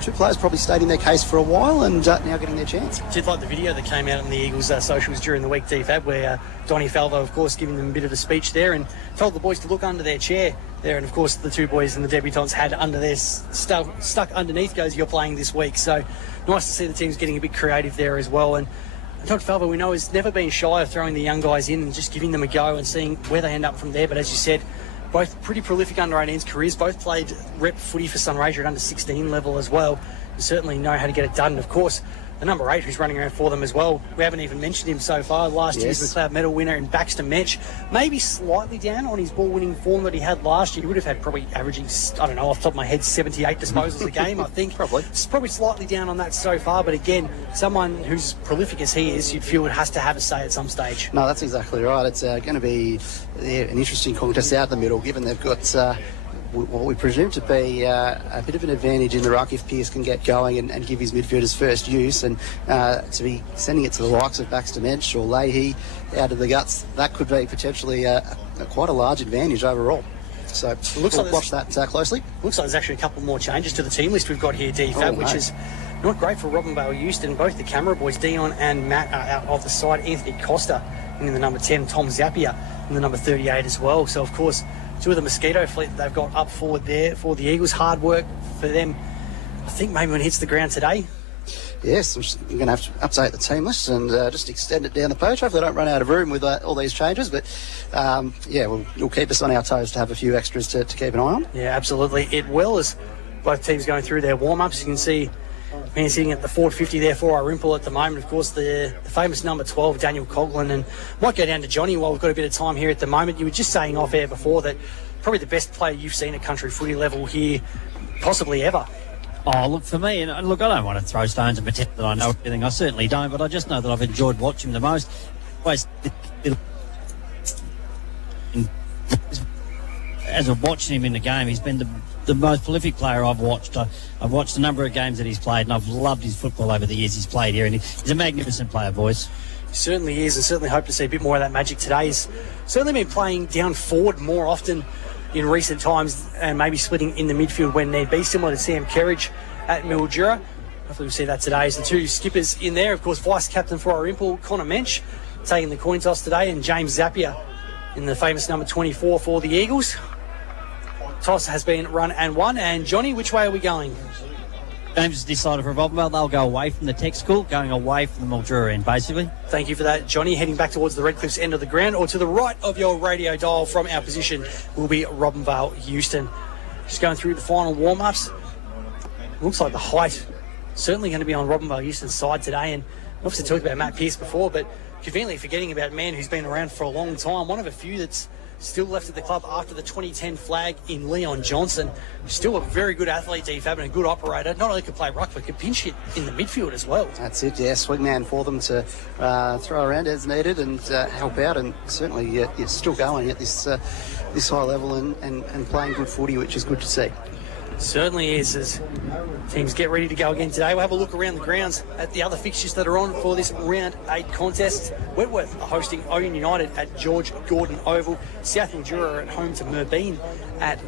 two players probably stating their case for a while and now getting their chance. Did like the video that came out on the Eagles socials during the week, DFAB, where Donny Falvo, of course, giving them a bit of a speech there and told the boys to look under their chair there. And, of course, the two boys and the debutants had under their stuck underneath goes, "You're playing this week." So nice to see the teams getting a bit creative there as well. And Dr. Falvo, we know, has never been shy of throwing the young guys in and just giving them a go and seeing where they end up from there. But as you said, both pretty prolific under-18s careers, both played rep footy for Sunraysia at under 16 level as well. You certainly know how to get it done. And of course, the number 8 who's running around for them as well. We haven't even mentioned him so far. Last year's McLeod medal winner in Baxter Metch. Maybe slightly down on his ball-winning form that he had last year. He would have had probably averaging, I don't know, off the top of my head, 78 disposals a game, I think. Probably. It's probably slightly down on that so far. But again, someone who's prolific as he is, you'd feel it has to have a say at some stage. No, that's exactly right. It's going to be an interesting contest out the middle, given they've got what we presume to be a bit of an advantage in the ruck if Pearce can get going and give his midfielders first use, and to be sending it to the likes of Baxter Metch or Leahy out of the guts, that could be potentially quite a large advantage overall. So we'll watch that closely. Looks like there's actually a couple more changes to the team list we've got here, DFAB, which is not great for Robinvale Euston. Both the camera boys, Dion and Matt, are out of the side. Anthony Costa in the number 10, Tom Zappia in the number 38 as well. So, of course, two of the Mosquito fleet that they've got up forward there for the Eagles. Hard work for them. I think maybe when it hits the ground today. Yes, we're going to have to update the team list and just extend it down the page. Hopefully they don't run out of room with all these changes. But, we'll keep us on our toes to have a few extras to keep an eye on. Yeah, absolutely. It will, as both teams going through their warm-ups. You can see man sitting at the 450 there for Irymple at the moment. Of course, the famous number 12, Daniel Coughlin, and might go down to Johnny while we've got a bit of time here at the moment. You were just saying off air before that probably the best player you've seen at country footy level here, possibly ever. Oh, look, for me, and look, I don't want to throw stones and pretend that I know everything. I certainly don't, but I just know that I've enjoyed watching the most. Always, as I've watched him in the game, he's been the most prolific player I've watched. I've watched a number of games that he's played, and I've loved his football over the years he's played here, and he's a magnificent player, boys. He certainly is, and certainly hope to see a bit more of that magic today. He's certainly been playing down forward more often in recent times, and maybe splitting in the midfield when need be, similar to Sam Kerridge at Mildura. Hopefully we'll see that today as the two skippers in there. Of course, vice-captain for Irymple, Connor Mensch, taking the coin toss today, and James Zappia in the famous number 24 for the Eagles. Toss has been run and won. And Johnny, which way are we going? James decided for Robinvale they'll go away from the tech school, going away from the Mildura end, basically. Thank you for that, Johnny. Heading back towards the Redcliffs end of the ground, or to the right of your radio dial from our position will be Robinvale Euston. Just going through the final warm-ups. Looks like the height certainly going to be on Robinvale Euston's side today. And obviously talked about Matt Pearce before, but conveniently forgetting about a man who's been around for a long time. One of a few that's still left at the club after the 2010 flag in Leon Johnson. Still a very good athlete, DFAB, and a good operator. Not only could play ruck, but could pinch hit in the midfield as well. That's it, yeah. Swingman for them to throw around as needed and help out. And certainly you're still going at this high level and playing good footy, which is good to see. Certainly is, as teams get ready to go again today. We'll have a look around the grounds at the other fixtures that are on for this round 8 contest. Wentworth are hosting Owen United at George Gordon Oval. South Mildura are at home to Merbeen at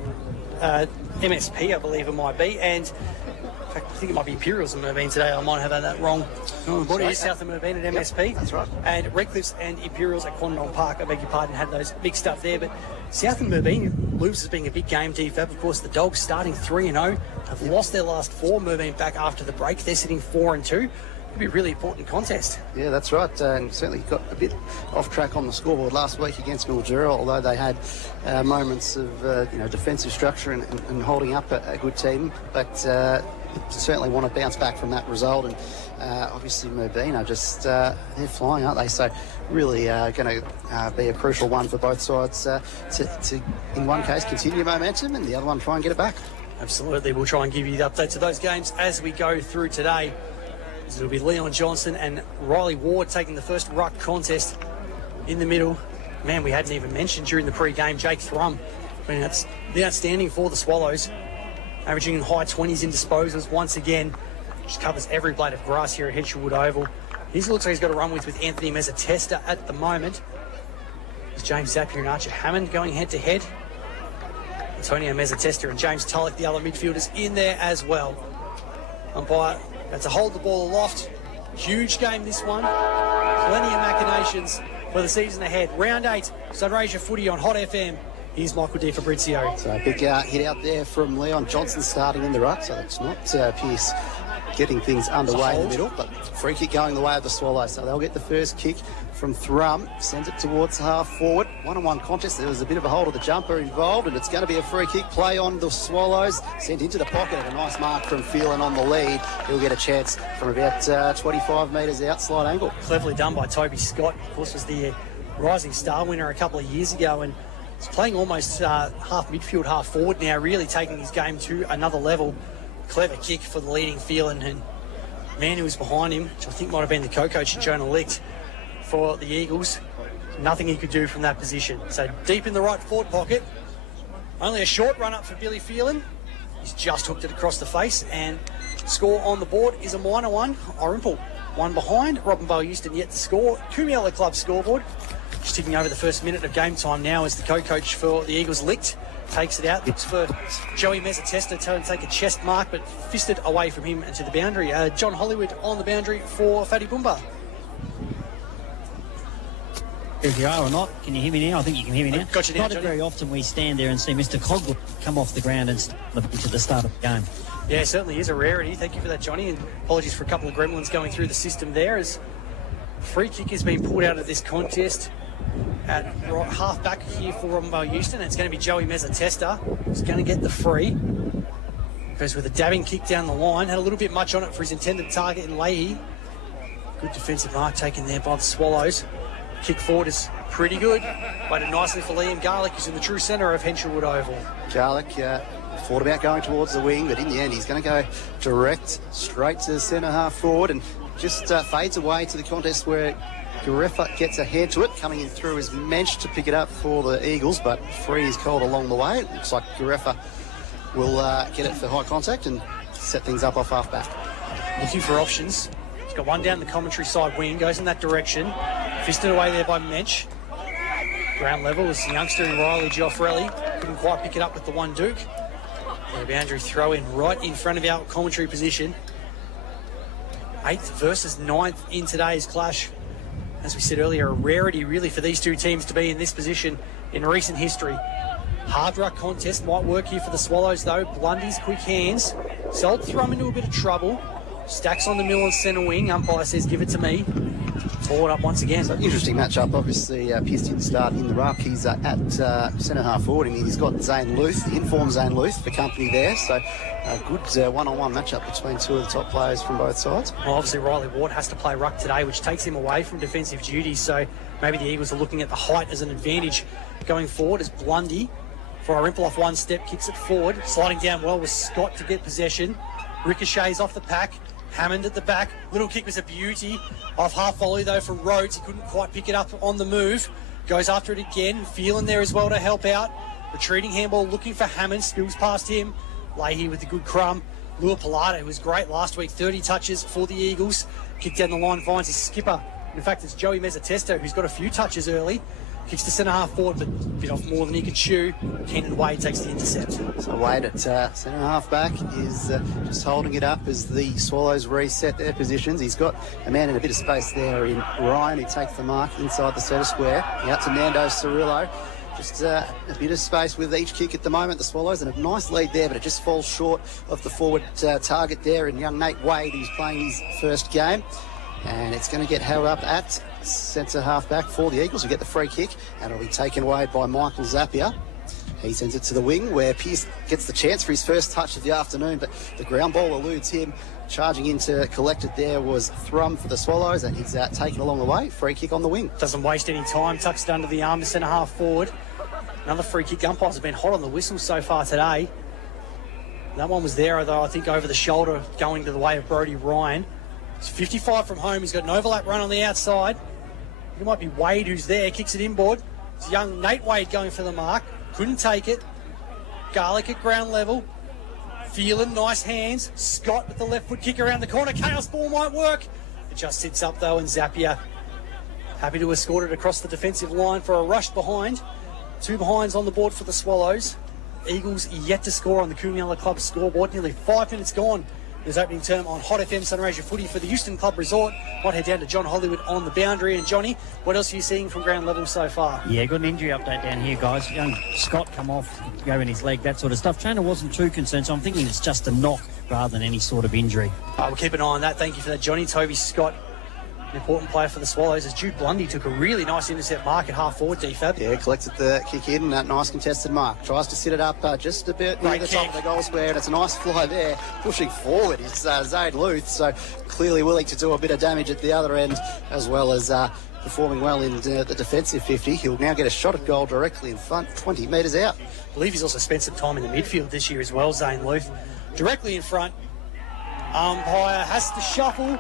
MSP, I believe it might be. And in fact, I think it might be Imperials and Merbeen today. I might have had that wrong. But it is South of Merbeen at MSP. Yep, that's right. And Redcliffs and Imperials at Quandong Park, I beg your pardon, had those mixed up there. But South and Merbeen loses being a big game, DFAB. Of course, the Dogs starting 3-0 have lost their last 4. Merbeen back after the break. They're sitting 4-2. It'll be a really important contest. Yeah, that's right. And certainly got a bit off track on the scoreboard last week against Mildura, although they had moments of defensive structure and holding up a good team. But certainly want to bounce back from that result. And obviously Merbeen are just they're flying, aren't they? So really going to be a crucial one for both sides to in one case continue momentum and the other one try and get it back. Absolutely. We'll try and give you the updates of those games as we go through today. It'll be Leon Johnson and Riley Ward taking the first ruck contest in the middle. Man, we hadn't even mentioned during the pre-game, Jake Thrum. I mean, that's the outstanding for the Swallows. Averaging in high 20s in disposals once again. Just covers every blade of grass here at Hedgewood Oval. He looks like he's got a run with Anthony Mezzatesta at the moment. There's James Zappia and Archer Hammond going head-to-head. Antonio Mezzatesta and James Tulloch, the other midfielders, in there as well. Umpire had to hold the ball aloft. Huge game, this one. Plenty of machinations for the season ahead. Round 8, Sunraysia Footy on Hot FM. Here's Michael D. Fabrizio. So a big hit out there from Leon Johnson starting in the ruck, so it's not Pearce getting things underway in the middle, but free kick going the way of the Swallows. So they'll get the first kick from Thrum, sends it towards half forward. One-on-one contest, there was a bit of a hold of the jumper involved, and it's going to be a free kick play on the Swallows. Sent into the pocket, and a nice mark from Phelan on the lead. He'll get a chance from about 25 metres out, slight angle. Cleverly done by Toby Scott. Of course, was the Rising Star winner a couple of years ago, and he's playing almost half midfield, half forward now, really taking his game to another level. Clever kick for the leading Phelan, and man who was behind him, which I think might have been the co-coach, Jonah Licht, for the Eagles. Nothing he could do from that position. So deep in the right forward pocket. Only a short run up for Billy Phelan. He's just hooked it across the face, and score on the board is a minor one. Irymple one behind. Robinvale Euston yet to score. Kumiela Club scoreboard. Just ticking over the first minute of game time now as the co-coach for the Eagles, Licht, takes it out. Looks for Joey Mezzatesta to take a chest mark, but fisted away from him and to the boundary. John Hollywood on the boundary for Fatty Boomba. If you are or not, can you hear me now? I think you can hear me now. Got you now, Not very often we stand there and see Mr. Cogwood come off the ground and to the start of the game. Yeah, it certainly is a rarity. Thank you for that, Johnny, and apologies for a couple of gremlins going through the system there as free kick has been pulled out of this contest at half back here for Robinvale Euston. It's going to be Joey Mezzatesta who's going to get the free. Goes with a dabbing kick down the line. Had a little bit much on it for his intended target in Leahy. Good defensive mark taken there by the Swallows. Kick forward is pretty good. Waited nicely for Liam Garlick, who's in the true centre of Henshawood Oval. Garlick thought about going towards the wing, but in the end he's going to go direct straight to centre half forward and just fades away to the contest where Gareffa gets ahead to it, coming in through his mensch to pick it up for the Eagles, but free is called along the way. It looks like Gareffa will get it for high contact and set things up off half back. Looking for options. He's got one down the commentary side wing, goes in that direction. Fisted away there by Mensch. Ground level is the youngster in Riley Gioffrelli. Couldn't quite pick it up with the one Duke. The boundary throw in right in front of our commentary position. 8th versus 9th in today's clash. As we said earlier, a rarity really for these two teams to be in this position in recent history. Hard ruck contest might work here for the Swallows though. Blundy's quick hands. Sold Thrum into a bit of trouble. Stacks on the middle and centre wing. Umpire says give it to me. Forward up once again. So interesting matchup. Obviously, Pearce didn't start in the ruck. He's at centre half forward. I mean, he's got Zane Luth, the informed Zane Luth, for company there. So a good one-on-one matchup between two of the top players from both sides. Well, obviously, Riley Ward has to play ruck today, which takes him away from defensive duties. So maybe the Eagles are looking at the height as an advantage going forward as Blundy, for Irymple off one step, kicks it forward. Sliding down well with Scott to get possession. Ricochets off the pack. Hammond at the back. Little kick was a beauty. Off half volley though from Rhodes. He couldn't quite pick it up on the move. Goes after it again. Phelan there as well to help out. Retreating handball looking for Hammond. Spills past him. Leahy with the good crumb. Lua Pilata, who was great last week. 30 touches for the Eagles. Kick down the line, finds his skipper. In fact, it's Joey Mezzatesta who's got a few touches early. Kicks to centre half forward, but a bit off more than he could chew. Kenan Wade takes the intercept. So Wade at centre half back is just holding it up as the Swallows reset their positions. He's got a man in a bit of space there in Ryan, who takes the mark inside the centre square. Out to Nando Cirillo. Just a bit of space with each kick at the moment, the Swallows, and a nice lead there, but it just falls short of the forward target there in young Nate Wade, who's playing his first game. And it's going to get held up at centre half back for the Eagles, who get the free kick, and it'll be taken away by Michael Zapier. He sends it to the wing where Pearce gets the chance for his first touch of the afternoon, but the ground ball eludes him. Charging in to collect it there was Thrum for the Swallows, and he's taken along the way. Free kick on the wing. Doesn't waste any time, tucks it under the arm to centre half forward. Another free kick. Umpires have been hot on the whistle so far today. That one was there, though, I think over the shoulder going to the way of Brodie Ryan. He's 55 from home. He's got an overlap run on the outside. It might be Wade who's there. Kicks it inboard. It's young Nate Wade going for the mark. Couldn't take it. Garlick at ground level. Phelan, nice hands. Scott with the left foot kick around the corner. Chaos ball might work. It just sits up though, and Zapier happy to escort it across the defensive line for a rush behind. 2 behinds on the board for the Swallows. Eagles yet to score on the Kumiela Club scoreboard. Nearly 5 minutes gone There's opening term on Hot FM Sunraysia Footy for the Euston Club Resort. Might head down to John Hollywood on the boundary. And Johnny, what else are you seeing from ground level so far? Yeah, got an injury update down here, guys. Young Scott come off, go in his leg, that sort of stuff. Trainer wasn't too concerned, so I'm thinking it's just a knock rather than any sort of injury. We'll keep an eye on that. Thank you for that, Johnny. Toby Scott, an important player for the Swallows, as Jude Blundy took a really nice intercept mark at half forward, DFAB. Yeah, collected the kick in, that nice contested mark. Tries to sit it up just a bit near the top of the goal square, and it's a nice fly there. Pushing forward is Zaid Luth, so clearly willing to do a bit of damage at the other end, as well as performing well in the defensive 50. He'll now get a shot at goal directly in front, 20 metres out. I believe he's also spent some time in the midfield this year as well, Zane Luth. Directly in front. Umpire has to shuffle,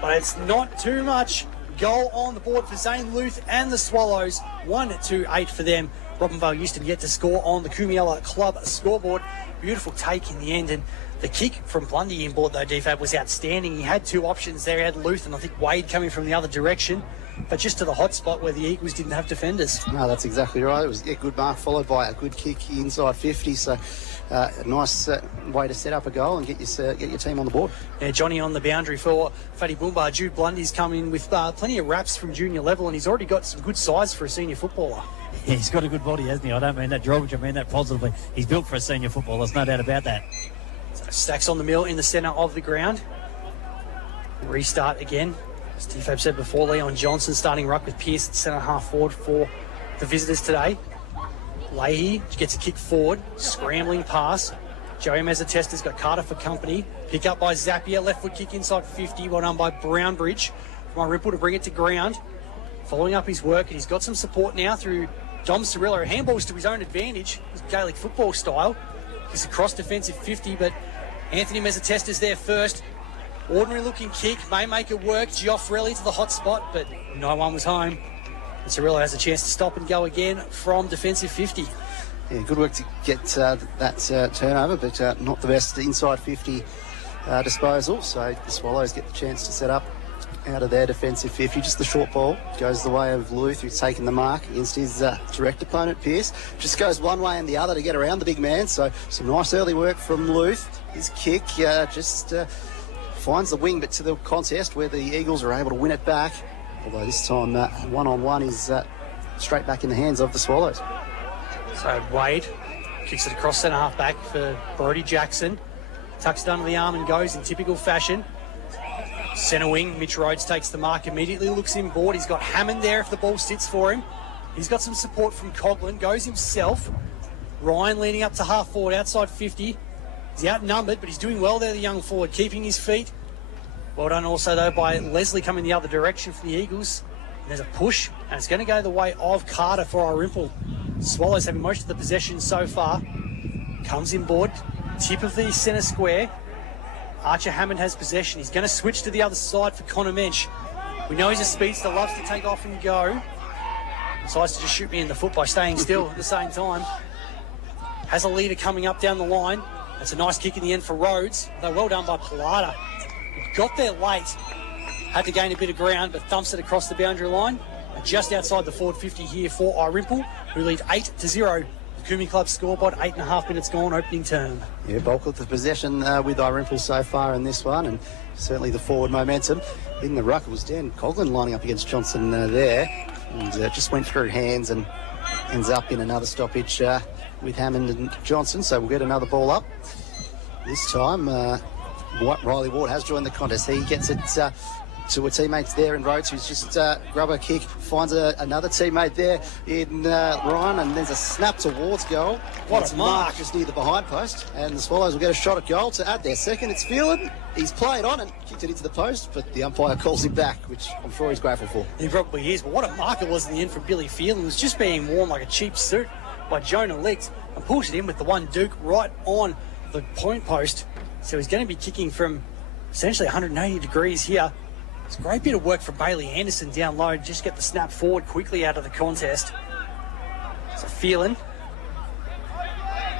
but it's not too much. Goal on the board for Zane Luth and the Swallows. 1-2-8 for them. Robinvale Euston yet to score on the Kumiela Club scoreboard. Beautiful take in the end, and the kick from Blundy inboard, though, DFAB, was outstanding. He had two options there. He had Luth and I think Wade coming from the other direction, but just to the hot spot where the Eagles didn't have defenders. No, that's exactly right. It was a good mark followed by a good kick inside 50, so a nice way to set up a goal and get your team on the board. Yeah, Johnny on the boundary for Fatty Boomba. Jude Blundy's come in with plenty of raps from junior level, and he's already got some good size for a senior footballer. Yeah, he's got a good body, hasn't he? I don't mean that derogatory, I mean that positively. He's built for a senior footballer, there's no doubt about that. So Stacks on the mill in the centre of the ground. Restart again. As DFAB said before, Leon Johnson starting ruck with Pearce at centre half forward for the visitors today. Leahy gets a kick forward, scrambling pass. Joey Mezzatester's got Carter for company. Pick up by Zapier, left foot kick inside 50, well done by Brownbridge. From Irymple to bring it to ground. Following up his work, and he's got some support now through Dom Cirillo. Handballs to his own advantage, his Gaelic football style. He's across defensive 50, but Anthony Mezzatester's there first. Ordinary looking kick, may make it work. Gioffrelli to the hot spot, but no one was home. And Cirillo has a chance to stop and go again from defensive 50. Yeah, good work to get that turnover, but not the best inside 50 disposal. So the Swallows get the chance to set up out of their defensive 50. Just the short ball goes the way of Luth, who's taken the mark against his direct opponent, Pearce. Just goes one way and the other to get around the big man. So some nice early work from Luth. His kick just finds the wing, but to the contest where the Eagles are able to win it back. Although this time one-on-one is straight back in the hands of the Swallows. So Wade kicks it across centre half back for Brody Jackson. Tucks it under the arm and goes in typical fashion. Centre wing, Mitch Rhodes takes the mark immediately, looks inboard. He's got Hammond there if the ball sits for him. He's got some support from Coughlin, goes himself. Ryan leading up to half forward, outside 50. He's outnumbered, but he's doing well there, the young forward, keeping his feet. Well done also, though, by Leslie coming the other direction for the Eagles. And there's a push, and it's going to go the way of Carter for Irymple. Swallows having most of the possession so far. Comes inboard, tip of the centre square. Archer Hammond has possession. He's going to switch to the other side for Connor Mensch. We know he's a speedster, loves to take off and go. Decides to just shoot me in the foot by staying still at the same time. Has a leader coming up down the line. That's a nice kick in the end for Rhodes, though well done by Pilata. Got there late. Had to gain a bit of ground, but thumps it across the boundary line. And just outside the forward 50 here for Irymple, who lead 8-0. The Kumi Club scoreboard, 8.5 minutes gone, opening term. Yeah, bulk of the possession with Irymple so far in this one, and certainly the forward momentum. In the ruck, it was Dan Coughlin lining up against Johnson there, and just went through hands and ends up in another stoppage with Hammond and Johnson, so we'll get another ball up. This time, Riley Ward has joined the contest. He gets it to a teammate there in Rhodes, who's just grab a kick, finds another teammate there in Ryan, and there's a snap towards goal. What a mark just near the behind post, and the Swallows will get a shot at goal to add their second. It's Phelan. He's played on and kicked it into the post, but the umpire calls him back, which I'm sure he's grateful for. He probably is, but what a mark it was in the end from Billy Phelan. It was just being worn like a cheap suit by Jonah Licht and pushed it in with the one Duke right on the point post. So he's going to be kicking from essentially 180 degrees here. It's a great bit of work from Bailey Anderson down low. Just get the snap forward quickly out of the contest. So Phelan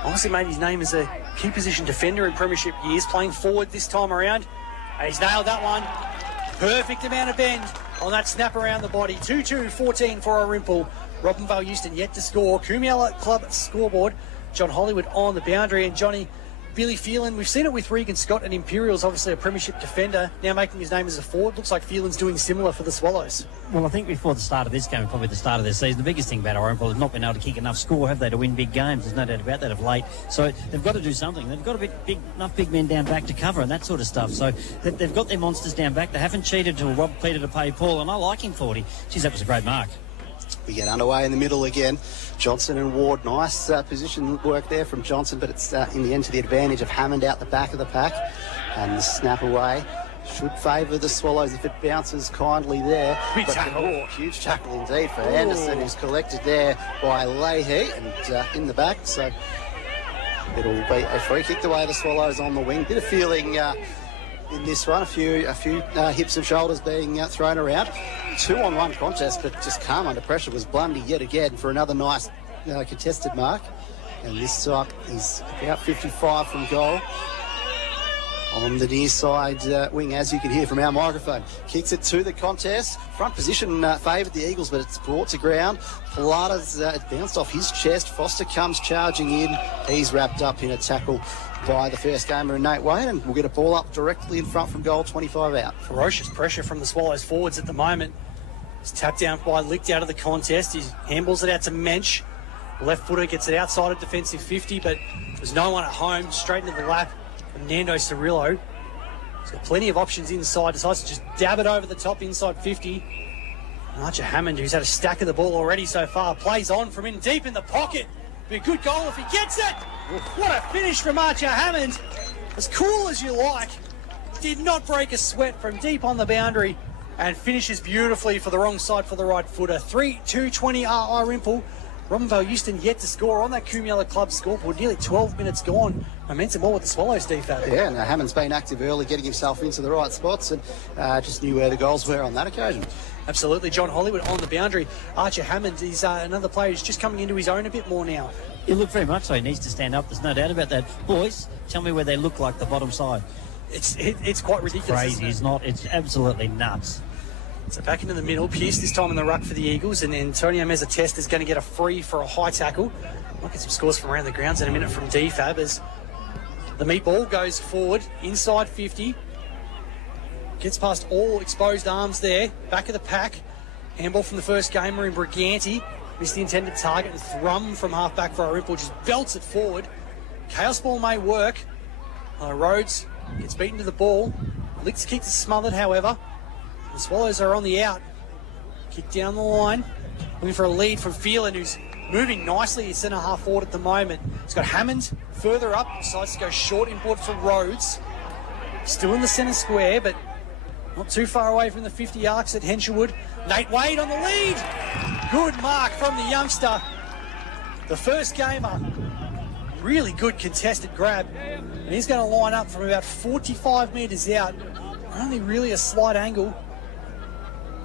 obviously made his name as a key position defender in premiership years, playing forward this time around. And he's nailed that one. Perfect amount of bend on that snap around the body. 2-2-14 for Irymple. Robinvale Euston yet to score. Kumiela Club scoreboard. John Hollywood on the boundary, and Johnny, Billy Phelan. We've seen it with Regan Scott and Imperials, obviously a premiership defender, now making his name as a forward. Looks like Phelan's doing similar for the Swallows. Well, I think before the start of this game, probably the start of this season, the biggest thing about Irymple has not been able to kick enough score, have they, to win big games? There's no doubt about that of late. So they've got to do something. They've got enough big men down back to cover and that sort of stuff. So they've got their monsters down back. They haven't cheated to Rob Peter to pay Paul, and I like him for it. Geez, that was a great mark. We get underway in the middle again. Johnson and Ward, nice position work there from Johnson, but it's in the end to the advantage of Hammond out the back of the pack. And the snap away should favour the Swallows if it bounces kindly there. Big tackle. Huge tackle indeed for Anderson, who's collected there by Leahy and in the back. So it'll be a free kick the way the Swallows on the wing. Bit of feeling in this one, a few hips and shoulders being thrown around. 2-on-1 contest, but just calm under pressure was Blundy yet again for another nice contested mark. And this time he's about 55 from goal. On the near side wing, as you can hear from our microphone. Kicks it to the contest. Front position favoured the Eagles, but it's brought to ground. Pilata's it bounced off his chest. Foster comes charging in. He's wrapped up in a tackle by the first gamer in Nate Wayne, and we'll get a ball up directly in front from goal, 25 out. Ferocious pressure from the Swallows forwards at the moment. He's tapped down by Licked out of the contest. He handballs it out to Mensch. Left footer gets it outside of defensive 50, but there's no one at home. Straight into the lap from Nando Cirillo. He's got plenty of options inside. Decides to just dab it over the top inside 50. Archer Hammond, who's had a stack of the ball already so far, plays on from in deep in the pocket. Be a good goal if he gets it. What a finish from Archer Hammond. As cool as you like. Did not break a sweat from deep on the boundary and finishes beautifully for the wrong side for the right footer. 3-2-20 Irymple. Robinvale Euston yet to score on that Cumula Club scoreboard. Nearly 12 minutes gone. Momentum all with the Swallows, DFAB. Yeah, and Hammond's been active early, getting himself into the right spots, and just knew where the goals were on that occasion. Absolutely. John Hollywood on the boundary. Archer Hammond is another player who's just coming into his own a bit more now. You look very much so. He needs to stand up. There's no doubt about that. Boys, tell me where they look like the bottom side. It's quite ridiculous. Crazy, it's not. It's absolutely nuts. So back into the middle. Pierce this time in the ruck for the Eagles, and Antonio Mezzatest is going to get a free for a high tackle. Might get some scores from around the grounds in a minute from DFAB as the meatball goes forward inside 50. Gets past all exposed arms there. Back of the pack. Handball from the first gamer in Briganti. Missed the intended target, and Thrum from half-back for Irymple just belts it forward. Chaos ball may work. Rhodes gets beaten to the ball. Licks kick is smothered, however. The Swallows are on the out. Kick down the line. Looking for a lead from Phelan, who's moving nicely. He's centre-half forward at the moment. He's got Hammond further up. Decides to go short inboard for Rhodes. Still in the centre square, but not too far away from the 50 arcs at Hensherwood. Nate Wade on the lead. Good mark from the youngster. The first gamer. Really good contested grab. And he's going to line up from about 45 metres out. Only really a slight angle.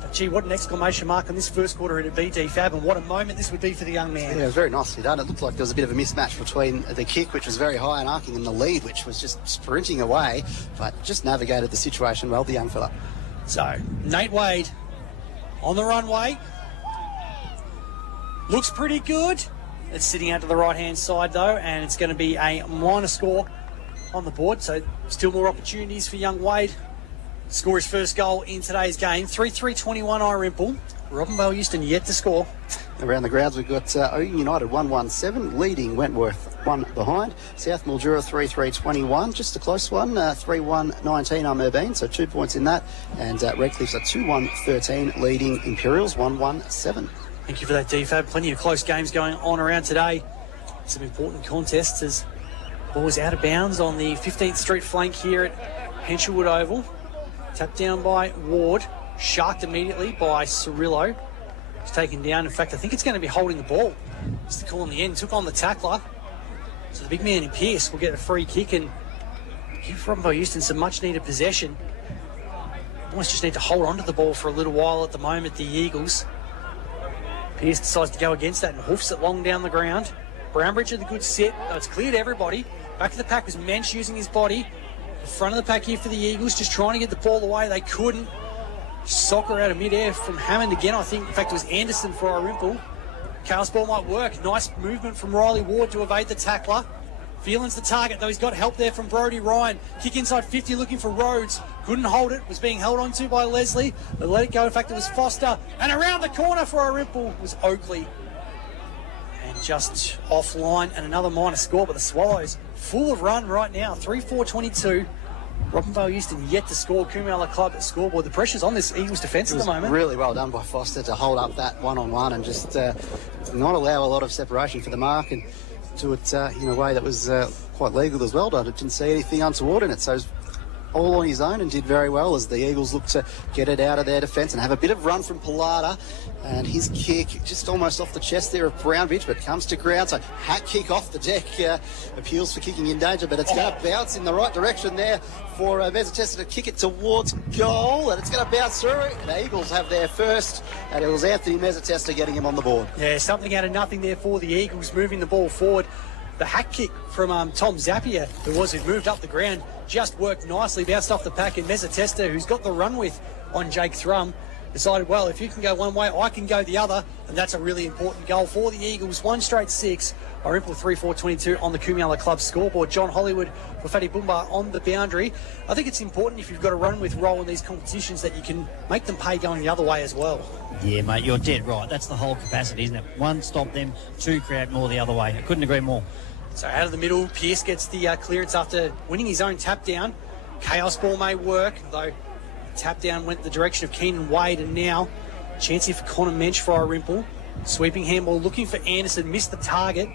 But gee, what an exclamation mark on this first quarter it'd be, DFAB, and what a moment this would be for the young man. Yeah, it was very nicely done. It looked like there was a bit of a mismatch between the kick, which was very high and arcing, and the lead, which was just sprinting away, but just navigated the situation well, the young fella. So, Nate Wade on the runway. Looks pretty good. It's sitting out to the right-hand side, though, and it's going to be a minor score on the board, so still more opportunities for young Wade. Score his first goal in today's game. 3-3-21 Irymple. Robinvale Euston yet to score. Around the grounds we've got Ocean United 1-1-7, leading Wentworth 1 behind. South Mildura 3-3-21, just a close one, 3-1-19 Urbane, so 2 points in that. And Redcliffe's a 2-1-13, leading Imperials 1-1-7. Thank you for that, DFAB. Plenty of close games going on around today. Some important contests as ball was out of bounds on the 15th Street flank here at Hensherwood Oval. Tapped down by Ward, sharked immediately by Cirillo. He's taken down. In fact, I think it's going to be holding the ball. Just the call in the end. Took on the tackler. So the big man in Pierce will get a free kick and give Robinvale Euston some much-needed possession. Almost just need to hold on to the ball for a little while at the moment, the Eagles. Pierce decides to go against that and hoofs it long down the ground. Brownbridge with a good set. Oh, it's cleared everybody. Back of the pack was Mensch using his body. The front of the pack here for the Eagles, just trying to get the ball away. They couldn't. Soccer out of mid-air from Hammond again, I think. In fact, it was Anderson for Irymple. Chaos ball might work. Nice movement from Riley Ward to evade the tackler. Phelan's the target, though he's got help there from Brodie Ryan. Kick inside 50, looking for Rhodes. Couldn't hold it, was being held onto by Leslie. They let it go, in fact it was Foster. And around the corner for Irymple was Oakley. And just offline, and another minor score, but the Swallows full of run right now, 3-4-22. Robinvale Euston yet to score. Coomella Club at scoreboard. The pressure's on this Eagles defence at the moment. Really well done by Foster to hold up that one-on-one and just not allow a lot of separation for the mark, and do it in a way that was quite legal as well. I didn't see anything untoward in it, so all on his own and did very well as the Eagles look to get it out of their defence and have a bit of run from Pilata, and his kick just almost off the chest there of Brownbridge, but comes to ground, so hat kick off the deck, appeals for kicking in danger, but it's going to bounce in the right direction there for Mezzatesta to kick it towards goal, and it's going to bounce through. The Eagles have their first, and it was Anthony Mezzatesta getting him on the board. Yeah, something out of nothing there for the Eagles, moving the ball forward. The hack kick from Tom Zapier, who moved up the ground, just worked nicely, bounced off the pack, and Mezzatesta, who's got the run with on Jake Thrum, decided, well, if you can go one way, I can go the other, and that's a really important goal for the Eagles. 1 straight 6. Irymple 3-4-22 on the Coomella Club scoreboard. John Hollywood for Fatty Boomba on the boundary. I think it's important if you've got a run with roll in these competitions that you can make them pay going the other way as well. Yeah, mate, you're dead right. That's the whole capacity, isn't it? 1, stop them. 2, create more the other way. I couldn't agree more. So out of the middle, Pearce gets the clearance after winning his own tap down. Chaos ball may work, though tap down went the direction of Keenan Wade, and now chance here for Connor Mensch for Irymple. Sweeping handball looking for Anderson, missed the target.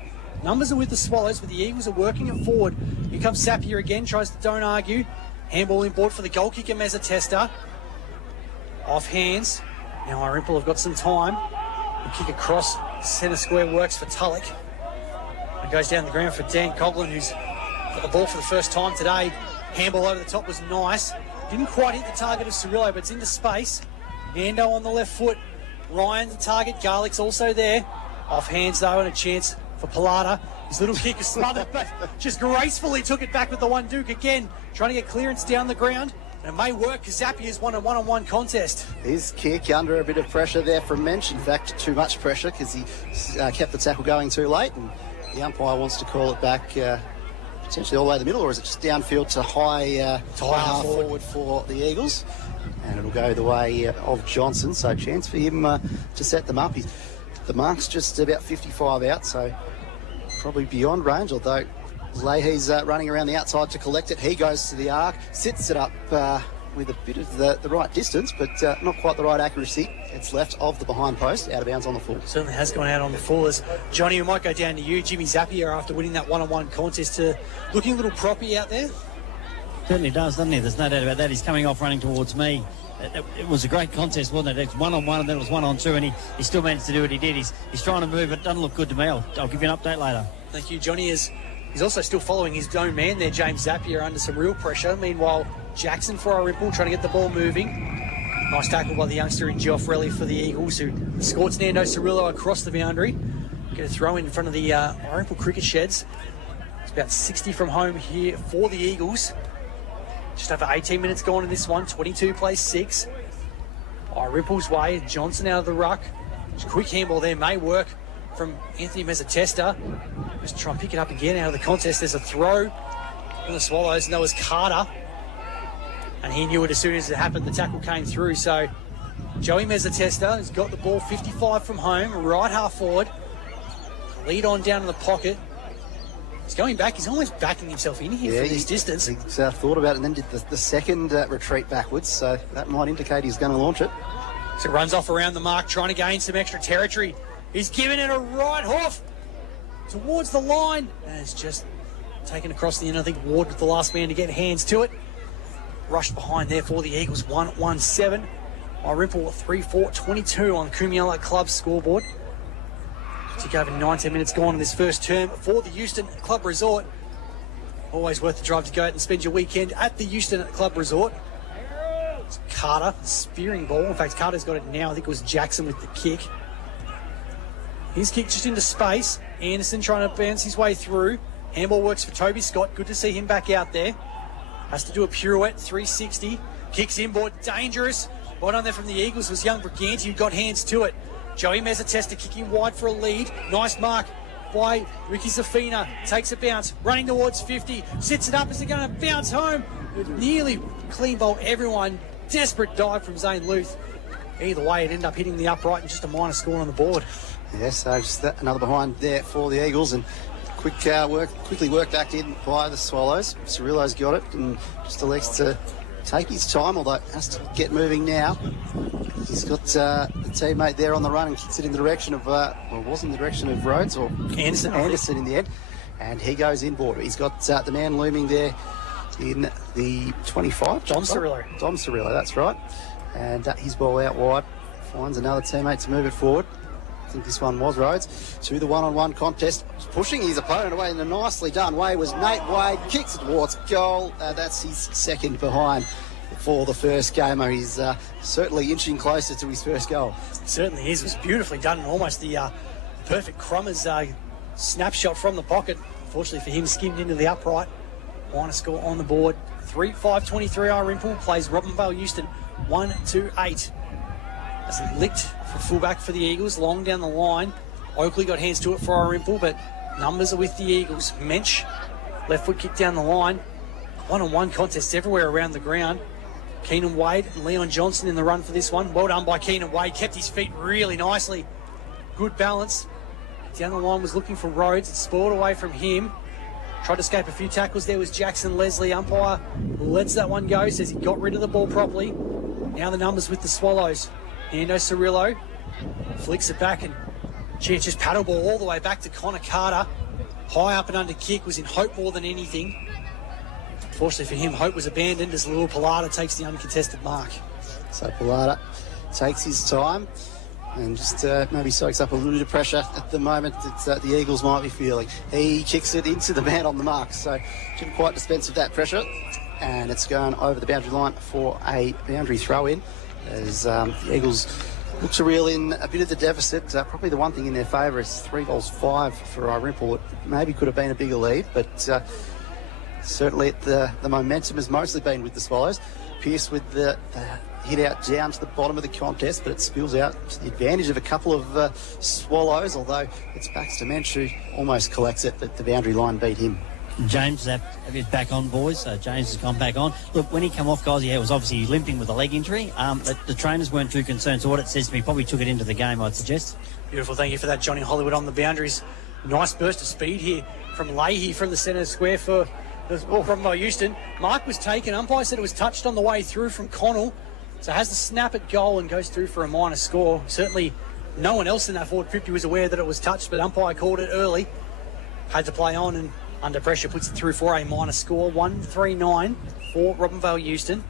Numbers are with the Swallows, but the Eagles are working it forward. Here comes Sapir again, tries to don't argue. Handball in board for the goal kicker, Mezzatesta. Off hands. Now Irymple have got some time. The kick across centre square works for Tulloch. It goes down the ground for Dan Coughlin, who's got the ball for the first time today. Handball over the top was nice. Didn't quite hit the target of Cirillo, but it's into space. Nando on the left foot. Ryan the target. Garlick's also there. Off hands though, and a chance for Pilata. His little kick is smothered, but just gracefully took it back with the one Duke again, trying to get clearance down the ground. And it may work because Zapier's won a one-on-one contest. His kick under a bit of pressure there from Mensch. In fact, too much pressure because he kept the tackle going too late. And the umpire wants to call it back potentially all the way to the middle, or is it just downfield to high half forward for the Eagles? And it'll go the way of Johnson, so chance for him to set them up. The mark's just about 55 out, so probably beyond range, although Leahy's running around the outside to collect it. He goes to the arc, sits it up with a bit of the right distance, but not quite the right accuracy. It's left of the behind post, out of bounds on the full. Certainly has gone out on the full. As Johnny, we might go down to you. Jimmy Zapier, after winning that one-on-one contest, looking a little proppy out there. Certainly does, doesn't he? There's no doubt about that. He's coming off running towards me. It was a great contest, wasn't it? It was 1-on-1 and then it was 1-on-2, and he still managed to do what he did. He's trying to move. It doesn't look good to me. I'll give you an update later. Thank you, Johnny. He's also still following his own man there, James Zapier, under some real pressure. Meanwhile, Jackson for Irymple trying to get the ball moving. Nice tackle by the youngster in Gioffrelli for the Eagles, who escorts Nando Cirillo across the boundary. Get a throw in front of the Irymple cricket sheds. It's about 60 from home here for the Eagles. Just over 18 minutes gone in this one. 22 plays 6. Irymple's way. Johnson out of the ruck. Just a quick handball there may work from Anthony Mezzatesta. Just try and pick it up again out of the contest. There's a throw from the Swallows, and that was Carter. And he knew it as soon as it happened. The tackle came through. So Joey Mezzatesta has got the ball 55 from home, right half forward. Lead on down in the pocket. He's going back. He's almost backing himself in here for this distance. He's thought about it and then did the second retreat backwards. So that might indicate he's going to launch it. So runs off around the mark, trying to gain some extra territory. He's given it a right hoof towards the line. And it's just taken across the end. I think Ward was the last man to get hands to it. Rushed behind there for the Eagles, 1-1-7. Irymple 3-4-22 on Coomella Club scoreboard. Took over 19 minutes gone in this first term for the Euston Club Resort. Always worth the drive to go out and spend your weekend at the Euston Club Resort. It's Carter, spearing ball. In fact, Carter's got it now. I think it was Jackson with the kick. His kick just into space. Anderson trying to bounce his way through. Handball works for Toby Scott. Good to see him back out there. Has to do a pirouette, 360. Kicks inboard, dangerous. Right on there from the Eagles was young Briganti, who got hands to it. Joey Mezzatesta kicking wide for a lead. Nice mark by Ricky Zafina. Takes a bounce, running towards 50. Sits it up. Is it going to bounce home? Nearly clean bolt everyone. Desperate dive from Zane Luth. Either way, it ended up hitting the upright and just a minor score on the board. Yeah, so just another behind there for the Eagles, and quickly worked back in by the Swallows. Cirillo's got it and just elects to take his time, although has to get moving now. He's got the teammate there on the run and kicks it in the direction of, it was in the direction of Rhodes or Anderson in the end, and he goes inboard. He's got the man looming there in the 25. Dom Cirillo. Dom Cirillo, that's right. And his ball out wide, finds another teammate to move it forward. I think this one was Rhodes. To the one-on-one contest, pushing his opponent away in a nicely done way was Nate Wade. Kicks it towards goal. That's his second behind for the first gamer. He's certainly inching closer to his first goal. Certainly is. It was beautifully done, and almost the perfect Crummers snapshot from the pocket. Fortunately for him, skimmed into the upright. Minor score on the board. 3-5-23 Irymple plays Robinvale Euston 1-2-8. As it licked for fullback for the Eagles, long down the line. Oakley got hands to it for Irymple, but numbers are with the Eagles. Mensch, left foot kick down the line. One-on-one contests everywhere around the ground. Keenan Wade and Leon Johnson in the run for this one. Well done by Keenan Wade. Kept his feet really nicely. Good balance. Down the line was looking for Rhodes. It spoiled away from him. Tried to escape a few tackles. There was Jackson Leslie. Umpire lets that one go. Says he got rid of the ball properly. Now the numbers with the Swallows. Nando Cirillo flicks it back and just paddle ball all the way back to Connor Carter. High up and under kick, was in Hope more than anything. Fortunately for him, Hope was abandoned as Lil Pilata takes the uncontested mark. So Pilata takes his time and just maybe soaks up a little bit of pressure at the moment that the Eagles might be feeling. He kicks it into the man on the mark, so didn't quite dispense with that pressure. And it's going over the boundary line for a boundary throw-in as the Eagles look to reel in a bit of the deficit. Probably the one thing in their favour is 3 goals 5 for Irymple. It maybe could have been a bigger lead, but certainly the momentum has mostly been with the Swallows. Pearce with the hit out down to the bottom of the contest, but it spills out to the advantage of a couple of Swallows, although it's Baxter Mensch who almost collects it, but the boundary line beat him. James is back on, boys. James has gone back on. Look, when he came off, guys, it was obviously limping with a leg injury. The trainers weren't too concerned, so what it says to me, probably took it into the game, I'd suggest. Beautiful, thank you for that, Johnny Hollywood on the boundaries. Nice burst of speed here from Leahy from the centre square for Robinvale Euston. Mark was taken. Umpire said it was touched on the way through from Connell. So has the snap at goal and goes through for a minor score. Certainly no one else in that forward 50 was aware that it was touched, but umpire called it early. Had to play on and under pressure puts it through for a minor score. 1-3-9 for Robinvale Euston.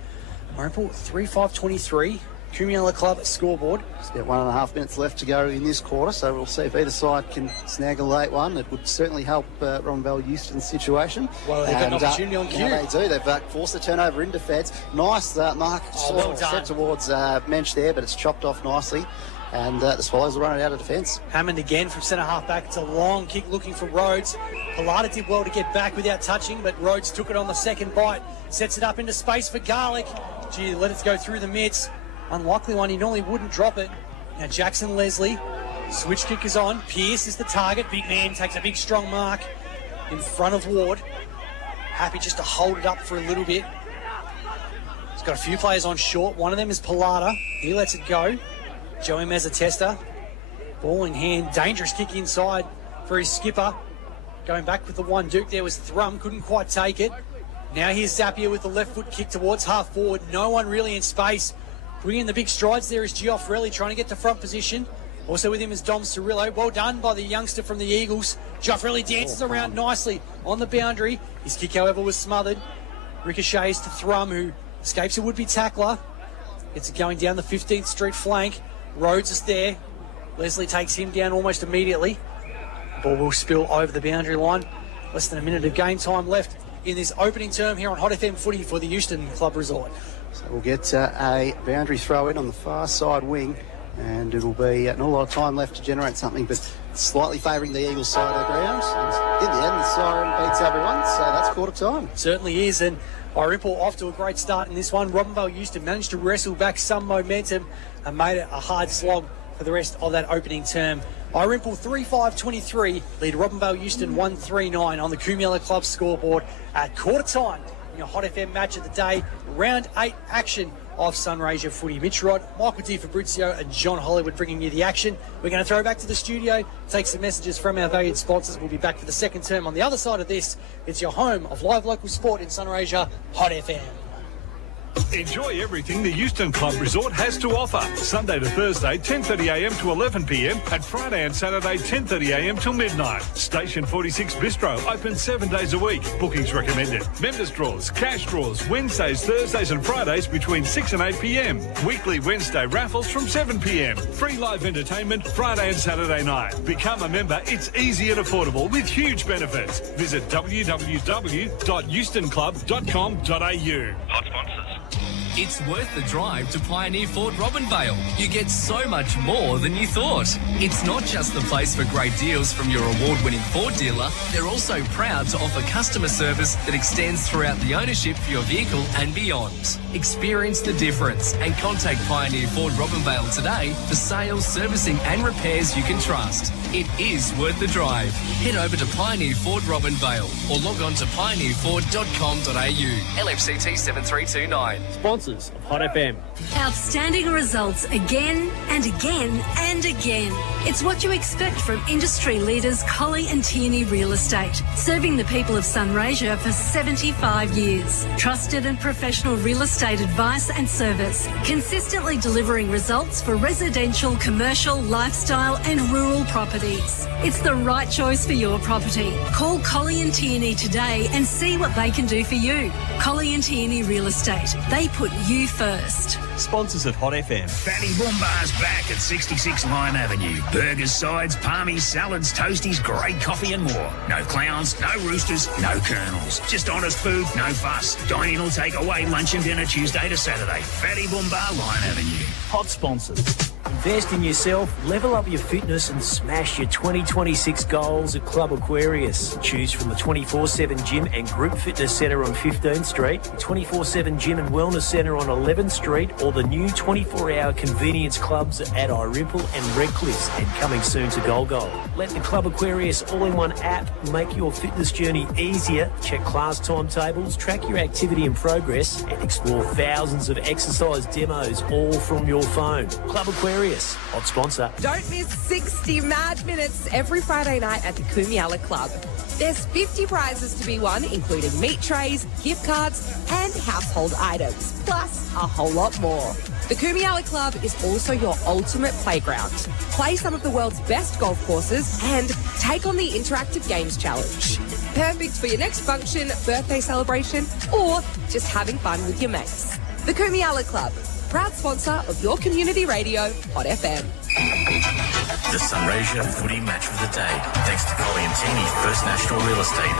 Irymple 3-5-23. Cumula Club scoreboard. There's about 1.5 minutes left to go in this quarter, so we'll see if either side can snag a late one. It would certainly help Robinvale Euston's situation. Well, they've got an opportunity on cue. Yeah, they do. They've forced the turnover in defence. Nice mark well set towards Mensch there, but it's chopped off nicely. And the Swallows will run it out of defence. Hammond again from centre half back. It's a long kick looking for Rhodes. Pilata did well to get back without touching, but Rhodes took it on the second bite. Sets it up into space for Garlick. Gee, let it go through the mitts. Unlikely one, he normally wouldn't drop it. Now Jackson Leslie, switch kick is on. Pearce is the target. Big man takes a big strong mark in front of Ward. Happy just to hold it up for a little bit. He's got a few players on short. One of them is Pilata. He lets it go. Joey Mezzatesta, ball in hand. Dangerous kick inside for his skipper. Going back with the one Duke there was Thrum, couldn't quite take it. Now here's Zapier with the left foot kick towards half forward. No one really in space. Bringing the big strides there is Gioffrelli trying to get to front position. Also with him is Dom Cirillo. Well done by the youngster from the Eagles. Gioffrelli dances around nicely on the boundary. His kick, however, was smothered. Ricochets to Thrum, who escapes a would-be tackler. Gets it going down the 15th Street flank. Rhodes is there. Leslie takes him down almost immediately. The ball will spill over the boundary line. Less than a minute of game time left in this opening term here on Hot FM Footy for the Euston Club Resort. So we'll get a boundary throw in on the far side wing, and it'll be not a lot of time left to generate something, but slightly favouring the Eagles side of the ground. And in the end, the siren beats everyone, so that's quarter time. Certainly is, and Irymple off to a great start in this one. Robinvale Euston managed to wrestle back some momentum and made it a hard slog for the rest of that opening term. Irymple 3-5-23 lead Robinvale Euston 1-3-9 on the Kumiela Club scoreboard at quarter time in your Hot FM match of the day. Round 8 action of Sunraysia footy. Mitch Rod, Michael Di Fabrizio and John Hollywood bringing you the action. We're going to throw back to the studio, take some messages from our valued sponsors. We'll be back for the second term. On the other side of this, it's your home of live local sport in Sunraysia, Hot FM. Enjoy everything the Euston Club Resort has to offer. Sunday to Thursday, 10:30am to 11pm, and Friday and Saturday, 10:30am till midnight. Station 46 Bistro, open 7 days a week. Bookings recommended. Members draws, cash draws, Wednesdays, Thursdays and Fridays between 6 and 8pm. Weekly Wednesday raffles from 7pm. Free live entertainment Friday and Saturday night. Become a member. It's easy and affordable with huge benefits. Visit www.eustonclub.com.au. Hot sponsors. It's worth the drive to Pioneer Ford Robinvale. You get so much more than you thought. It's not just the place for great deals from your award-winning Ford dealer. They're also proud to offer customer service that extends throughout the ownership for your vehicle and beyond. Experience the difference and contact Pioneer Ford Robinvale today for sales, servicing and repairs you can trust. It is worth the drive. Head over to Pioneer Ford Robinvale or log on to pioneerford.com.au. LFCT 7329. Sponsors of Hot FM. Outstanding results again and again and again. It's what you expect from industry leaders Colley and Tierney Real Estate, serving the people of Sunraysia for 75 years. Trusted and professional real estate advice and service, consistently delivering results for residential, commercial, lifestyle and rural properties. It's the right choice for your property. Call Colley and Tierney today and see what they can do for you. Colley and Tierney Real Estate. They put you first. Sponsors of Hot FM. Fatty Boombar's back at 66 Lime Avenue. Burgers, sides, palmies, salads, toasties, great coffee and more. No clowns, no roosters, no colonels. Just honest food, no fuss. Dine in or take away lunch and dinner Tuesday to Saturday. Fatty Boombar, Lime Avenue. Hot sponsors. Invest in yourself, level up your fitness and smash your 2026 goals at Club Aquarius. Choose from the 24/7 gym and group fitness centre on 15th Street, the 24/7 gym and wellness centre on 11th Street, or the new 24-hour convenience clubs at Irymple and Redcliffe, and coming soon to Golgol. Let the Club Aquarius all-in-one app make your fitness journey easier. Check class timetables, track your activity and progress, and explore thousands of exercise demos all from your phone. Club Aquarius, hot sponsor. Don't miss 60 mad minutes every Friday night at the Kumiela Club. There's 50 prizes to be won, including meat trays, gift cards and household items, plus a whole lot more. The Kumiela Club is also your ultimate playground. Play some of the world's best golf courses and take on the Interactive Games Challenge. Perfect for your next function, birthday celebration, or just having fun with your mates. The Kumiela Club, proud sponsor of your community radio, Hot FM. The Sunraysia Footy Match of the Day, thanks to Colley and Tierney First National Real Estate.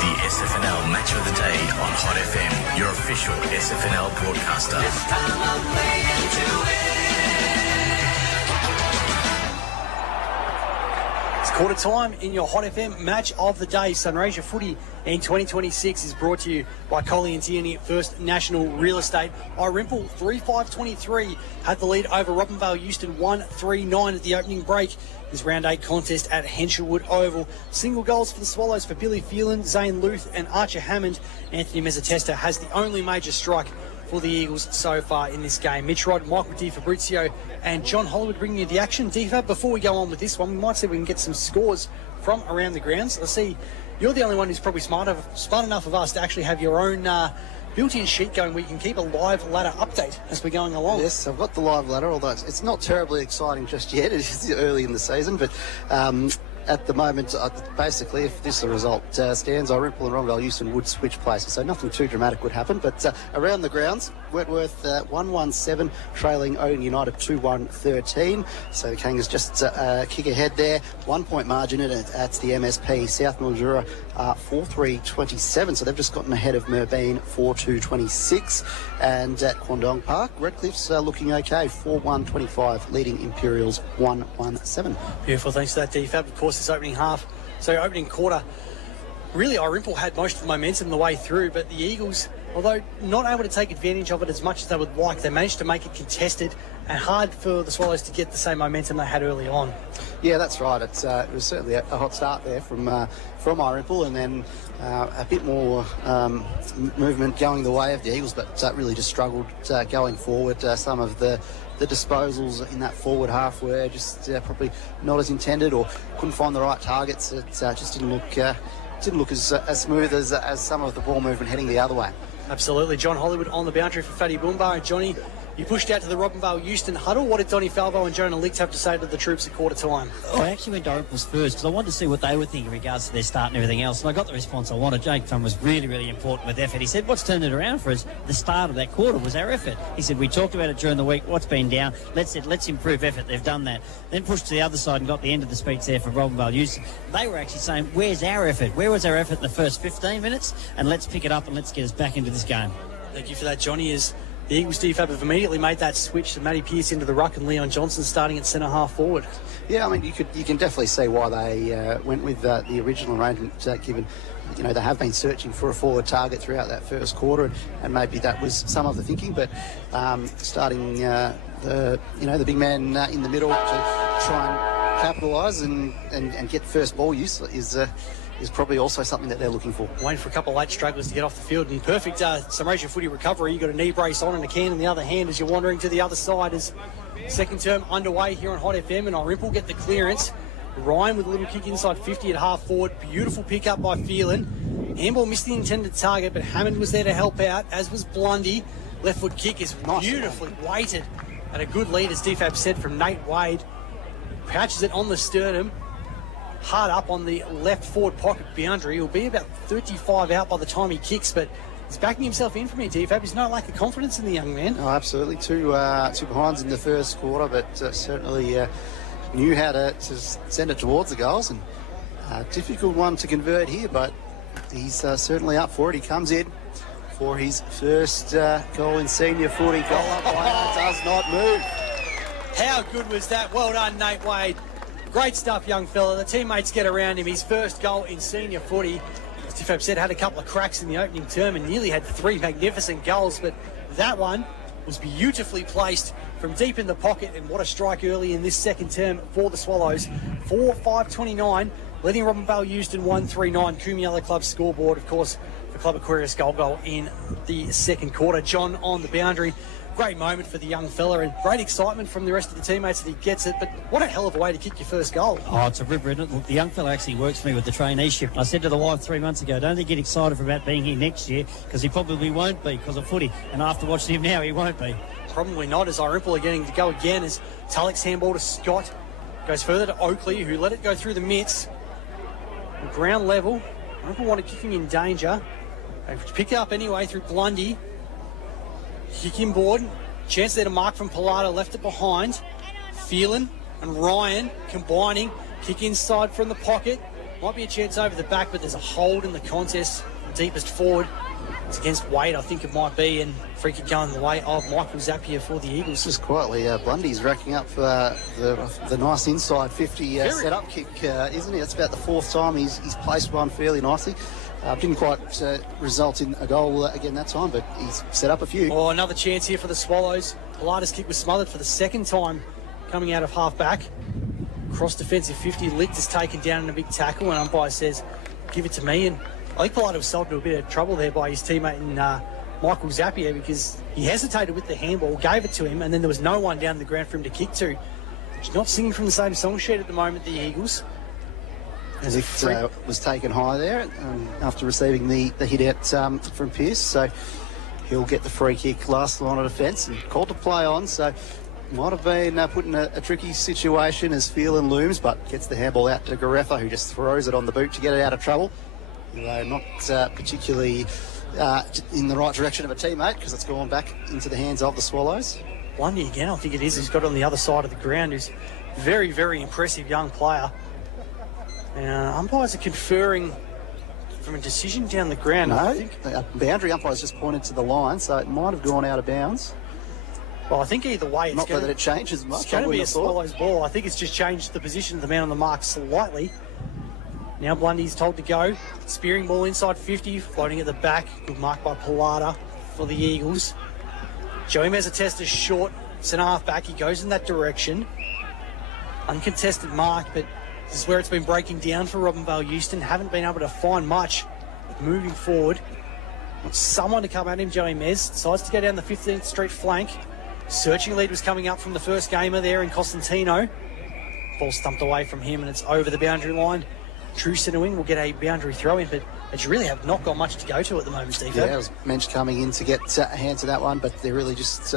The SFNL Match of the Day on Hot FM, your official SFNL broadcaster. This time I'm playing to win. It's quarter time in your Hot FM Match of the Day. Sunraysia Footy in 2026 is brought to you by Colley and Tierney First National Real Estate. Irymple 3-5-23 had the lead over Robinvale Euston 1-3-9 at the opening break. This round 8 contest at Henshelwood Oval. Single goals for the Swallows for Billy Phelan, Zane Luth and Archer Hammond. Anthony Mezzatesta has the only major strike for the Eagles so far in this game. Mitch Rod, Michael Di Fabrizio and John Hollywood bringing you the action. D-Fab, before we go on with this one, we might see if we can get some scores from around the grounds. I see you're the only one who's probably smart enough of us to actually have your own built-in sheet going where you can keep a live ladder update as we're going along. Yes, I've got the live ladder, although it's not terribly exciting just yet. It is early in the season, but at the moment, basically, if this result stands, Irymple and Robinvale Euston would switch places, so nothing too dramatic would happen. But around the grounds, Wentworth 1-1-7, trailing Owen United 2-1-13. So the Kangas just kick ahead there. 1 point margin at the MSP. South Mildura 4-3-27, so they've just gotten ahead of Merbeen 4-2-26. And at Quandong Park, Redcliffe's looking okay, 4-1-25, leading Imperials 1-1-7. Beautiful, thanks for that, D-Fab. Of course, this opening quarter, really Irymple had most of the momentum the way through, but the Eagles, although not able to take advantage of it as much as they would like, they managed to make it contested and hard for the Swallows to get the same momentum they had early on. Yeah, that's right. It was certainly a hot start there from Irymple, and then a bit more movement going the way of the Eagles, but really just struggled going forward. Some of the disposals in that forward half were just probably not as intended, or couldn't find the right targets. It just didn't look as smooth as some of the ball movement heading the other way. Absolutely. John Hollywood on the boundary for Fatty Boombar. And Johnny, you pushed out to the Robinvale Euston huddle. What did Donny Falvo and Jonah Licht have to say to the troops at quarter time? I actually went to Irymple's first because I wanted to see what they would think in regards to their start and everything else. And I got the response I wanted. Jake Thrum was really, really important with effort. He said, what's turned it around for us? The start of that quarter was our effort. He said, we talked about it during the week. What's been down? Let's improve effort. They've done that. Then pushed to the other side and got the end of the speech there for Robinvale Euston. They were actually saying, where's our effort? Where was our effort in the first 15 minutes? And let's pick it up and let's get us back into this game. Thank you for that, Johnny. As the Eagles DFAB have immediately made that switch to Matty Pearce into the ruck and Leon Johnson starting at centre half forward. Yeah, I mean, you can definitely see why they went with the original arrangement, given they have been searching for a forward target throughout that first quarter, and maybe that was some of the thinking. But starting the big man in the middle to try and capitalise and get first ball use is probably also something that they're looking for. Waiting for a couple of late stragglers to get off the field, and perfect Sunraysia footy recovery. You got a knee brace on and a can in the other hand as you're wandering to the other side as second term underway here on Hot FM, and Irymple get the clearance. Ryan with a little kick inside 50 at half forward. Beautiful pick up by Phelan. Handball missed the intended target, but Hammond was there to help out, as was Blundy. Left foot kick is beautifully weighted at a good lead, as DFAB said, from Nate Wade. Pouches it on the sternum. Hard up on the left forward pocket boundary. He'll be about 35 out by the time he kicks, but he's backing himself in from here, DFAB. There's no lack of confidence in the young man. Oh, absolutely. Two behinds in the first quarter, but certainly knew how to send it towards the goals, and a difficult one to convert here, but he's certainly up for it. He comes in for his first goal in senior footy. Goal up by does not move. How good was that? Well done, Nate Wade. Great stuff, young fella. The teammates get around him. His first goal in senior footy. As DFAB said, had a couple of cracks in the opening term and nearly had 3 magnificent goals, but that one was beautifully placed from deep in the pocket, and what a strike early in this second term for the Swallows. 4-5-29, leading Robinvale Euston 1-3-9. Kumiala Club scoreboard, of course, for Club Aquarius goal in the second quarter. John on the boundary. Great moment for the young fella, and great excitement from the rest of the teammates that he gets it, but what a hell of a way to kick your first goal. Oh, it's a ripper, isn't it? Look, the young fella actually works for me with the traineeship. I said to the wife 3 months ago, don't they get excited about being here next year, because he probably won't be because of footy, and after watching him now, he won't be. Probably not, as Irymple are getting to go again, as Tulloch's handball to Scott goes further to Oakley, who let it go through the mitts. Ground level, Irymple wanted kicking in danger. They pick it up anyway through Blundy. Kick inboard. Chance there to mark from Pilata, left it behind. Phelan and Ryan combining. Kick inside from the pocket. Might be a chance over the back, but there's a hold in the contest. Deepest forward. It's against Wade, I think it might be, and free kick going the way of Michael Zapier for the Eagles. Just quietly, Blundy's racking up the nice inside 50 set-up kick, isn't he? That's about the fourth time he's placed one fairly nicely. Didn't quite result in a goal again that time, but he's set up a few. Oh, another chance here for the Swallows. Pilata's kick was smothered for the second time coming out of half-back. Cross defensive 50, Licht is taken down in a big tackle, and umpire says, give it to me. And I think Pilata was sold to a bit of trouble there by his teammate in Michael Zapier, because he hesitated with the handball, gave it to him, and then there was no one down the ground for him to kick to. He's not singing from the same song sheet at the moment, the Eagles. As if was taken high there after receiving the hit out from Pearce, so he'll get the free kick last line of defence and called to play on, so might have been put in a tricky situation as Phelan looms, but gets the handball out to Garefa, who just throws it on the boot to get it out of trouble. Though not particularly in the right direction of a teammate, because it's gone back into the hands of the Swallows. Blundy again, I think it is. He's got it on the other side of the ground. Who's very, very impressive young player. Umpires are conferring from a decision down the ground. No, I think boundary umpires just pointed to the line, so it might have gone out of bounds. Well, I think either way, not that it changes much. It's going to be a Swallows ball. I think it's just changed the position of the man on the mark slightly. Now Blundy's told to go. Spearing ball inside 50, floating at the back. Good mark by Pilata for the Eagles. Joey Mezzatesta short. centre half back. He goes in that direction. Uncontested mark, but this is where it's been breaking down for Robinvale Euston. Haven't been able to find much moving forward. Wants someone to come at him. Joey Mez decides to go down the 15th Street flank. Searching lead was coming up from the first gamer there in Costantino. Ball stumped away from him, and it's over the boundary line. True centre wing will get a boundary throw in, but they really have not got much to go to at the moment, Steve. Yeah, it was Mensch coming in to get a hand to that one, but they're really just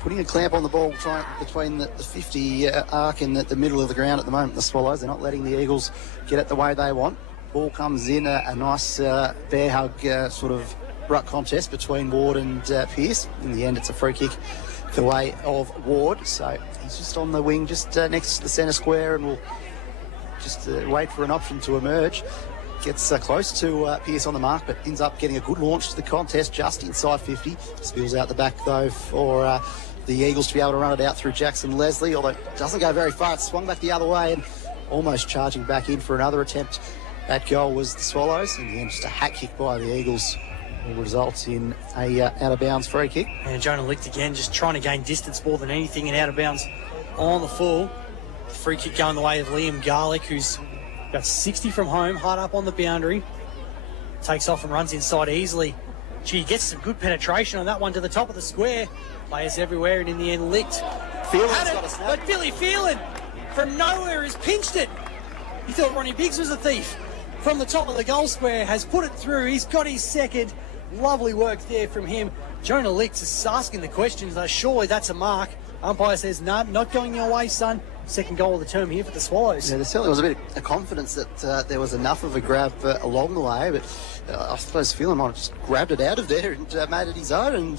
putting a clamp on the ball between the 50 arc and the middle of the ground at the moment. The Swallows, they're not letting the Eagles get it the way they want. Ball comes in, a nice bear hug sort of ruck contest between Ward and Pearce. In the end, it's a free kick the way of Ward, so he's just on the wing, just next to the centre square, and we'll just wait for an option to emerge. Gets close to Pearce on the mark, but ends up getting a good launch to the contest, just inside 50. Spills out the back, though, for the Eagles to be able to run it out through Jackson Leslie, although it doesn't go very far. It swung back the other way and almost charging back in for another attempt. That goal was the Swallows. In the end, just a hat kick by the Eagles will result in a out-of-bounds free kick. And Jonah Licht again just trying to gain distance more than anything, and out-of-bounds on the full. Free kick going the way of Liam Garlick, who's got 60 from home, hard up on the boundary. Takes off and runs inside easily. Gee, gets some good penetration on that one to the top of the square. Players everywhere, and in the end, Licht. Phelan's got a snap. But Billy Phelan from nowhere has pinched it. He thought Ronnie Biggs was a thief. From the top of the goal square, has put it through. He's got his second. Lovely work there from him. Jonah Licht is asking the questions, though. Surely that's a mark. Umpire says, no, not going your way, son. Second goal of the term here for the Swallows. Yeah, there certainly was a bit of confidence that there was enough of a grab along the way, but I suppose Phelan might have just grabbed it out of there and made it his own and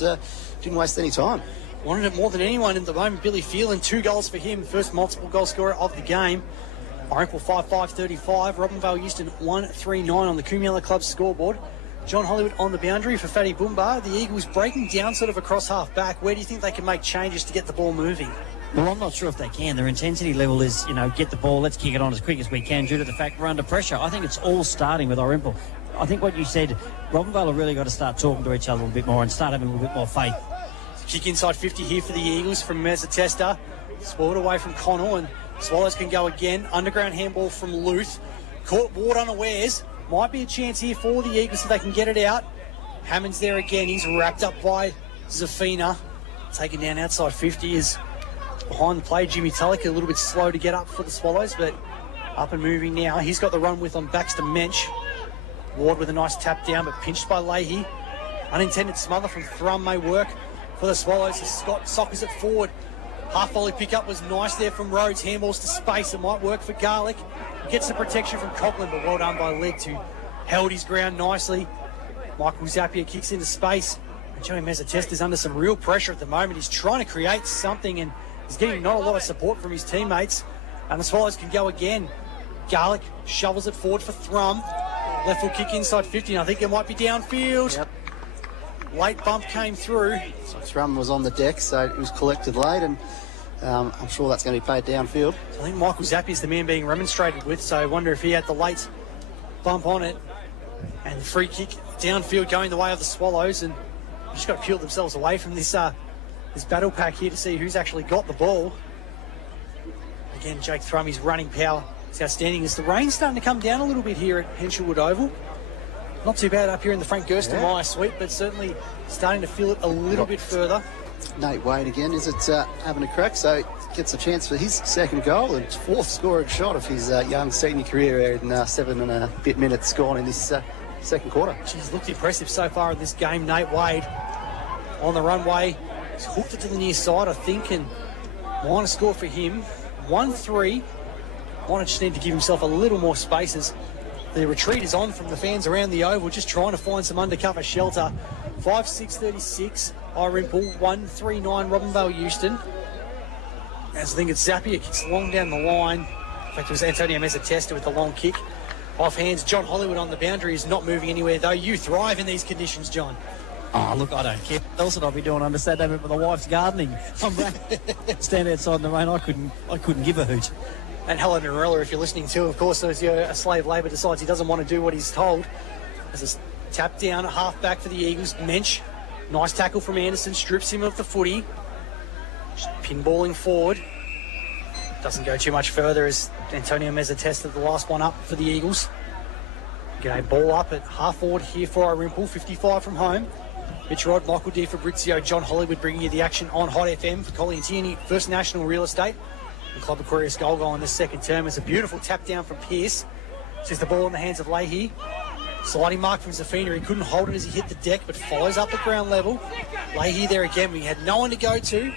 didn't waste any time. Wanted it more than anyone at the moment. Billy Phelan, 2 goals for him, first multiple goal scorer of the game. Irymple 5-5-35, Robinvale Euston 1-3-9 on the Cumula Club scoreboard. John Hollywood on the boundary for Fatty Boomba. The Eagles breaking down sort of across half back. Where do you think they can make changes to get the ball moving? Well, I'm not sure if they can. Their intensity level is, get the ball, let's kick it on as quick as we can due to the fact we're under pressure. I think it's all starting with Irymple. I think what you said, Robinvale have really got to start talking to each other a little bit more and start having a little bit more faith. Kick inside 50 here for the Eagles from Mezzatesta. Spoiled away from Connell, and Swallows can go again. Underground handball from Luth. Caught Ward unawares. Might be a chance here for the Eagles if they can get it out. Hammond's there again. He's wrapped up by Zafina. Taken down outside 50 is behind the play. Jimmy Tullock a little bit slow to get up for the Swallows, but up and moving now. He's got the run with on Baxter Mensch. Ward with a nice tap down, but pinched by Leahy. Unintended smother from Thrum may work for the Swallows as Scott sockers it forward. Half volley pickup was nice there from Rhodes. Handballs to space. It might work for Garlick. Gets the protection from Coughlin, but well done by Led, who held his ground nicely. Michael Zapier kicks into space. And Joey Mezzatesta is under some real pressure at the moment. He's trying to create something, and he's getting not a lot of support from his teammates. And the Swallows can go again. Garlick shovels it forward for Thrum. Left foot kick inside 50, and I think it might be downfield. Yep. Late bump came through. So Thrum was on the deck, so it was collected late, and I'm sure that's going to be paid downfield. I think Michael Zappy is the man being remonstrated with, so I wonder if he had the late bump on it. And the free kick downfield going the way of the Swallows, and just got to peel themselves away from this battle pack here to see who's actually got the ball. Again, Jake Thrum, his running power is outstanding. As the rain's starting to come down a little bit here at Henshelwood Oval. Not too bad up here in the Frank Gerstenmaier suite, but certainly starting to feel it a little bit further. Nate Wade again, is it having a crack? So gets a chance for his second goal and 4th scoring shot of his young senior career in 7 and a bit minutes gone in this second quarter. She's looked impressive so far in this game. Nate Wade on the runway. He's hooked it to the near side, I think, and minor score for him. 1-3. Might just need to give himself a little more space as the retreat is on from the fans around the oval, just trying to find some undercover shelter. 5-6-36. Irymple 1-3-9 Robinvale Euston. As I think it's Zapier kicks long down the line. In fact, it was Antonio Mezzatesta with the long kick. Off hands, John Hollywood on the boundary is not moving anywhere, though. You thrive in these conditions, John. Oh, look, I don't care. What else would I be doing under Saturday with my wife's gardening? I'm stand outside in the rain. I couldn't give a hoot. And Helen Narella, if you're listening to, of course, as a slave labour decides he doesn't want to do what he's told. There's a tap down, half back for the Eagles. Mensch, nice tackle from Anderson, strips him of the footy. Just pinballing forward. Doesn't go too much further as Antonio Meza tested the last one up for the Eagles. Get a ball up at half forward here for Irymple, 55 from home. Mitch Rod, Michael D. Fabrizio, John Hollywood bringing you the action on Hot FM for Collie and Tierney, First National Real Estate. The Club Aquarius goal in this second term is a beautiful tap down from Pearce. Sees the ball in the hands of Leahy. Sliding mark from Zafina. He couldn't hold it as he hit the deck, but follows up at ground level. Leahy there again. We had no one to go to.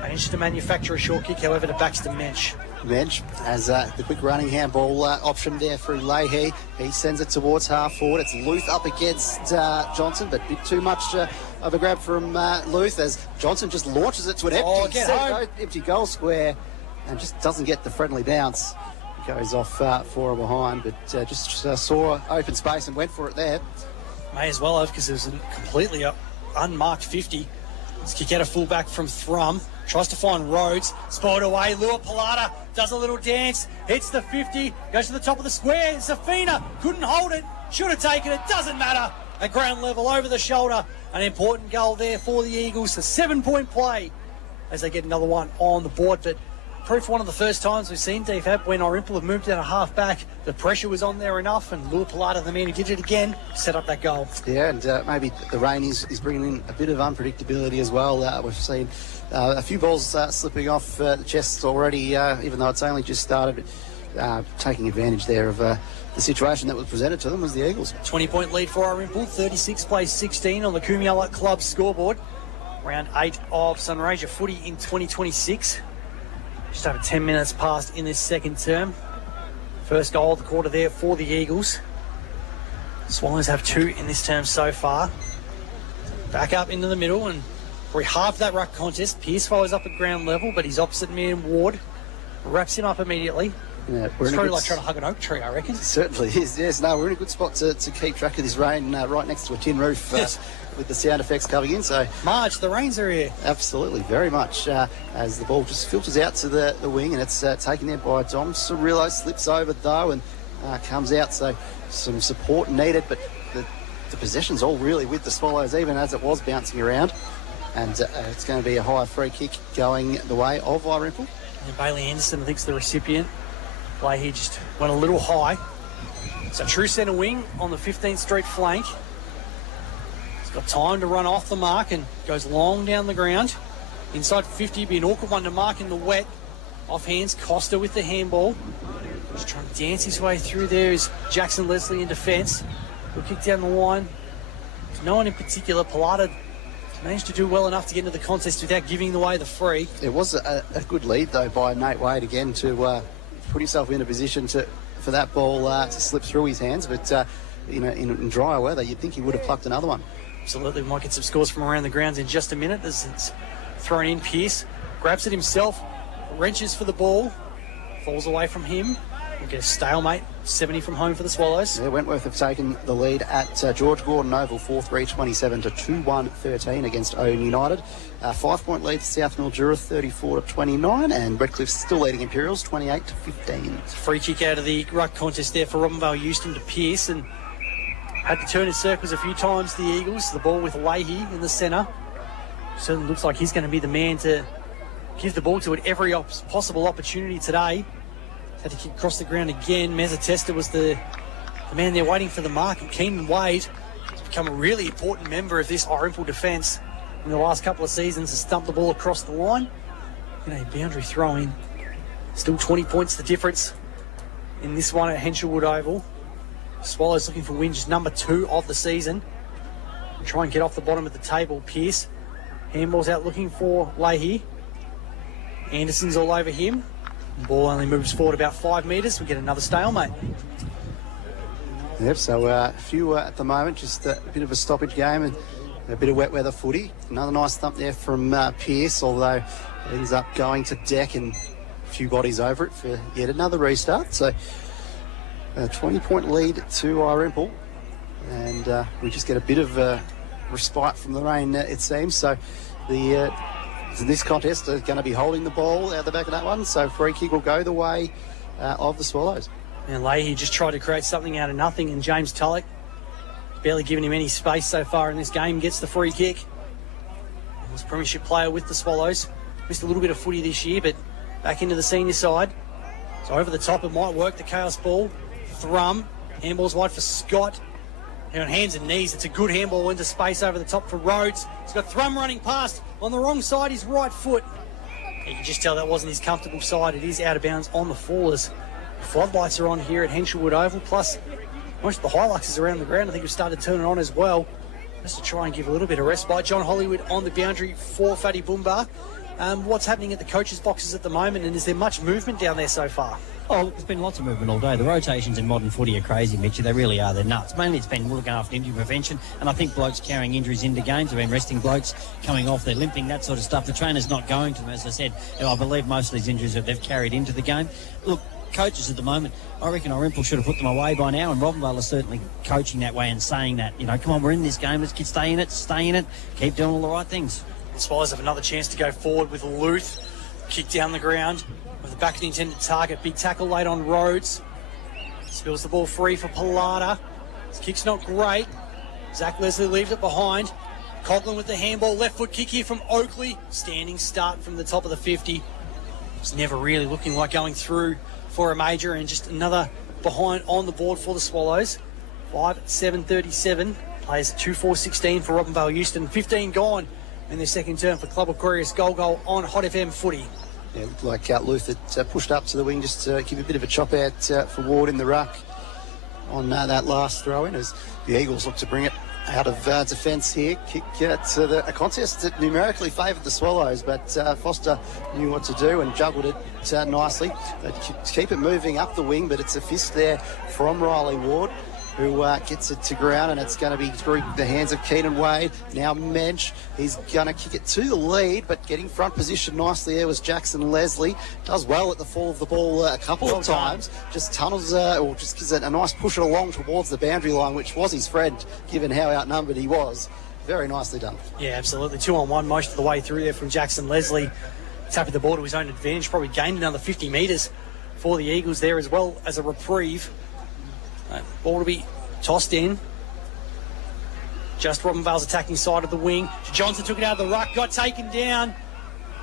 Managed to manufacture a short kick, however, to Baxter Mensch. Mensch has the quick running handball option there through Leahy. He sends it towards half forward. It's Luth up against Johnson, but a bit too much of a grab from Luth as Johnson just launches it to an empty goal square and just doesn't get the friendly bounce. Goes off 4 behind, but just saw open space and went for it there. May as well have, because it was a completely unmarked 50. Let's kick out a fullback from Thrum. Tries to find Rhodes. Spotted away. Lua Pilata does a little dance. Hits the 50. Goes to the top of the square. Zafina couldn't hold it. Should have taken it. Doesn't matter. At ground level, over the shoulder. An important goal there for the Eagles. A 7-point play as they get another one on the board. But proof one of the first times we've seen DFAB when Irymple have moved out a half back. The pressure was on there enough, and Lua Pilata, the man who did it again, set up that goal. Yeah, and maybe the rain is bringing in a bit of unpredictability as well. We've seen a few balls slipping off the chests already, even though it's only just started. Taking advantage there of the situation that was presented to them was the Eagles. 20-point lead for Irymple, 36 plays 16 on the Kumiala Club scoreboard. Round 8 of Sunraysia footy in 2026. Just over 10 minutes passed in this second term. First goal of the quarter there for the Eagles. Swallows have 2 in this term so far. Back up into the middle, and we halved that ruck contest. Pearce follows up at ground level, but his opposite man, Ward, wraps him up immediately. Yeah, it's probably like trying to hug an oak tree, I reckon. It certainly is, yes. No, we're in a good spot to keep track of this rain right next to a tin roof with the sound effects coming in. So Marge, the rains are here. Absolutely, very much. As the ball just filters out to the wing, and it's taken there by Dom Cirillo, slips over though and comes out. So some support needed, but the possession's all really with the Swallows, even as it was bouncing around. And it's going to be a high free kick going the way of Irymple. And Bailey Anderson, I think, is the recipient. Leahy just went a little high. So true centre wing on the 15th Street flank. He's got time to run off the mark and goes long down the ground. Inside 50, be an awkward one to mark in the wet. Off hands, Costa with the handball. Just trying to dance his way through there is Jackson Leslie in defence. He'll kick down the line. There's no one in particular. Pilata managed to do well enough to get into the contest without giving away the free. It was a good lead, though, by Nate Wade again to put himself in a position for that ball to slip through his hands. But in drier weather, you'd think he would have plucked another one. Absolutely. We might get some scores from around the grounds in just a minute. It's thrown in. Pearce grabs it himself, wrenches for the ball, falls away from him. We'll get a stalemate, 70 from home for the Swallows. Yeah, Wentworth have taken the lead at George Gordon Oval, 4-3, 27 to 2-1-13 against Owen United. 5-point lead to South Mildura, 34 to 29, and Redcliffe's still leading Imperials, 28 to 15. Free kick out of the ruck contest there for Robinvale Euston to Pearce, and had to turn his circles a few times, the Eagles. The ball with Leahy in the centre. Certainly looks like he's going to be the man to give the ball to at every possible opportunity today. Had to kick across the ground again. Meza Testa was the man there waiting for the mark, and Keenan Wade has become a really important member of this Irymple defence in the last couple of seasons. Has stumped the ball across the line. A boundary throw in. Still 20 points the difference in this one at Henshelwood Oval. Swallows looking for win, just number 2 of the season. And try and get off the bottom of the table. Pearce handballs out looking for Leahy. Anderson's all over him. The ball only moves forward about 5 metres. We get another stalemate. Yep, so a few at the moment, just a bit of a stoppage game and a bit of wet weather footy. Another nice thump there from Pearce, although it ends up going to deck and a few bodies over it for yet another restart. So a 20-point lead to Irymple, and we just get a bit of respite from the rain, it seems. So this contest is going to be holding the ball out the back of that one, so free kick will go the way of the Swallows. And Leahy just tried to create something out of nothing, and James Tulloch, barely giving him any space so far in this game, gets the free kick. He was a premiership player with the Swallows. Missed a little bit of footy this year, but back into the senior side. So over the top, it might work. The chaos ball. Thrum. Handball's wide for Scott. And on hands and knees, it's a good handball into space over the top for Rhodes. He's got Thrum running past. On the wrong side, his right foot. You can just tell that wasn't his comfortable side. It is out of bounds on the fallers. The floodlights are on here at Henshelwood Oval, plus most of the Hiluxes around the ground. I think we've started turning on as well, just to try and give a little bit of respite. John Hollywood on the boundary for Fatty Boomba. What's happening at the coaches' boxes at the moment, and is there much movement down there so far? Oh, there's been lots of movement all day. The rotations in modern footy are crazy, Mitchy. They really are. They're nuts. Mainly it's been looking after injury prevention, and I think blokes carrying injuries into games. They've been resting blokes, coming off, they're limping, that sort of stuff. The trainer's not going to them, as I said. I believe most of these injuries that they've carried into the game. Look, coaches at the moment, I reckon Irymple should have put them away by now, and Robinvale is certainly coaching that way and saying that, come on, we're in this game, let's stay in it, keep doing all the right things. The Swallows have another chance to go forward with Luth. Kick down the ground with the back of the intended target. Big tackle late on Rhodes. Spills the ball free for Pilata. His kick's not great. Zach Leslie leaves it behind. Coughlin with the handball. Left foot kick here from Oakley. Standing start from the top of the 50. It's never really looking like going through for a major, and just another behind on the board for the Swallows. 5-7-37. Plays 2-4-16 for Robinvale Euston. 15 gone in their second term for Club Aquarius. Goal on Hot FM footy. Yeah, looked like Luther pushed up to the wing just to give a bit of a chop out for Ward in the ruck on that last throw in, as the Eagles look to bring it out of defence here. Kick to a contest that numerically favoured the Swallows, but Foster knew what to do and juggled it nicely. They keep it moving up the wing, but it's a fist there from Riley Ward, who gets it to ground, and it's going to be through the hands of Keenan Wade. Now Mensch, he's going to kick it to the lead, but getting front position nicely there was Jackson Leslie. Does well at the fall of the ball a couple of times. Just tunnels, or just gives it a nice push it along towards the boundary line, which was his friend, given how outnumbered he was. Very nicely done. Yeah, absolutely. 2-on-1 most of the way through there from Jackson Leslie. Tapping the ball to his own advantage, probably gained another 50 metres for the Eagles there, as well as a reprieve. Ball to be tossed in. Just Robinvale's attacking side of the wing. Johnson took it out of the ruck, got taken down.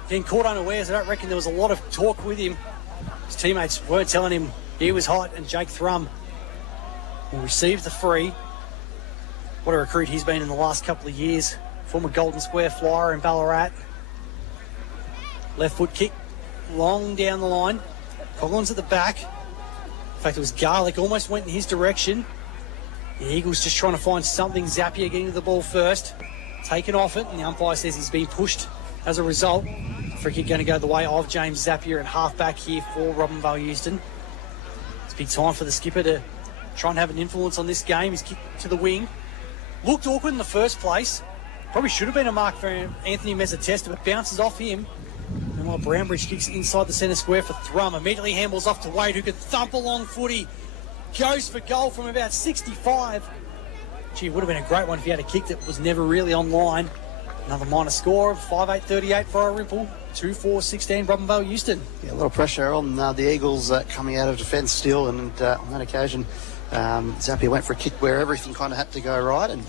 Then caught unawares. I don't reckon there was a lot of talk with him. His teammates weren't telling him he was hot, and Jake Thrum will receive the free. What a recruit he's been in the last couple of years. Former Golden Square flyer in Ballarat. Left foot kick, long down the line. Coghlan's at the back. In fact, it was Garlick, almost went in his direction. The Eagles just trying to find something. Zapier getting to the ball first. Taken off it, and the umpire says he's been pushed as a result. Free kick going to go the way of James Zapier, and half-back here for Robinvale Euston. It's big time for the skipper to try and have an influence on this game. He's kicked to the wing. Looked awkward in the first place. Probably should have been a mark for Anthony Mezzatesta, but bounces off him. And while Brownbridge kicks inside the centre square for Thrum, immediately handballs off to Wade, who can thump along footy. Goes for goal from about 65. Gee, it would have been a great one if he had a kick that was never really online. Another minor score of 5-8-38 for Irymple. 2-4-16 Robinvale Euston. Yeah, a lot of pressure on the Eagles coming out of defence still, and on that occasion, Zapier went for a kick where everything kind of had to go right, and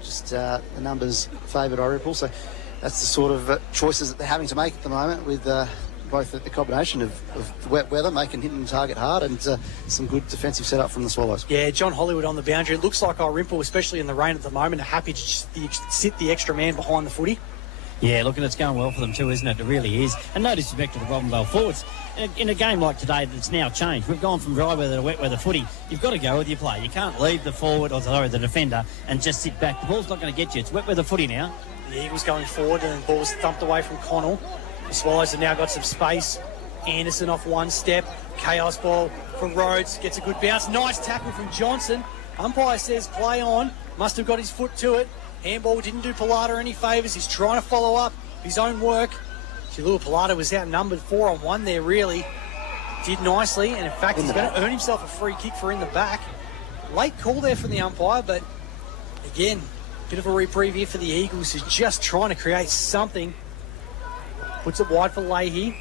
just the numbers favoured Irymple. So that's the sort of choices that they're having to make at the moment, with both the combination of wet weather making hitting the target hard, and some good defensive setup from the Swallows. Yeah, John Hollywood on the boundary. It looks like Irymple, especially in the rain at the moment, are happy to just sit the extra man behind the footy. Yeah, look, and it's going well for them too, isn't it? It really is. And no disrespect to the Robinvale forwards. In a game like today that's now changed, we've gone from dry weather to wet weather footy. You've got to go with your play. You can't leave the forward, or the defender, and just sit back. The ball's not going to get you. It's wet weather footy now. The Eagles going forward, and the ball's thumped away from Connell. The Swallows have now got some space. Anderson off one step. Chaos ball from Rhodes. Gets a good bounce. Nice tackle from Johnson. Umpire says play on. Must have got his foot to it. Handball didn't do Pilata any favours. He's trying to follow up his own work. Chilua Pilata was outnumbered 4-on-1 there, really. Did nicely, and in fact, he's going to earn himself a free kick for in the back. Late call there from the umpire, but again, bit of a reprieve here for the Eagles, who's just trying to create something. Puts it wide for Leahy,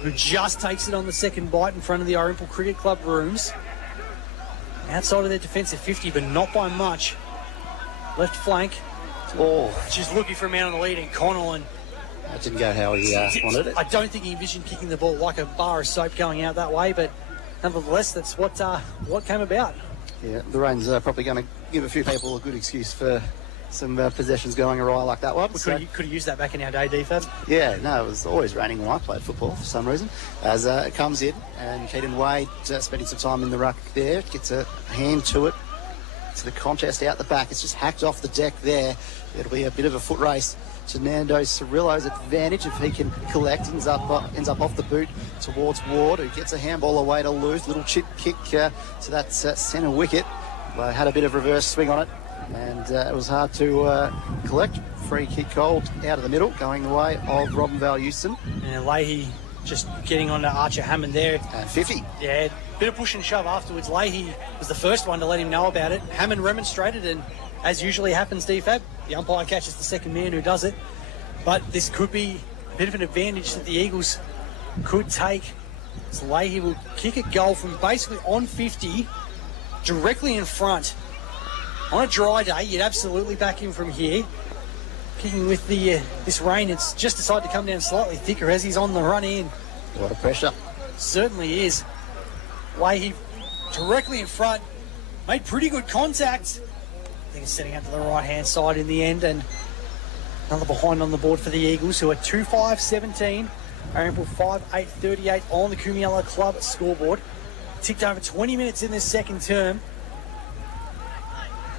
who just takes it on the second bite in front of the Irymple Cricket Club rooms. Outside of their defensive 50, but not by much. Left flank. Oh, just looking for a man on the lead, and Connell, and It didn't go how he wanted it. I don't think he envisioned kicking the ball like a bar of soap going out that way, but nonetheless, that's what came about. Yeah, the rain's probably going to give a few people a good excuse for some possessions going awry like that one. We could have used that back in our day, DFAB. Yeah, no, it was always raining when I played football for some reason. As it comes in, and Keaton Wade spending some time in the ruck there, gets a hand to it, to the contest out the back. It's just hacked off the deck there. It'll be a bit of a foot race to Nando Cirillo's advantage if he can collect. Ends up off the boot towards Ward, who gets a handball away to Luth. Little chip kick to that centre wicket. Had a bit of reverse swing on it, and it was hard to collect. Free kick called out of the middle, going the way of Robinvale Euston. And Leahy just getting on to Archer Hammond there. 50. Yeah, bit of push and shove afterwards. Leahy was the first one to let him know about it. Hammond remonstrated, and as usually happens, DFAB, the umpire catches the second man who does it. But this could be a bit of an advantage that the Eagles could take. So Leahy will kick a goal from basically on 50, directly in front. On a dry day, you'd absolutely back him from here. Kicking with the this rain, it's just decided to come down slightly thicker as he's on the run in. A lot of pressure. Certainly is. Leahy directly in front, made pretty good contact. I think it's setting up to the right-hand side in the end, and another behind on the board for the Eagles, who are 2-5-17. Irymple 5-8-38 on the Kumiala Club scoreboard. Ticked over 20 minutes in this second term.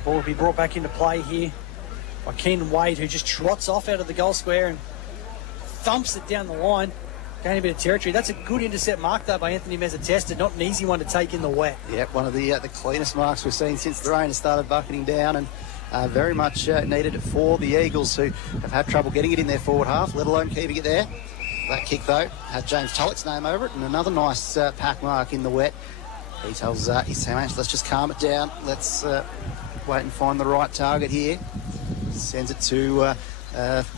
Ball will be brought back into play here by Keenan Wade, who just trots off out of the goal square and thumps it down the line. Gaining a bit of territory. That's a good intercept mark, though, by Anthony Mezzatesta. Not an easy one to take in the wet. Yep, one of the cleanest marks we've seen since the rain has started bucketing down, and very much needed for the Eagles, who have had trouble getting it in their forward half, let alone keeping it there. That kick, though, had James Tulloch's name over it, and another nice pack mark in the wet. He tells his teammates, let's just calm it down. Let's wait and find the right target here. Sends it to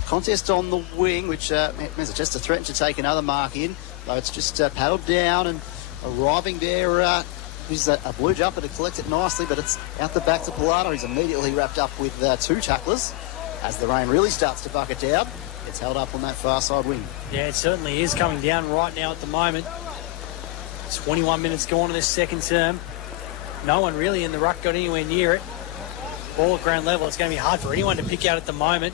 contest on the wing, which Mezzatesta threatened to take another mark in, though it's just paddled down and arriving there. He's a blue jumper to collect it nicely, but it's out the back to Pilato. He's immediately wrapped up with two tacklers. As the rain really starts to bucket down, it's held up on that far side wing. Yeah, it certainly is coming down right now at the moment. 21 minutes gone in this second term. No one really in the ruck got anywhere near it. Ball at ground level. It's going to be hard for anyone to pick out at the moment.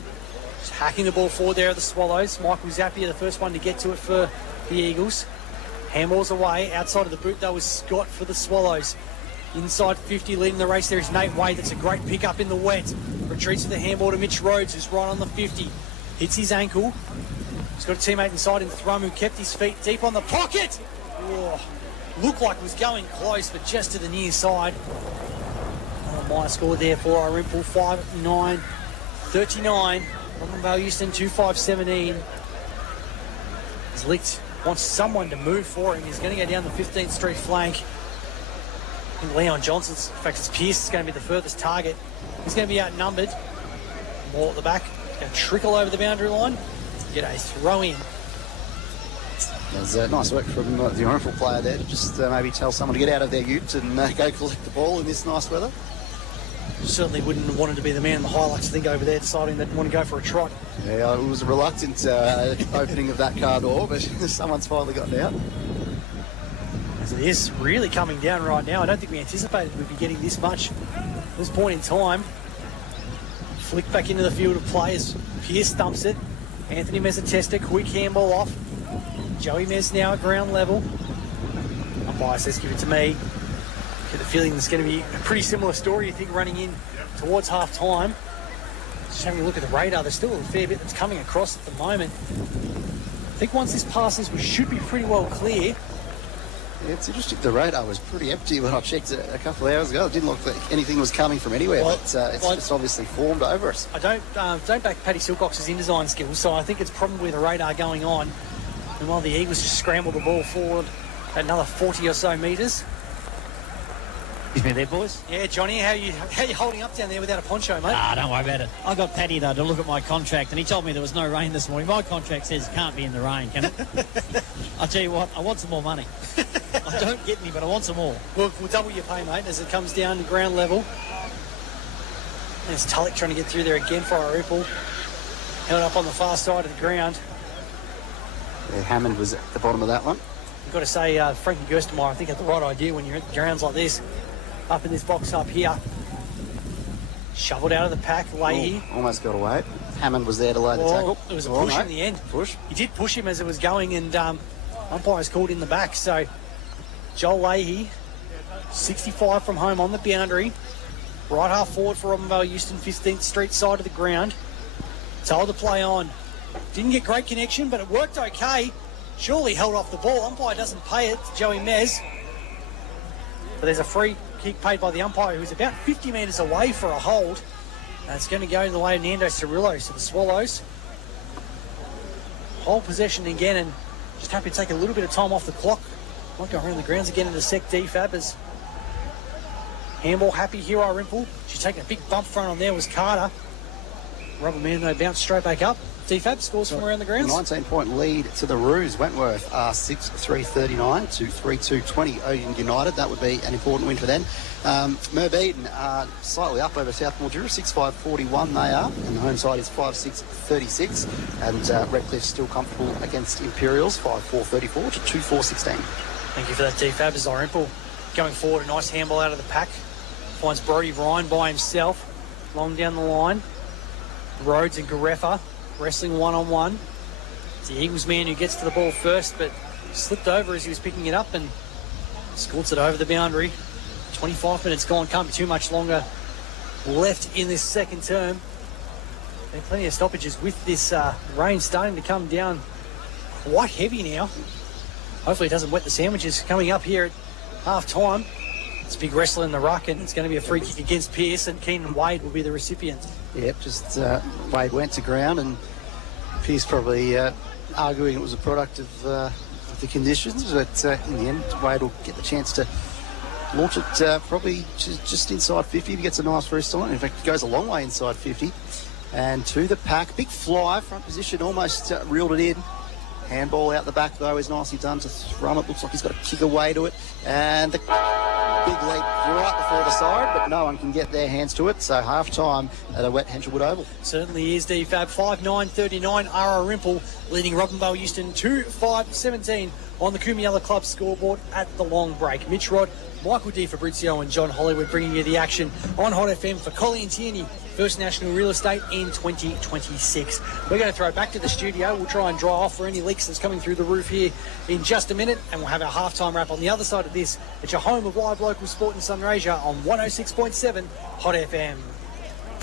Just hacking the ball forward there at the Swallows. Michael Zappia, the first one to get to it for the Eagles. Handballs away. Outside of the boot, though, is Scott for the Swallows. Inside 50, leading the race there is Nate Wade. That's a great pick-up in the wet. Retreats with the handball to Mitch Rhodes, who's right on the 50. Hits his ankle. He's got a teammate inside in Thrum, who kept his feet deep on the pocket. Oh, looked like it was going close, but just to the near side. Minor score there for Irymple, 5-9-39. Robinvale Euston, 2-5-17. Licht wants someone to move for him. He's going to go down the 15th Street flank. I think Leon Johnson's, in fact, it's Pierce is going to be the furthest target. He's going to be outnumbered. Ball at the back. Going to trickle over the boundary line. Get a throw in. There's nice work from the Irymple player there to just maybe tell someone to get out of their ute and go collect the ball in this nice weather. Certainly wouldn't have wanted to be the man in the highlights, I think, over there, deciding they want to go for a trot. Yeah, it was a reluctant opening of that car door, but someone's finally gotten out. As it is really coming down right now. I don't think we anticipated we'd be getting this much at this point in time. Flick back into the field of players. Pierce dumps it. Anthony Mezzatesta, quick handball off. Joey Mez now at ground level. Umpire says, give it to me. Get the feeling there's going to be a pretty similar story, you think, running in towards half-time. Just having a look at the radar, there's still a fair bit that's coming across at the moment. I think once this passes, we should be pretty well clear. Yeah, it's interesting. The radar was pretty empty when I checked it a couple of hours ago. It didn't look like anything was coming from anywhere, but it's just obviously formed over us. I don't back Paddy Silcox's InDesign skills, so I think it's probably the radar going on. And while the Eagles just scramble the ball forward at another 40 or so metres. You been there, boys? Yeah, Johnny, how you holding up down there without a poncho, mate? Don't worry about it. I got Paddy, though, to look at my contract, and he told me there was no rain this morning. My contract says it can't be in the rain, can it? I'll tell you what, I want some more money. I don't get any, but I want some more. We'll double your pay, mate, as it comes down to ground level. There's Tulloch trying to get through there again for Irymple. Held up on the far side of the ground. Hammond was at the bottom of that one. You've got to say, Frankie Gerstenmaier, I think, had the right idea when you're at the grounds like this. Up in this box up here. Shoveled out of the pack, Leahy. Almost got away. Hammond was there to lay the tackle. It was a push in the end. Push. He did push him as it was going, and umpires called in the back. So Joel Leahy, 65 from home on the boundary. Right half forward for Robinvale Euston, 15th Street side of the ground. Told to play on. Didn't get great connection, but it worked okay. Surely held off the ball. Umpire doesn't pay it to Joey Mez. But there's a free kick paid by the umpire, who's about 50 metres away for a hold. And it's going to go in the way of Nando Cirillo. So the Swallows hold possession again, and just happy to take a little bit of time off the clock. Might go around the grounds again in the sec defab as handball happy here, Irymple. She's taking a big bump front on there was Carter. Rubber man, though, bounced straight back up. DFAB scores from around the grounds. 19-point lead to the Roos. Wentworth are 6-3-39 to 3-2-20 Odeon United. That would be an important win for them. Merbeaton are slightly up over South Mildura, 6-5-41 they are, and the home side is 5-6-36. And Redcliffe still comfortable against Imperials, 5-4-34 to 2-4-16. Thank you for that, DFAB. As Irymple going forward, a nice handball out of the pack. Finds Brody Ryan by himself, long down the line. Rhodes and Gareffa wrestling one-on-one. It's the Eagles man who gets to the ball first, but slipped over as he was picking it up and squirts it over the boundary. 25 minutes gone, can't be too much longer left in this second term. There are plenty of stoppages with this rain starting to come down quite heavy now. Hopefully it doesn't wet the sandwiches coming up here at half-time. It's a big wrestle in the ruck, and it's going to be a free kick against Pearce, and Keenan Wade will be the recipient. Yep, just Wade went to ground, and Pearce probably arguing it was a product of the conditions, but in the end, Wade will get the chance to launch it probably just inside 50. He gets a nice wrist on it. In fact, it goes a long way inside 50. And to the pack, big fly, front position, almost reeled it in. Handball out the back, though, is nicely done to Thrum. It looks like he's got to kick away to it. And the big lead right before the side, but no one can get their hands to it. So half-time at a wet Henshallwood Oval. Certainly is, DFAB. 5-9-39, Irymple leading Robinvale Euston 2-5-17 on the Kumiella Club scoreboard at the long break. Mitch Rod, Michael D. Fabrizio and John Hollywood bringing you the action on Hot FM for Collie and Tierney, First National Real Estate in 2026. We're going to throw it back to the studio. We'll try and dry off for any leaks that's coming through the roof here in just a minute, and we'll have our halftime wrap on the other side of this. It's your home of live local sport in Sunraysia on 106.7 Hot FM.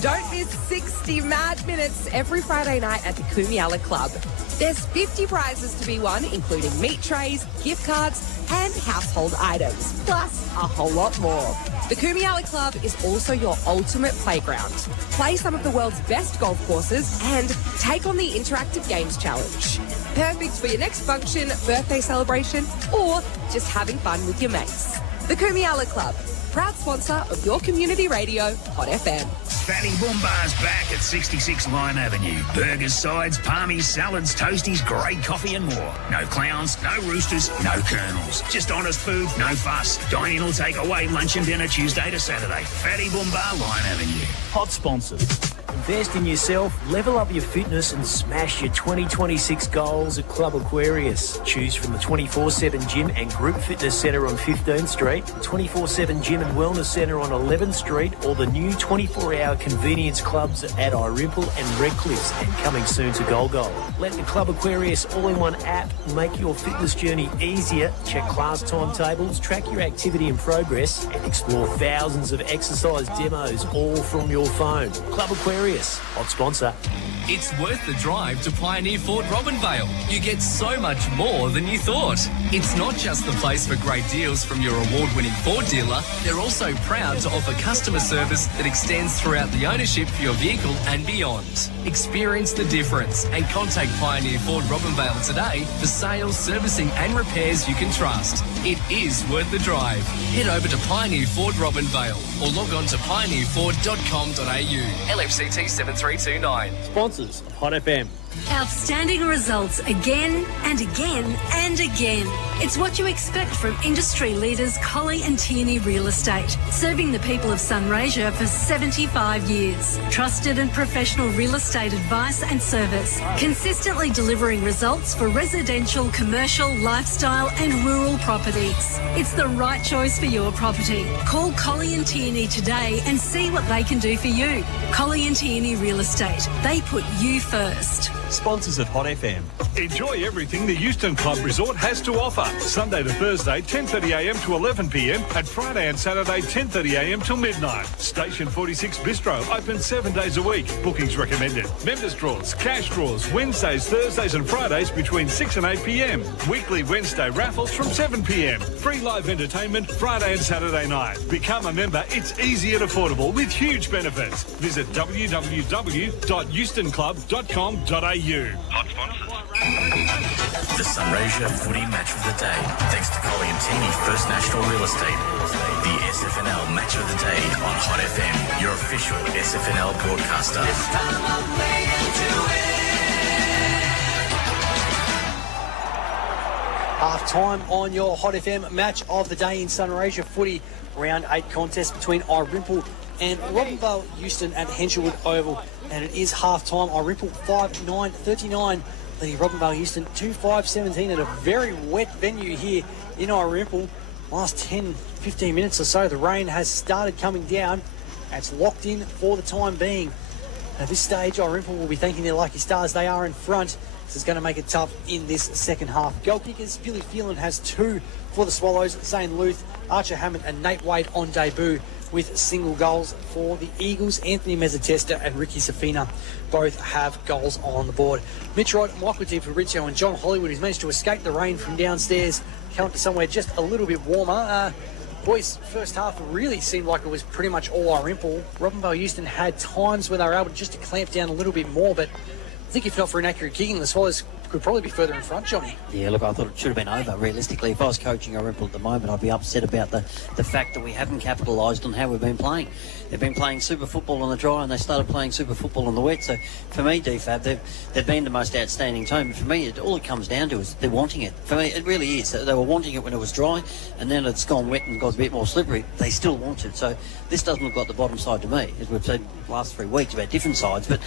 Don't miss 60 mad minutes every Friday night at the Kumiella Club. There's 50 prizes to be won, including meat trays, gift cards, and household items, plus a whole lot more. The Kumiella Club is also your ultimate playground. Play some of the world's best golf courses and take on the Interactive Games Challenge. Perfect for your next function, birthday celebration, or just having fun with your mates. The Kumiella Club, proud sponsor of your community radio, Hot FM. Fatty Boombar's back at 66 Lime Avenue. Burgers, sides, palmies, salads, toasties, great coffee and more. No clowns, no roosters, no colonels. Just honest food, no fuss. Dine in or take away lunch and dinner Tuesday to Saturday. Fatty Boombar, Lime Avenue. Hot sponsors. Invest in yourself, level up your fitness and smash your 2026 goals at Club Aquarius. Choose from the 24/7 Gym and Group Fitness Centre on 15th Street, 24/7 Gym and Wellness Centre on 11th Street, or the new 24-hour convenience clubs at Irymple and Redcliffe, and coming soon to Golgol. Let the Club Aquarius all-in-one app make your fitness journey easier. Check class timetables, track your activity and progress, and explore thousands of exercise demos all from your phone. Club Aquarius, hot sponsor. It's worth the drive to Pioneer Ford Robinvale. You get so much more than you thought. It's not just the place for great deals from your award-winning Ford dealer. They're also proud to offer customer service that extends throughout the ownership for your vehicle and beyond. Experience the difference and contact Pioneer Ford Robinvale today for sales, servicing and repairs you can trust. It is worth the drive. Head over to Pioneer Ford Robinvale or log on to pioneerford.com.au. LFCT 7329. Sponsors of Hot FM. Outstanding results again and again and again. It's what you expect from industry leaders Colley and Tierney Real Estate, serving the people of Sunraysia for 75 years. Trusted and professional real estate advice and service, consistently delivering results for residential, commercial, lifestyle and rural properties. It's the right choice for your property. Call Colley and Tierney today and see what they can do for you. Colley and Tierney Real Estate. They put you first. Sponsors at Hot FM. Enjoy everything the Euston Club Resort has to offer. Sunday to Thursday, 10:30am to 11pm, and Friday and Saturday, 10:30am till midnight. Station 46 Bistro, open 7 days a week. Bookings recommended. Members draws, cash draws, Wednesdays, Thursdays and Fridays between 6 and 8pm. Weekly Wednesday raffles from 7pm. Free live entertainment Friday and Saturday night. Become a member. It's easy and affordable with huge benefits. Visit www.eustonclub.com.au. Hot sponsors. The Sunraysia Footy Match of the Day. Thanks to Colley and Tierney First National Real Estate. The SFNL Match of the Day on Hot FM, your official SFNL broadcaster. Half time on your Hot FM Match of the Day in Sunraysia Footy. Round 8 contest between Irymple and Robinvale Euston at Henshelwood Oval. And it is half time. Irymple 5-9-39. Leading Robinvale Euston 2-5-17 at a very wet venue here in Irymple. Last 10-15 minutes or so, the rain has started coming down. It's locked in for the time being. At this stage, Irymple will be thanking their lucky stars. They are in front. This is going to make it tough in this second half. Goal kickers, Billy Phelan has 2 for the Swallows. Zane Luth, Archer Hammond and Nate Wade on debut with single goals for the Eagles. Anthony Mezzatesta and Ricky Safina both have goals on the board. Mitch Wright, Michael DiFabrizio and John Hollywood, who's managed to escape the rain from downstairs, come to somewhere just a little bit warmer. Boys, first half really seemed like it was pretty much all Irymple. Robinvale Euston had times where they were able just to clamp down a little bit more, but I think if not for inaccurate kicking, the Swallows could probably be further in front, Johnny. Yeah, look, I thought it should have been over, realistically. If I was coaching Irymple at the moment, I'd be upset about the fact that we haven't capitalised on how we've been playing. They've been playing super football on the dry and they started playing super football on the wet. So for me, DFAB, they've been the most outstanding team. For me, all it comes down to is they're wanting it. For me, it really is. They were wanting it when it was dry, and then it's gone wet and got a bit more slippery. They still want it. So this doesn't look like the bottom side to me, as we've said the last 3 weeks about different sides. But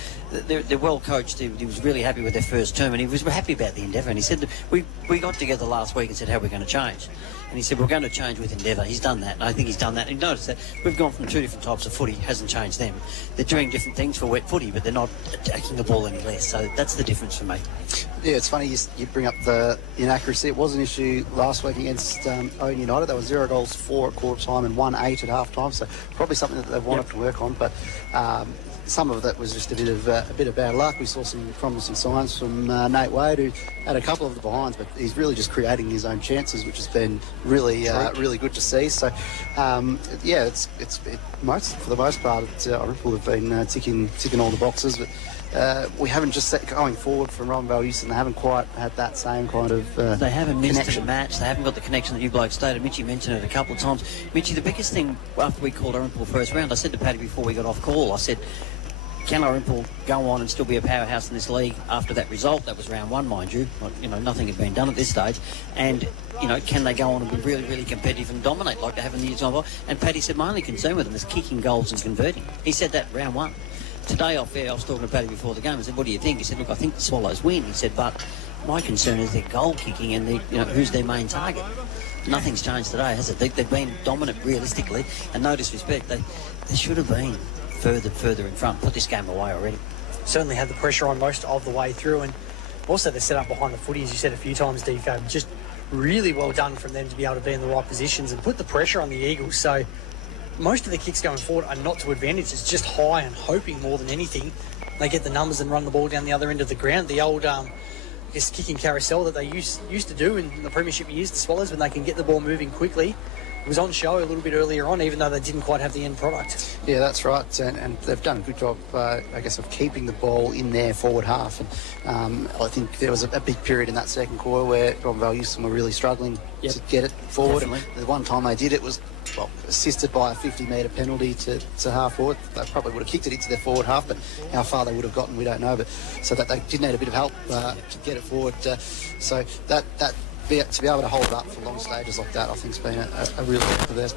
they're well coached. He was really happy with their first term, and he was happy about the endeavour. And he said that we got together last week and said how we're going to change. And he said, we're going to change with endeavour. He's done that, and I think he's done that. And notice that we've gone from 2 different types of footy, hasn't changed them. They're doing different things for wet footy, but they're not attacking the ball any less. So that's the difference for me. Yeah, it's funny you bring up the inaccuracy. It was an issue last week against Owen United. There were 0 goals, 4 at quarter time and 1-8 at half time. So probably something that they've wanted to work on. But some of that was just a bit of bad luck. We saw some promising signs from Nate Wade, who had a couple of the behinds, but he's really just creating his own chances, which has been really good to see. So yeah, for the most part, Irymple have been ticking all the boxes, but we haven't just set going forward from Robinvale Euston. They haven't quite had that same kind of they haven't missed connection. the match. They haven't got the connection that you blokes stated. Mitchie mentioned it a couple of times. Mitchie, the biggest thing after we called Irymple first round, I said to Paddy before we got off call, I said, can Irymple go on and still be a powerhouse in this league after that result? That was round 1, mind you. Nothing had been done at this stage. And, can they go on and be really, really competitive and dominate like they have in the years gone by? And Paddy said, my only concern with them is kicking goals and converting. He said that round 1. Today off air, I was talking to Paddy before the game. I said, what do you think? He said, look, I think the Swallows win. He said, but my concern is their goal kicking and who's their main target. Nothing's changed today, has it? They've been dominant realistically, and no disrespect, they should have been further in front, put this game away already. Certainly had the pressure on most of the way through, and also they're set up behind the footy, as you said a few times, DFAB. Just really well done from them to be able to be in the right positions and put the pressure on the Eagles. So most of the kicks going forward are not to advantage. It's just high and hoping more than anything they get the numbers and run the ball down the other end of the ground. The old kicking carousel that they used to do in the premiership years, the Swallows, when they can get the ball moving quickly. It was on show a little bit earlier on, even though they didn't quite have the end product. Yeah, that's right, and they've done a good job, I guess, of keeping the ball in their forward half. And I think there was a big period in that second quarter where Robinvale Euston were really struggling to get it forward. And the one time they did, it was assisted by a 50-metre penalty to half forward. They probably would have kicked it into their forward half, but how far they would have gotten, we don't know. But so that they did need a bit of help to get it forward. So to be able to hold it up for long stages like that, I think, has been a real help for theirs.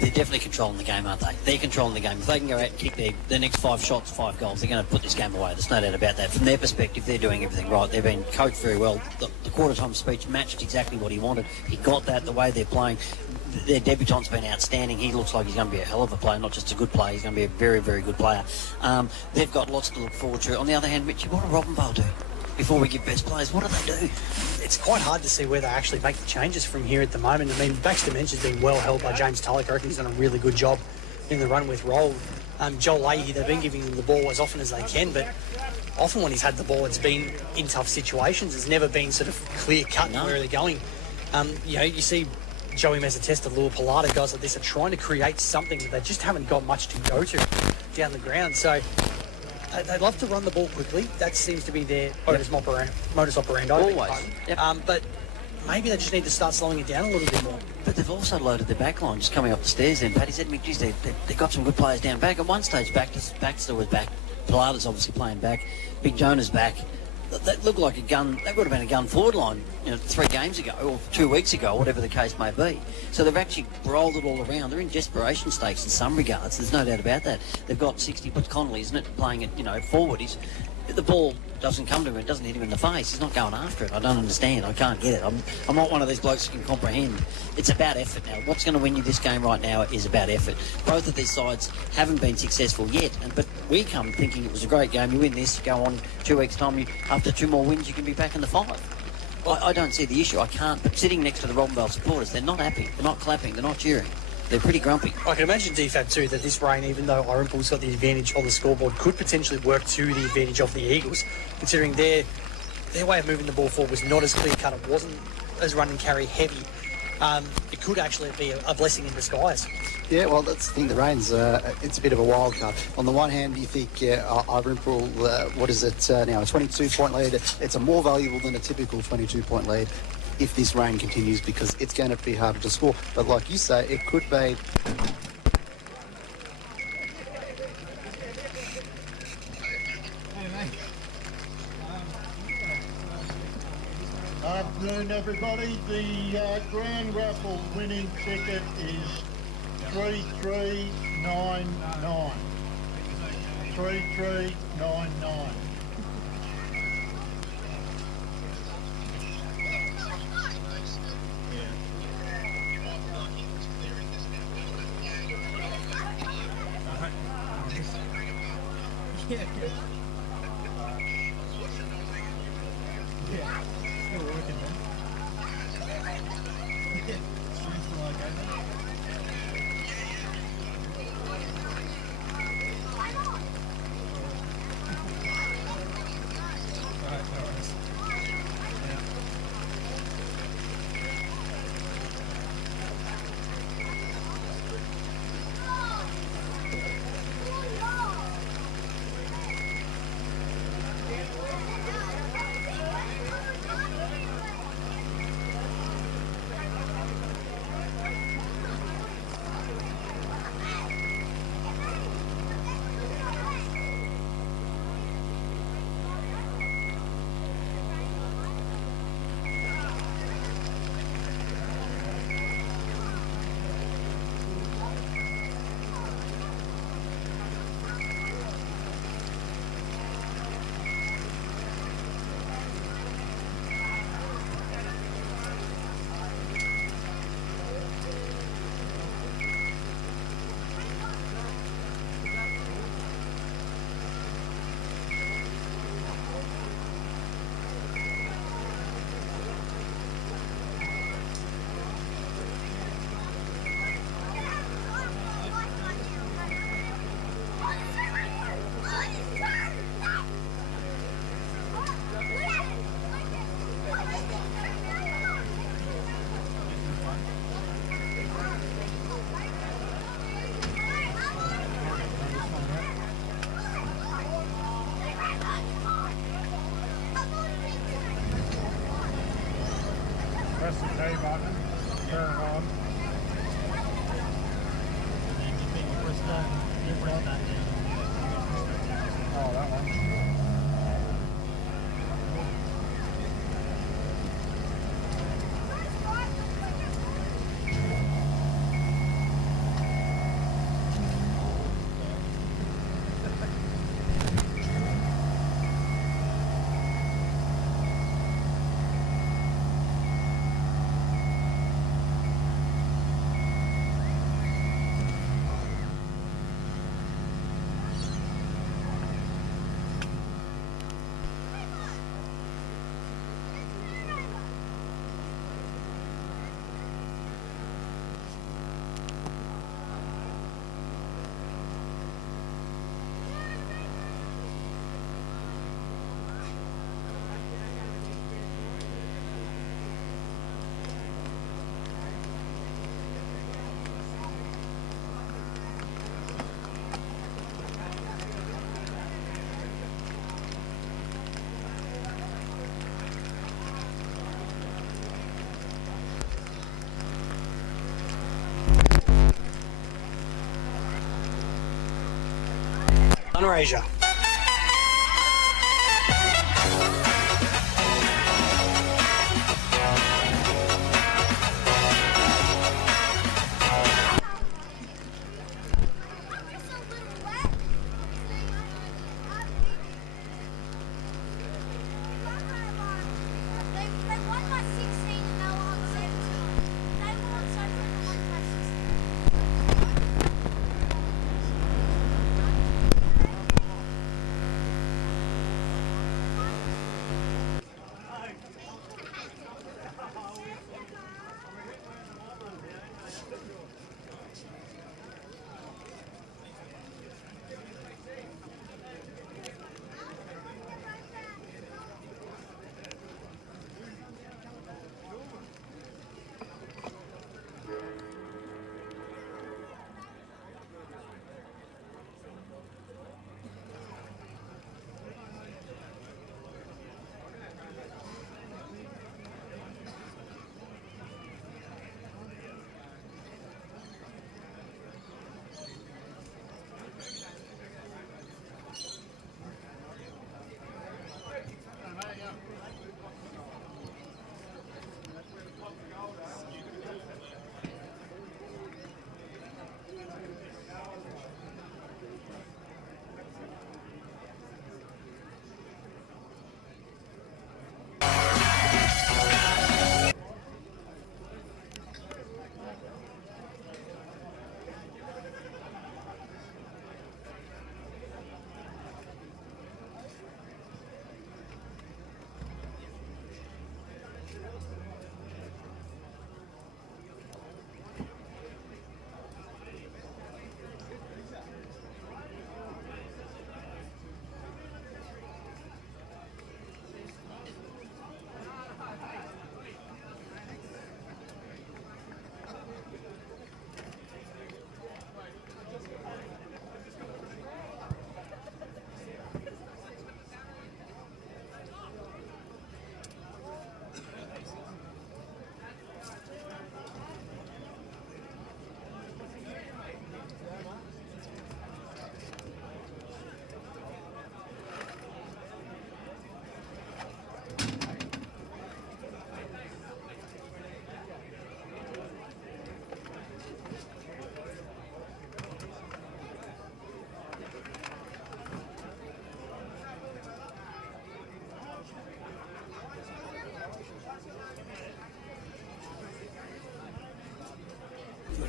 They're definitely controlling the game, aren't they? They're controlling the game. If they can go out and kick their next 5 shots, 5 goals, they're going to put this game away. There's no doubt about that. From their perspective, they're doing everything right. They've been coached very well. The quarter-time speech matched exactly what he wanted. He got that, the way they're playing. Their debutant's been outstanding. He looks like he's going to be a hell of a player, not just a good player. He's going to be a very, very good player. They've got lots to look forward to. On the other hand, Mitchie, what do Robinvale do? Before we give best players, what do they do? It's quite hard to see where they actually make the changes from here at the moment. I mean, Baxter Mensch has been well held by James Tulloch. I reckon he's done a really good job in the run with roll. Joel Leahy, they've been giving him the ball as often as they can, but often when he's had the ball, it's been in tough situations. It's never been sort of clear-cut where they're going. You see Joey Mezzatesta, Lua Pilata, guys like this are trying to create something that they just haven't got much to go to down the ground. So they love to run the ball quickly. That seems to be their modus operandi. Always. Yep. But maybe they just need to start slowing it down a little bit more. But they've also loaded their back line just coming up the stairs then. Paddy said, geez, they've got some good players down back. At one stage, Baxter was back. Pilata's obviously playing back. Big Jonah's back. That looked like a gun. That would have been a gun forward line, 3 games ago or 2 weeks ago, whatever the case may be. So they've actually rolled it all around. They're in desperation stakes in some regards. There's no doubt about that. They've got 60, but Connolly, isn't it, playing it, forward. The ball doesn't come to him. It doesn't hit him in the face. He's not going after it. I don't understand. I can't get it. I'm not one of these blokes who can comprehend. It's about effort now. What's going to win you this game right now is about effort. Both of these sides haven't been successful yet, but we come thinking it was a great game. You win this, you go on 2 weeks' time. After 2 more wins, you can be back in the 5. I don't see the issue. I can't. But sitting next to the Robinvale supporters, they're not happy. They're not clapping. They're not cheering. They're pretty grumpy. I can imagine, DFAB, too, that this rain, even though Irymple's got the advantage on the scoreboard, could potentially work to the advantage of the Eagles, considering their way of moving the ball forward was not as clear-cut. It wasn't as run and carry heavy. It could actually be a blessing in disguise. Yeah, well, that's the thing. The rain's it's a bit of a wild card. On the one hand, you think Irymple, what is it now, a 22-point lead? It's a more valuable than a typical 22-point lead if this rain continues, because it's going to be harder to score. But like you say, it could be. Afternoon, everybody. The grand raffle winning ticket is 3399. 3399. Yeah. Still working, man. Yeah. Seems to like it. Alright, no worries. Press the K button, turn it on. Oh, that one. Sunraysia.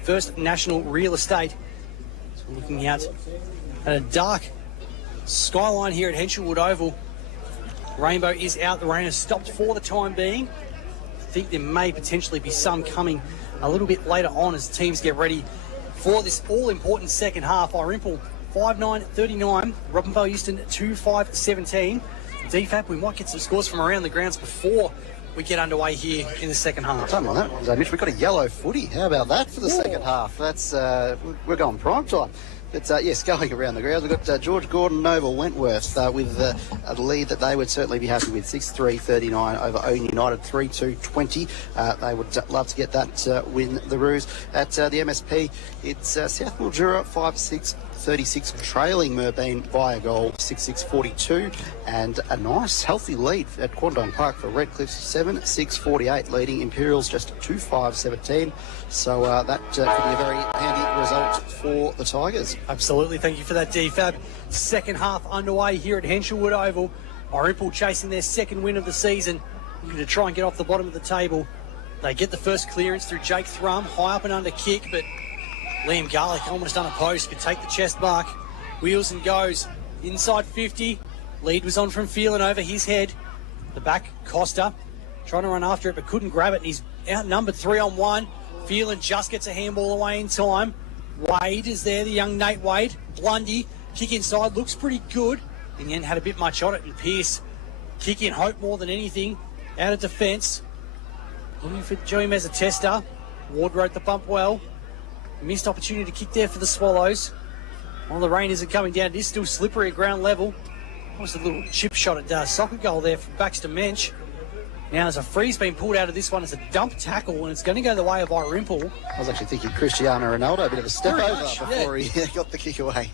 First National Real Estate. So we're looking out at a dark skyline here at Henshelwood Oval. Rainbow is out. The rain has stopped for the time being. I think there may potentially be some coming a little bit later on as teams get ready for this all-important second half. Irymple 5-9-39, Robinvale Euston 2-5-17. DFAB, we might get some scores from around the grounds before we get underway here in the second half. Something on that one, Mitch. We've got a yellow footy. How about that for the second half? That's we're going prime time. But yes, going around the grounds, we've got George Gordon Nova Wentworth with a lead that they would certainly be happy with. 6-3-39 over Owen United, 3-2-20. They would love to get that win, the Roos. At the MSP, it's South Mildura 5-6-36, trailing Merbeen by a goal, 6-6-42. And a nice, healthy lead at Quandong Park for Redcliffe, 7-6-48, leading Imperials just 2-5-17. So that could be a very handy result for the Tigers. Absolutely, thank you for that, DFAB. Second half underway here at Henshelwood Oval. Irymple chasing their second win of the season, looking to try and get off the bottom of the table. They get the first clearance through Jake Thrum, high up and under kick, but Liam Garlick almost unopposed, could take the chest mark. Wheels and goes inside 50. Lead was on from Phelan over his head. The back, Costa, trying to run after it but couldn't grab it, and he's outnumbered 3-on-1. Phelan just gets a handball away in time. Wade is there, the young Nate Wade. Blundy, kick inside, looks pretty good. In the end, had a bit much on it, and Pearce, kick in hope more than anything. Out of defence. Looking for Joey Mezzatesta. Ward wrote the bump well. Missed opportunity to kick there for the Swallows. While the rain isn't coming down, it is still slippery at ground level. Almost a little chip shot at soccer goal there from Baxter Mensch. Now there's a freeze being pulled out of this one. It's a dump tackle, and it's going to go the way of Irymple. I was actually thinking Cristiano Ronaldo, a bit of a step Very over much, before he got the kick away.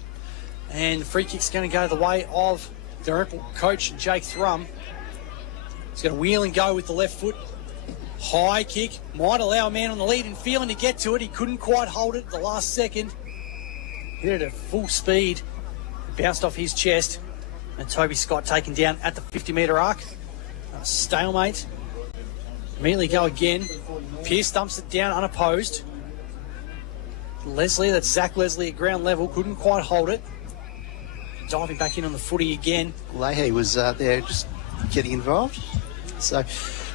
And the free kick's going to go the way of the Irymple coach, Jake Thrum. He's going to wheel and go with the left foot. High kick. Might allow a man on the lead and Phelan to get to it. He couldn't quite hold it at the last second. Hit it at full speed. It bounced off his chest. And Toby Scott taken down at the 50-metre arc. Stalemate. Immediately go again. Pearce dumps it down unopposed. Leslie, that's Zach Leslie at ground level, couldn't quite hold it. Diving back in on the footy again. Leahy was there just getting involved. So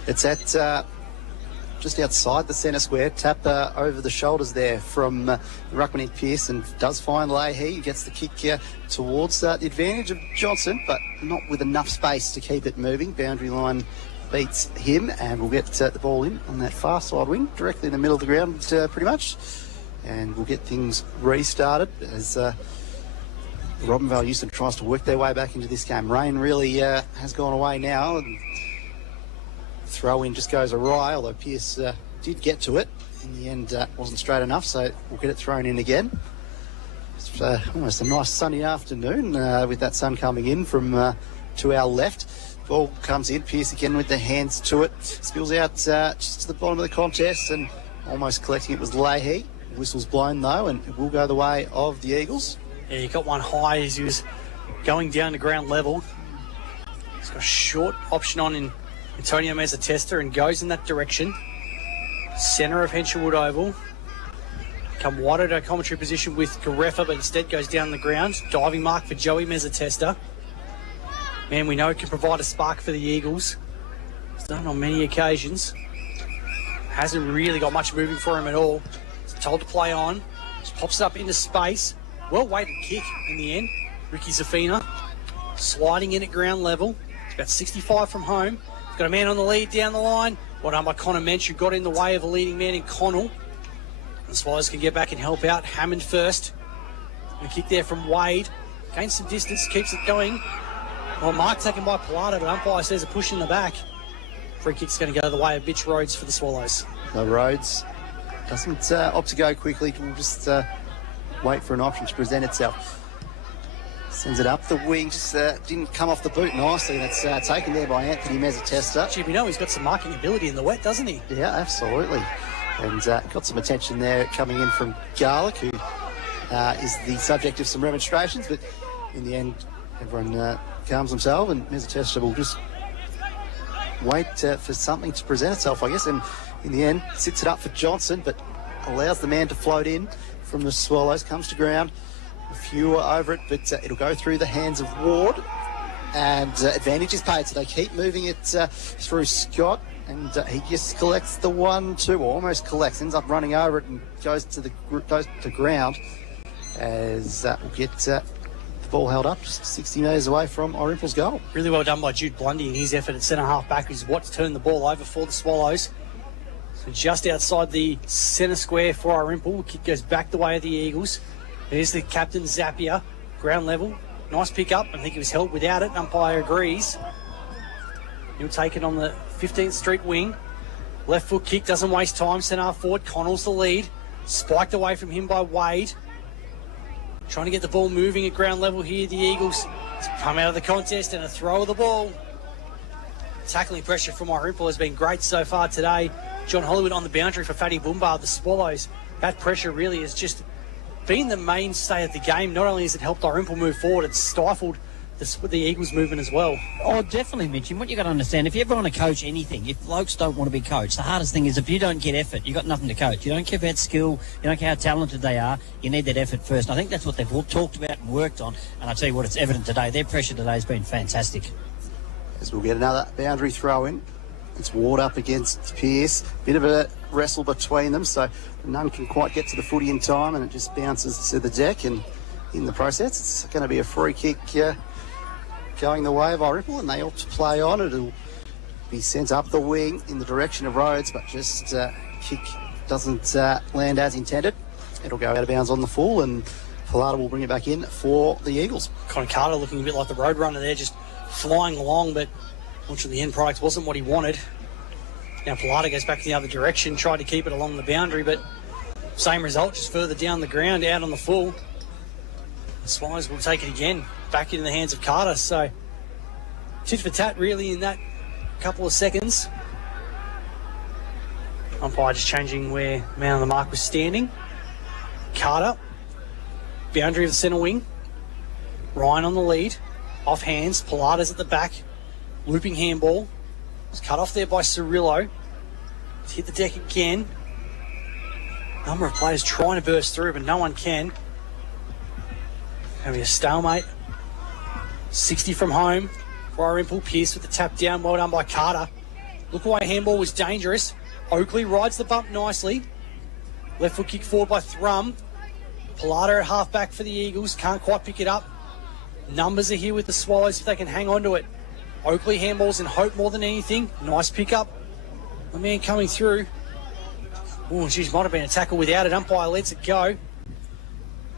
it's at just outside the centre square. Tap over the shoulders there from ruckman in Pearce, and does find Leahy. He gets the kick towards the advantage of Johnson, but not with enough space to keep it moving. Boundary line beats him, and we'll get the ball in on that far side wing, directly in the middle of the ground pretty much. And we'll get things restarted as Robinvale Euston tries to work their way back into this game. Rain really has gone away now, and throw in just goes awry, although Pearce did get to it. In the end, wasn't straight enough, so we'll get it thrown in again. It's almost a nice sunny afternoon with that sun coming in from to our left. Ball comes in, Pearce again with the hands to it. Spills out just to the bottom of the contest and almost collecting it was Leahy. Whistle's blown though, and it will go the way of the Eagles. Yeah, he got one high as he was going down to ground level. He's got a short option on in Antonio Mezzatesta and goes in that direction. Centre of Henshelwood Oval. Come wide at a commentary position with Garefa, but instead goes down the ground. Diving mark for Joey Mezzatesta. Man, we know can provide a spark for the Eagles. He's done it on many occasions. Hasn't really got much moving for him at all. He's told to play on. Just pops it up into space. Well-weighted kick in the end. Ricky Zafina sliding in at ground level. It's about 65 from home. He's got a man on the lead down the line. Well done by Connor Mensch, who got in the way of a leading man in Connell. The Swallows can get back and help out. Hammond first. A kick there from Wade. Gains some distance, keeps it going. Well, mark taken by Pilata, but umpire says a push in the back. Free kick's going to go the way of Mitch Rhodes for the Swallows. The Rhodes doesn't opt to go quickly. We'll just wait for an option to present itself. Sends it up the wing, just didn't come off the boot nicely. That's taken there by Anthony Mezzatesta. Gee, we know he's got some marking ability in the wet, doesn't he? Yeah, absolutely. And got some attention there coming in from Garlick, who is the subject of some remonstrations, but in the end, everyone calms themselves, and Mezzatesta will just wait for something to present itself, I guess, and in the end, sits it up for Johnson, but allows the man to float in from the Swallows, comes to ground. A few are over it, but it'll go through the hands of Ward, and advantage is paid, so they keep moving it through Scott, and he just collects the 1-2, or almost collects, ends up running over it and goes to ground, as we'll get the ball held up just 60 metres away from Irymple's goal. Really well done by Jude Blundy in his effort at centre half back, who's what's turned the ball over for the Swallows. So just outside the centre square for Irymple, kick goes back the way of the Eagles. There's the captain, Zapier, ground level. Nice pick up. I think he was held without it. Umpire agrees. He'll take it on the 15th Street wing. Left foot kick, doesn't waste time. Centre half forward, Connell's the lead. Spiked away from him by Wade. Trying to get the ball moving at ground level here. The Eagles come out of the contest and a throw of the ball. Tackling pressure from Irymple has been great so far today. John Hollywood on the boundary for Fatty Boomba. The Swallows, that pressure really has just been the mainstay of the game. Not only has it helped Irymple move forward, it's stifled the Eagles' movement as well. Oh, definitely, Mitch. And what you got to understand, if you ever want to coach anything, if blokes don't want to be coached, the hardest thing is if you don't get effort, you've got nothing to coach. You don't care about skill, you don't care how talented they are, you need that effort first. And I think that's what they've all talked about and worked on. And I tell you what, it's evident today. Their pressure today has been fantastic. As we'll get another boundary throw in. It's Ward up against Pearce. Bit of a wrestle between them, so none can quite get to the footy in time, and it just bounces to the deck. And in the process, it's going to be a free kick going the way of Irymple, and they ought to play on. It'll be sent up the wing in the direction of Rhodes, but just kick doesn't land as intended. It'll go out of bounds on the full, and Pilata will bring it back in for the Eagles. Connor Carter looking a bit like the road runner there, just flying along, but unfortunately the end product wasn't what he wanted. Now Pilata goes back in the other direction, tried to keep it along the boundary, but same result, just further down the ground, out on the full. The Swallows will take it again, back into the hands of Carter. So tit for tat really in that couple of seconds. Umpire just changing where man on the mark was standing. Carter, boundary of the centre wing. Ryan on the lead, off hands. Pilata's at the back, looping handball. Was cut off there by Cirillo. It's hit the deck again. Number of players trying to burst through, but no one can. Going to be a stalemate. 60 from home for Irymple. Pearce with the tap down. Well done by Carter. Look away handball was dangerous. Oakley rides the bump nicely. Left foot kick forward by Thrum. Pilata at half back for the Eagles. Can't quite pick it up. Numbers are here with the Swallows if they can hang on to it. Oakley handballs in hope more than anything. Nice pick up. The man coming through. Oh, geez, might have been a tackle without it. Umpire lets it go.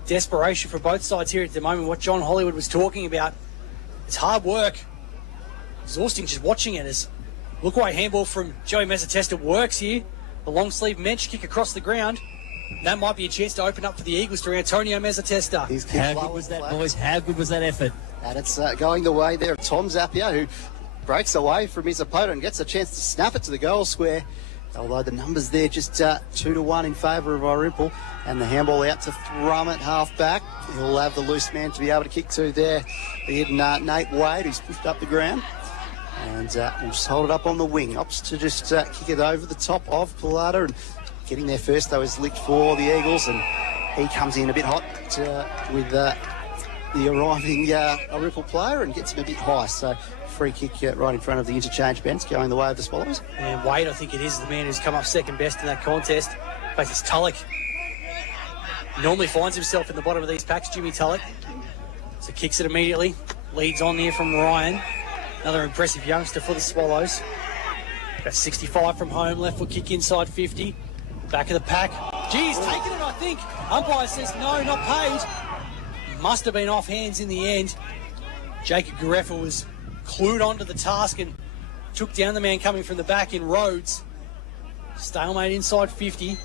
Desperation for both sides here at the moment. What John Hollywood was talking about. It's hard work. Exhausting just watching it as look away handball from Joey Mezzatesta works here. The long sleeve mensch kick across the ground. That might be a chance to open up for the Eagles through Antonio Mezzatesta. How good was that, boys? How good was that effort? And it's going the way there of Tom Zapier, who breaks away from his opponent and gets a chance to snap it to the goal square. Although the numbers there just 2-1 in favour of Irymple, and the handball out to Thrum at half back. He'll have the loose man to be able to kick to there. Being Nate Wade, who's pushed up the ground, and we'll just hold it up on the wing. Opts to just kick it over the top of Pilata, and getting there first though is licked for the Eagles, and he comes in a bit hot with the arriving Irymple player and gets him a bit high. So free kick right in front of the interchange bench, going the way of the Swallows. And Wade, I think it is the man who's come up second best in that contest. In fact, it's Tulloch. Normally finds himself in the bottom of these packs, Jimmy Tulloch. So kicks it immediately. Leads on there from Ryan. Another impressive youngster for the Swallows. Got 65 from home, left foot kick inside 50. Back of the pack. Geez, taking it, I think. Umpire says no, not paid. Must have been off hands in the end. Jacob Gareffa was clued onto the task and took down the man coming from the back in Rhodes. Stalemate inside 50.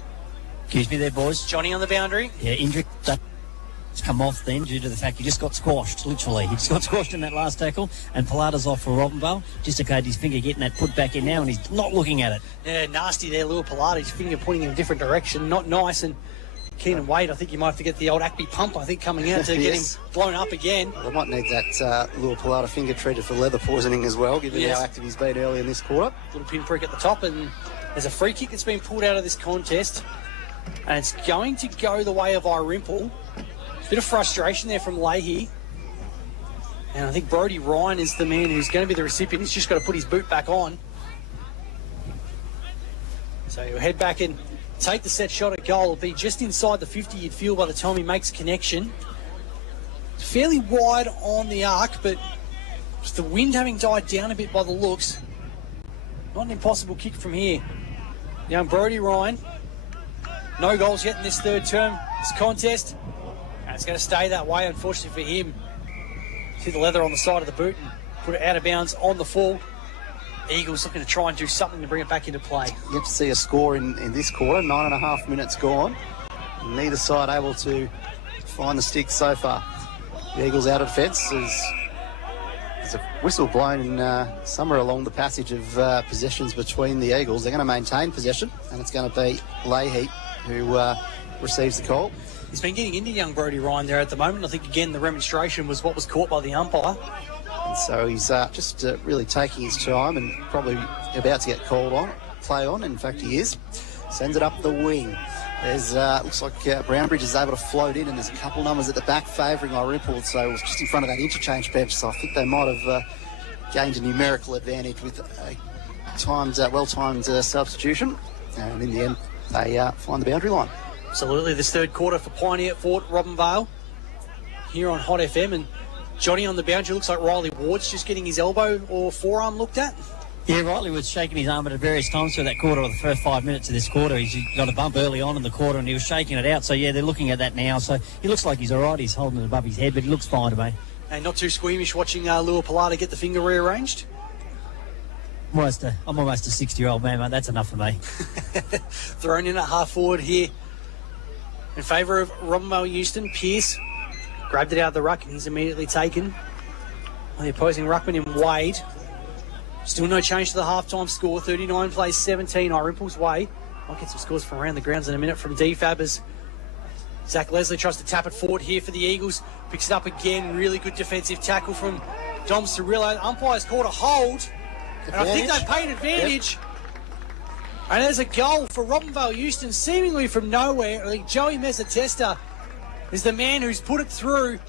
Excuse me there, boys. Johnny on the boundary. Yeah, injury. That's come off then due to the fact he just got squashed, literally. He just got squashed in that last tackle, and Pilata's off for Robinvale. Just okayed his finger getting that put back in now, and he's not looking at it. Yeah, nasty there, little Pilata. His finger pointing in a different direction. Not nice, and Keenan Wade, I think you might have to get the old Acme pump, I think, coming out to get him blown up again. Well, they might need that little Pilata finger treated for leather poisoning as well, given how active he's been early in this quarter. Little pinprick at the top, and there's a free kick that's been pulled out of this contest, and it's going to go the way of Irymple. Bit of frustration there from Leahy. And I think Brodie Ryan is the man who's going to be the recipient. He's just got to put his boot back on. So he'll head back and take the set shot at goal. It'll be just inside the 50, you'd feel, by the time he makes connection. It's fairly wide on the arc, but just the wind having died down a bit by the looks. Not an impossible kick from here. Now Brodie Ryan. No goals yet in this third term, this contest. And It's going to stay that way, unfortunately for him. See the leather on the side of the boot and put it out of bounds on the full. Eagles looking to try and do something to bring it back into play. Yet to see a score in this quarter. 9.5 minutes gone. Neither side able to find the stick so far. The Eagles out of defence. There's a whistle blown somewhere along the passage of possessions between the Eagles. They're going to maintain possession, and it's going to be Leahy who receives the call. He's been getting into young Brodie Ryan there at the moment. I think, again, the remonstration was what was caught by the umpire. And so he's just really taking his time and probably about to get called on, play on. In fact, he is. Sends it up the wing. There's looks like Brownbridge is able to float in, and there's a couple numbers at the back favouring Irymple. So it was just in front of that interchange bench. So I think they might have gained a numerical advantage with a well-timed substitution. And in the end, they find the boundary line. Absolutely. This third quarter for Pioneer Fort Robinvale here on Hot FM. And Johnny on the boundary, looks like Riley Ward's just getting his elbow or forearm looked at. Yeah, Riley was shaking his arm at various times through that quarter, or the first 5 minutes of this quarter. He's got a bump early on in the quarter and he was shaking it out. So, yeah, they're looking at that now. So he looks like he's all right. He's holding it above his head, but he looks fine to me. And not too squeamish watching Lua Pilata get the finger rearranged? I'm almost a 60-year-old man, mate. That's enough for me. Thrown in at half forward here in favour of Robinvale Euston. Pearce grabbed it out of the ruck and he's immediately taken by the opposing ruckman in Wade. Still no change to the half-time score. 39 plays 17. Irymple's way. I'll get some scores from around the grounds in a minute from DFAB as Zach Leslie tries to tap it forward here for the Eagles. Picks it up again. Really good defensive tackle from Dom Cirillo. Umpire's called a hold. And I think they paid advantage. Yep. And there's a goal for Robinvale Euston, seemingly from nowhere. I think Joey Mezzatesta is the man who's put it through.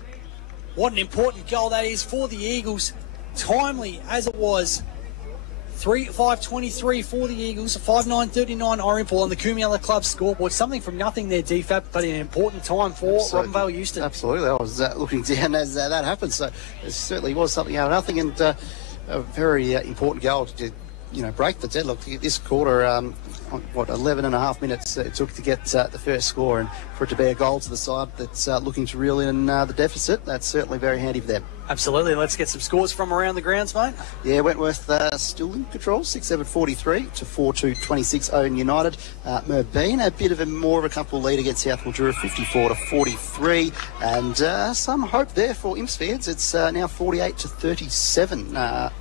What an important goal that is for the Eagles. Timely as it was. 5:23 for the Eagles. 5:9:39 Irymple on the Kumiala Club scoreboard. Something from nothing there, DFAB, but an important time for Robinvale Euston. Absolutely. I was looking down as that happened. So it certainly was something out of nothing, and a very important goal to break the deadlock. This quarter, 11.5 minutes it took to get the first score, and for it to be a goal to the side that's looking to reel in the deficit, that's certainly very handy for them. Absolutely. Let's get some scores from around the grounds, mate. Yeah, Wentworth still in control, 6-7-43 to 4-2-26 Owen United. Merbeen, a bit of more of a comfortable lead against South Mildura, 54-43, and some hope there for Imps. It's now 48-37 at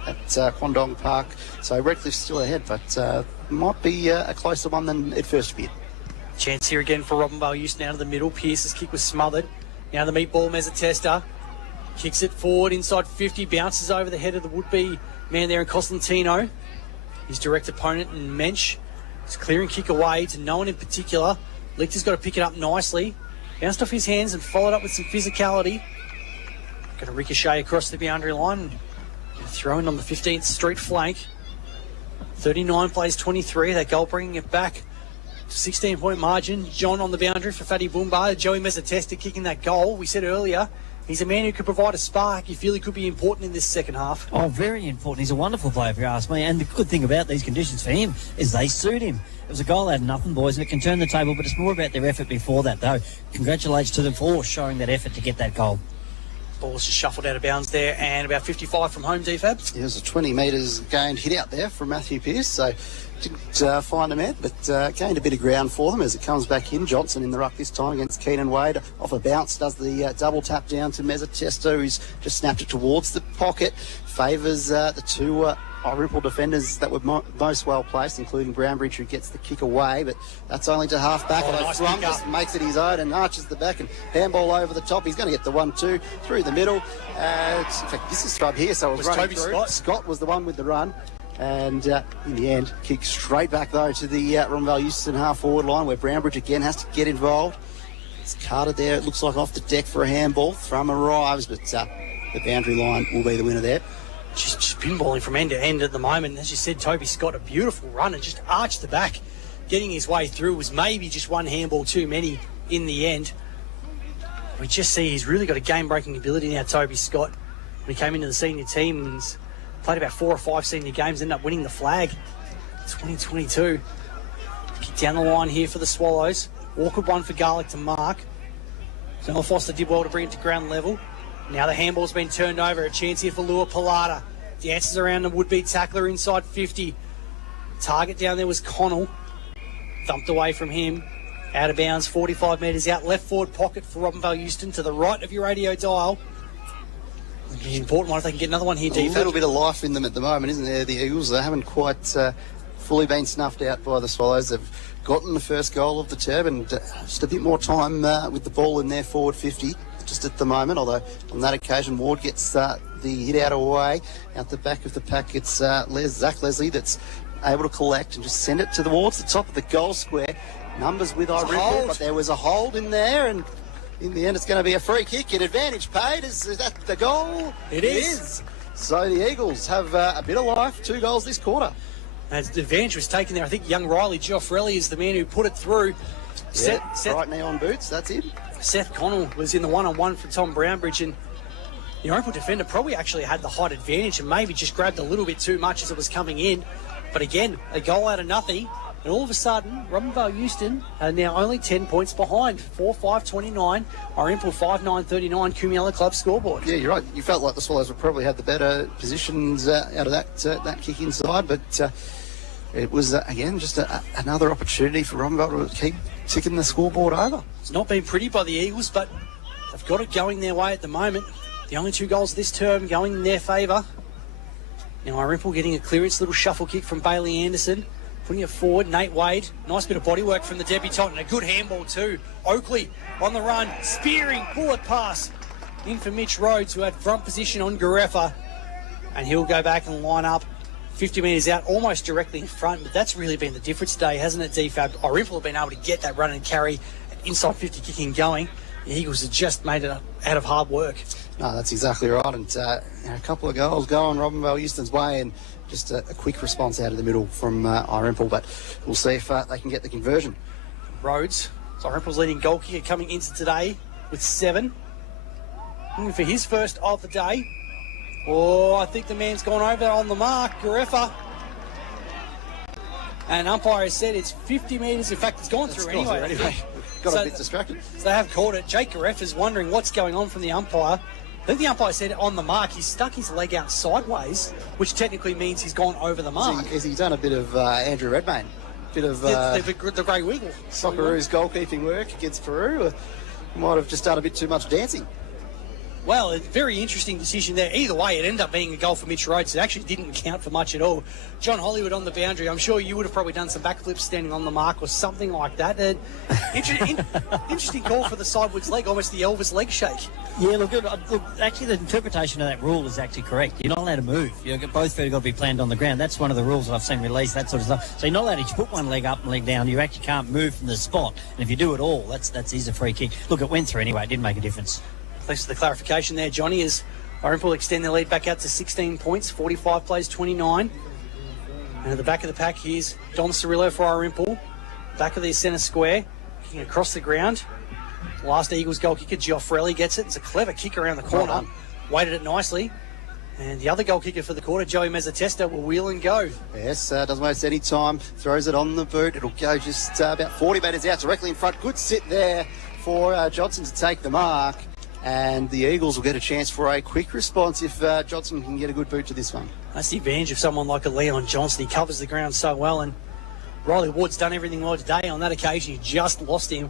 Quandong Park. So Redcliffe's still ahead, but might be a closer one than it first appeared. Chance here again for Robinvale Euston out of the middle. Pierce's kick was smothered. Now the meatball Mezzatesta kicks it forward inside 50, bounces over the head of the would-be man there in Costantino. His direct opponent in Mensch. It's clearing kick away to no one in particular. Lichter's got to pick it up nicely. Bounced off his hands and followed up with some physicality. Got a ricochet across the boundary line. Thrown on the 15th Street flank. 39 plays 23. That goal bringing it back. 16-point margin. John on the boundary for Fatty Boomba. Joey Mezzatesta kicking that goal. We said earlier, he's a man who could provide a spark. You feel he could be important in this second half. Oh, very important. He's a wonderful player, if you ask me. And the good thing about these conditions for him is they suit him. It was a goal out of nothing, boys, and it can turn the table, but it's more about their effort before that, though. Congratulations to them for showing that effort to get that goal. Ball's just shuffled out of bounds there, and about 55 from home, DFAB. It was a 20 metres gained hit out there from Matthew Pearce, so didn't find him out, but gained a bit of ground for them as it comes back in. Johnson in the ruck this time against Keenan Wade. Off a bounce, does the double tap down to Mezzatesta, who's just snapped it towards the pocket. Favours the two Irymple defenders that were most well placed, including Brownbridge, who gets the kick away, but that's only to half back. Nice Flum just makes it his own and arches the back and handball over the top. He's going to get the 1-2 through the middle. In fact, this is Strub here, so it was running Toby through. Scott. Scott was the one with the run. And in the end, kick straight back, though, to the Robinvale Euston half-forward line, where Brownbridge again has to get involved. It's carted there. It looks like off the deck for a handball. Thrum arrives, but the boundary line will be the winner there. Just pinballing from end to end at the moment. As you said, Toby Scott, a beautiful run and just arched the back. Getting his way through was maybe just one handball too many in the end. We just see he's really got a game-breaking ability now, Toby Scott. When he came into the senior team and played about 4 or 5 senior games, ended up winning the flag. 2022. Kick down the line here for the Swallows. Awkward one for Garlick to mark. So Foster did well to bring it to ground level. Now the handball's been turned over. A chance here for Lua Pilata. Dances around the would-be tackler inside 50. Target down there was Connell. Thumped away from him. Out of bounds, 45 metres out. Left forward pocket for Robinvale Euston to the right of your radio dial. It'll be an important one if they can get another one here, A Deep. little bit of life in them at the moment, isn't there? The Eagles, they haven't quite fully been snuffed out by the Swallows. They've gotten the first goal of the term and just a bit more time with the ball in their forward 50 just at the moment, although on that occasion Ward gets the hit out away. Out the back of the pack, it's Zach Leslie that's able to collect and just send it towards the top of the goal square. Numbers with Irymple, but there was a hold in there, and in the end it's going to be a free kick and advantage paid. Is that the goal? It is. So the Eagles have a bit of life, 2 goals this quarter. As the advantage was taken there, I think young Riley Gioffrelli is the man who put it through. Yeah, right now on boots, that's him. Seth Connell was in the one-on-one for Tom Brownbridge, and the Irymple defender probably actually had the height advantage and maybe just grabbed a little bit too much as it was coming in. But again, a goal out of nothing, and all of a sudden, Robinvale Euston are now only 10 points behind. 4-5-29, Irymple 5-9-39, Kumiella Club scoreboard. Yeah, you're right. You felt like the Swallows would probably have the better positions out of that kick inside, but it was, again, just another opportunity for Robinvale to keep ticking the scoreboard over. It's not been pretty by the Eagles, but they've got it going their way at the moment. The only 2 goals this term going in their favour. Now Irymple getting a clearance, little shuffle kick from Bailey Anderson. Putting it forward, Nate Wade. Nice bit of bodywork from the debutant and a good handball too. Oakley on the run, spearing, bullet pass in for Mitch Rhodes, who had front position on Garefa. And he'll go back and line up 50 metres out, almost directly in front. But that's really been the difference today, hasn't it, DFAB? Irymple have been able to get that run and carry, inside 50 kicking going. The Eagles have just made it out of hard work. No, that's exactly right. And a couple of goals going Robinvale Euston's way, and just a quick response out of the middle from Irymple. But we'll see if they can get the conversion. Rhodes, so Irymple's leading goal kicker coming into today with 7. Looking for his first of the day. Oh, I think the man's gone over on the mark, Garefa. And umpire has said it's 50 metres. In fact, it's gone through anyway. Got a bit distracted. So they have called it. Jake Garefa's wondering what's going on from the umpire. I think the umpire said on the mark. He's stuck his leg out sideways, which technically means he's gone over the mark. Has he done a bit of Andrew Redmayne? Bit of the Grey Wiggle. Socceroos goalkeeping work against Peru. Might have just done a bit too much dancing. Well, a very interesting decision there. Either way, it ended up being a goal for Mitch Rhodes. It actually didn't count for much at all. John Hollywood on the boundary. I'm sure you would have probably done some backflips standing on the mark or something like that. Interesting call for the sideways leg, almost the Elvis leg shake. Yeah, look, actually the interpretation of that rule is actually correct. You're not allowed to move. Both feet have got to be planted on the ground. That's one of the rules that I've seen released, that sort of stuff. So you're not allowed to put one leg up and leg down. You actually can't move from the spot. And if you do it all, that is a free kick. Look, it went through anyway. It didn't make a difference. Thanks for the clarification there, Johnny, as Irymple extend their lead back out to 16 points, 45 plays 29. And at the back of the pack, here's Dom Cirillo for Irymple. Back of the centre square, kicking across the ground. Last Eagles goal kicker, Gioffrelli, gets it. It's a clever kick around the corner. Weighted it nicely. And the other goal kicker for the quarter, Joey Mezzatesta, will wheel and go. Yes, doesn't waste any time. Throws it on the boot. It'll go just about 40 metres out, directly in front. Good sit there for Johnson to take the mark. And the Eagles will get a chance for a quick response if Johnson can get a good boot to this one. That's the advantage of someone like a Leon Johnson. He covers the ground so well, and Riley Ward's done everything well today. On that occasion, he just lost him.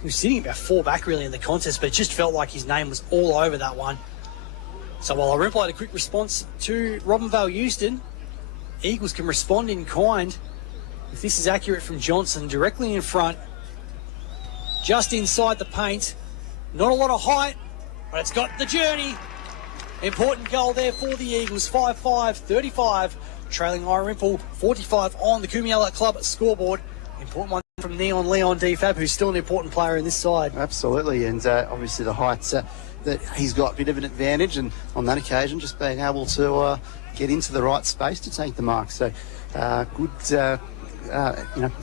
He was sitting about 4 back really in the contest, but it just felt like his name was all over that one. So while Irymple had a quick response to Robinvale Euston, Eagles can respond in kind. If this is accurate from Johnson, directly in front, just inside the paint. Not a lot of height, but it's got the journey. Important goal there for the Eagles. 5-5-35, trailing Irymple 45 on the Kumiella Club scoreboard. Important one from Neon Leon DFAB, who's still an important player in this side. Absolutely, and obviously the heights that he's got a bit of an advantage, and on that occasion just being able to get into the right space to take the mark. So good.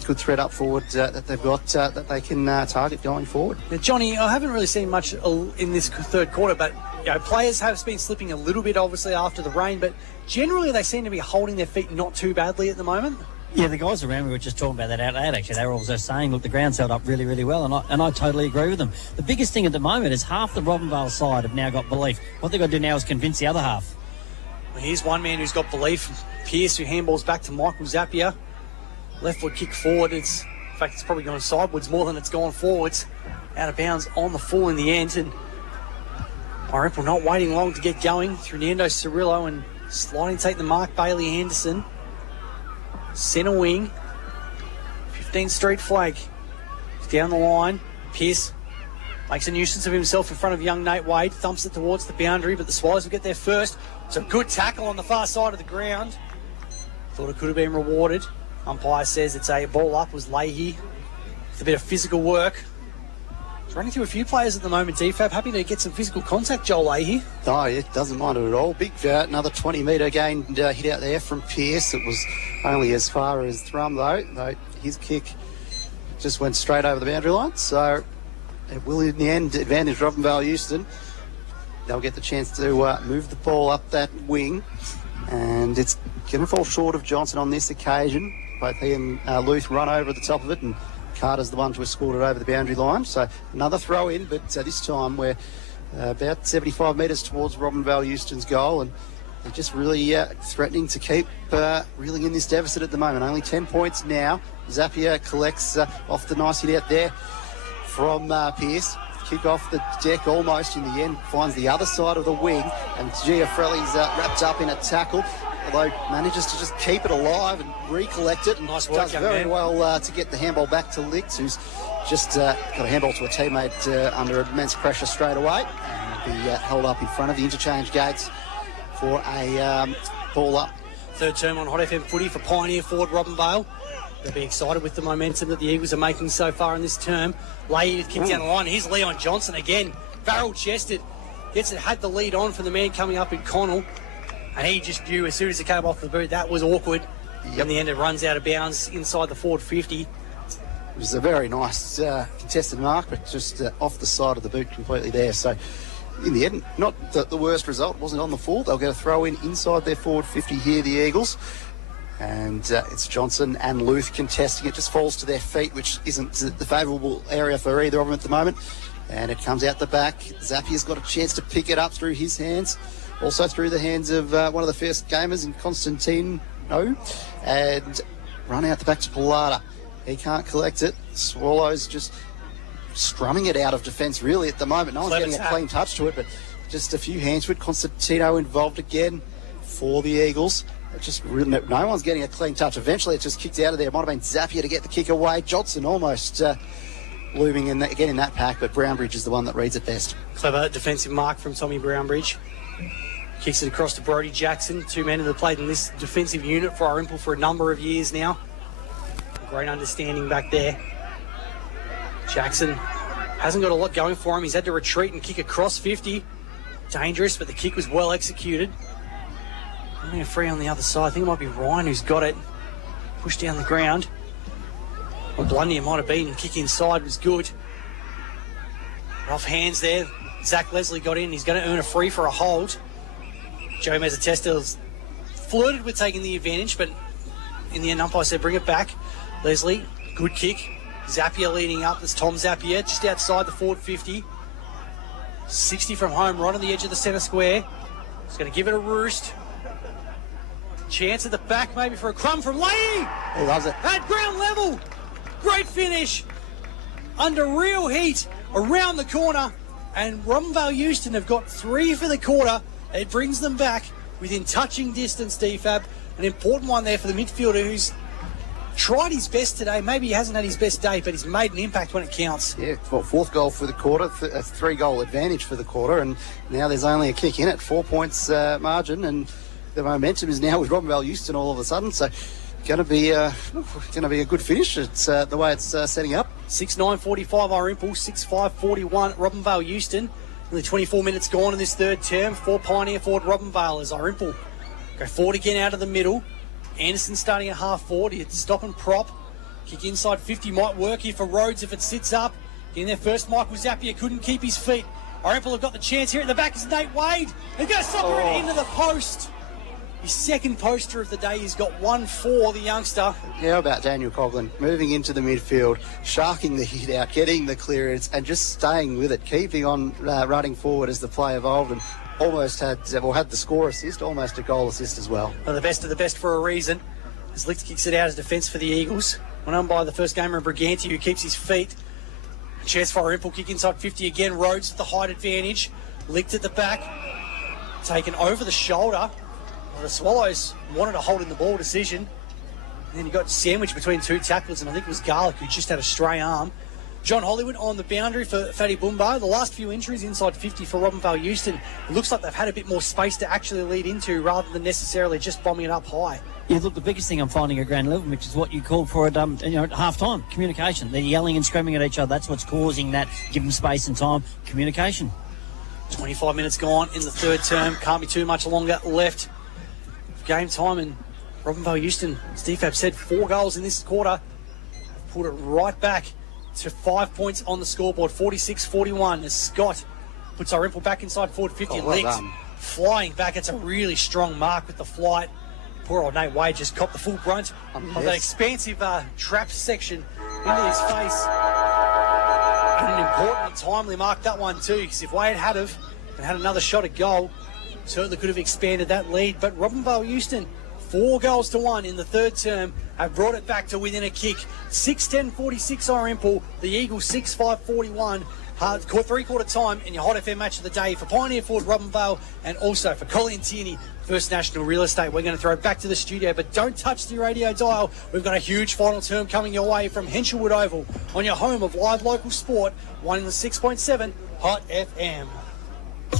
Good threat up forward that they've got that they can target going forward. Now, Johnny, I haven't really seen much in this third quarter, but players have been slipping a little bit, obviously, after the rain, but generally they seem to be holding their feet not too badly at the moment. Yeah, the guys around me were just talking about that out loud, actually. They were also saying, look, the ground's held up really, really well, and I totally agree with them. The biggest thing at the moment is half the Robinvale side have now got belief. What they've got to do now is convince the other half. Well, here's one man who's got belief. Pierce, who handballs back to Michael Zapier. Left foot kick forward. In fact, it's probably gone sidewards more than it's gone forwards. Out of bounds on the full in the end, and Irymple not waiting long to get going. Through Nando Cirillo and sliding take the mark, Bailey Anderson. Centre wing. 15th Street flag. Down the line. Pierce makes a nuisance of himself in front of young Nate Wade. Thumps it towards the boundary, but the Swallows will get there first. So good tackle on the far side of the ground. Thought it could have been rewarded. Umpire says it's a ball up. Was Leahy with a bit of physical work. He's running through a few players at the moment, DFAB. Happy to get some physical contact, Joel Leahy. Oh, it doesn't mind it at all. Big another 20-metre gain hit out there from Pierce. It was only as far as Thrum, though. His kick just went straight over the boundary line. So it will, in the end, advantage Robinvale Euston. They'll get the chance to move the ball up that wing. And it's going to fall short of Johnson on this occasion. Both he and Luth run over the top of it, and Carter's the one to escort it over the boundary line. So another throw in, but this time we're about 75 metres towards Robinvale Euston's goal, and they're just really threatening to keep reeling in this deficit at the moment. Only 10 points now. Zapier collects off the nice hit out there from Pierce. Kick off the deck almost in the end, finds the other side of the wing, and Giafrelli's wrapped up in a tackle, although manages to just keep it alive and recollect it, and nice work, does very well to get the handball back to Licks, who's just got a handball to a teammate under immense pressure straight away, and be held up in front of the interchange gates for a ball up. Third term on Hot FM footy for Pioneer forward Robinvale. They'll be excited with the momentum that the Eagles are making so far in this term. Leahy kick down the line. Here's Leon Johnson again. Barrel-chested. Had the lead on for the man coming up in Connell. And he just knew as soon as it came off the boot, that was awkward. In the end, it runs out of bounds inside the forward 50. It was a very nice contested mark, but just off the side of the boot completely there. So in the end, not the worst result. It wasn't on the full. They'll get a throw in inside their forward 50 here, the Eagles. And it's Johnson and Luth contesting. It just falls to their feet, which isn't the favourable area for either of them at the moment. And it comes out the back. Zapier's got a chance to pick it up through his hands. Also through the hands of one of the first gamers in Constantino. And run out the back to Pilata. He can't collect it. Swallows just strumming it out of defence really at the moment. No one's getting a clean touch to it, but just a few hands to it. Constantino involved again for the Eagles. Just no one's getting a clean touch. Eventually it just kicked out of there. It might have been Zapier to get the kick away. Johnson almost looming in again in that pack, but Brownbridge is the one that reads it best. Clever defensive mark from Tommy Brownbridge. Kicks it across to Brodie Jackson. Two men that have played in this defensive unit for Irymple for a number of years now. Great understanding back there. Jackson hasn't got a lot going for him. He's had to retreat and kick across 50. Dangerous, but the kick was well executed. Only a free on the other side. I think it might be Ryan who's got it. Pushed down the ground. Well, Blundy it might have been. Kick inside was good. Rough hands there. Zach Leslie got in. He's going to earn a free for a hold. Joe Mezzatesta flirted with taking the advantage, but in the end, umpire said bring it back. Leslie, good kick. Zapier leading up. That's Tom Zapier just outside the forward 50. 60 from home, right on the edge of the centre square. He's going to give it a roost. Chance at the back, maybe for a crumb from Leahy. He loves it. At ground level. Great finish. Under real heat around the corner. And Robinvale Euston have got 3 for the quarter. It brings them back within touching distance, DFAB. An important one there for the midfielder who's tried his best today. Maybe he hasn't had his best day, but he's made an impact when it counts. Yeah, well, 4th goal for the quarter, a 3-goal advantage for the quarter, and now there's only a kick in it, 4 points margin, and the momentum is now with Robinvale Euston all of a sudden, so going to be a good finish. It's the way it's setting up. 6:9:45 Irymple, 6:5:41 Robinvale Euston. Nearly 24 minutes gone in this third term for Pioneer forward Robinvale as Irymple go forward again out of the middle. Anderson starting at half forward. He had to stop and prop. Kick inside 50 might work here for Rhodes if it sits up. In there first, Michael Zapier couldn't keep his feet. Irymple have got the chance here at the back is Nate Wade. They're going to soccer it into the post. His second poster of the day. He's got 1-4, the youngster. How about Daniel Coughlin moving into the midfield, sharking the hit out, getting the clearance, and just staying with it, keeping on running forward as the play evolved, and almost had the score assist, almost a goal assist as well. Well, the best of the best for a reason. As Licht kicks it out as defence for the Eagles. Went on by the first gamer, Briganti, who keeps his feet. Chance for Irymple, kick inside 50 again. Rhodes at the height advantage. Licht at the back. Taken over the shoulder. Well, the Swallows wanted a hold in the ball decision. And then he got sandwiched between two tacklers, and I think it was Garlic who just had a stray arm. John Hollywood on the boundary for Fatty Bumba. The last few injuries inside 50 for Robinvale Euston. It looks like they've had a bit more space to actually lead into rather than necessarily just bombing it up high. Yeah, look, the biggest thing I'm finding at ground level, which is what you called for at at half-time, communication. They're yelling and screaming at each other. That's what's causing that. Give them space and time. Communication. 25 minutes gone in the third term. Can't be too much longer left. Game time, and Robinvale Euston, as DFAB said, 4 goals in this quarter. Pulled it right back to 5 points on the scoreboard, 46-41, as Scott puts Irymple back inside forward 50. Licht flying back. It's a really strong mark with the flight. Poor old Nate Wade just copped the full brunt of that expansive trap section into his face. And an important and timely mark, that one too, because if Wade had another shot at goal, certainly could have expanded that lead. But Robinvale Euston, 4 goals to 1 in the third term, have brought it back to within a kick. 6-10-46 Irymple, the Eagles 6-5-41. Three-quarter time in your Hot FM match of the day for Pioneer Ford Robinvale, and also for Colin Tierney, First National Real Estate. We're going to throw it back to the studio, but don't touch the radio dial. We've got a huge final term coming your way from Henshelwood Oval on your home of live local sport, 106.7 Hot FM.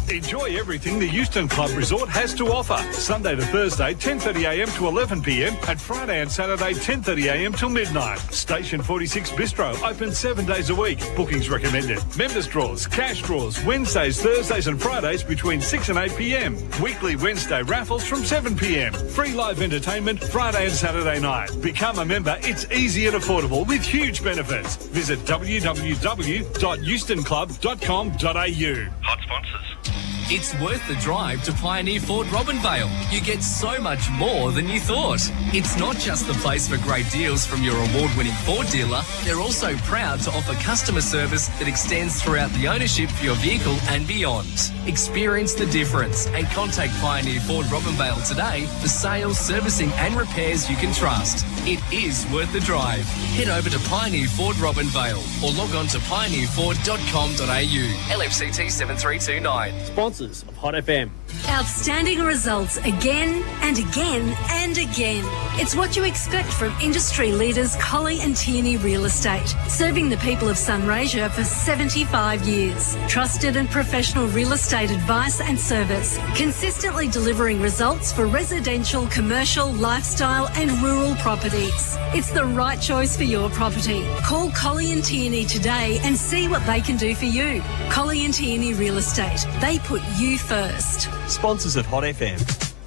Enjoy everything the Euston Club Resort has to offer. Sunday to Thursday, 10:30am to 11pm, and Friday and Saturday, 10:30am till midnight. Station 46 Bistro, open 7 days a week. Bookings recommended. Members draws, cash draws, Wednesdays, Thursdays and Fridays between 6 and 8pm. Weekly Wednesday raffles from 7pm. Free live entertainment Friday and Saturday night. Become a member. It's easy and affordable with huge benefits. Visit www.eustonclub.com.au. Hot sponsors. It's worth the drive to Pioneer Ford Robinvale. You get so much more than you thought. It's not just the place for great deals from your award-winning Ford dealer. They're also proud to offer customer service that extends throughout the ownership for your vehicle and beyond. Experience the difference and contact Pioneer Ford Robinvale today for sales, servicing and repairs you can trust. It is worth the drive. Head over to Pioneer Ford Robinvale or log on to pioneerford.com.au. LFCT 7329. Sponsors of Hot FM. Outstanding results again and again and again. It's what you expect from industry leaders Colley and Tierney Real Estate, serving the people of Sunraysia for 75 years. Trusted and professional real estate advice and service, consistently delivering results for residential, commercial, lifestyle and rural properties. It's the right choice for your property. Call Colley and Tierney today and see what they can do for you. Colley and Tierney Real Estate. They put you first. Sponsors of Hot FM.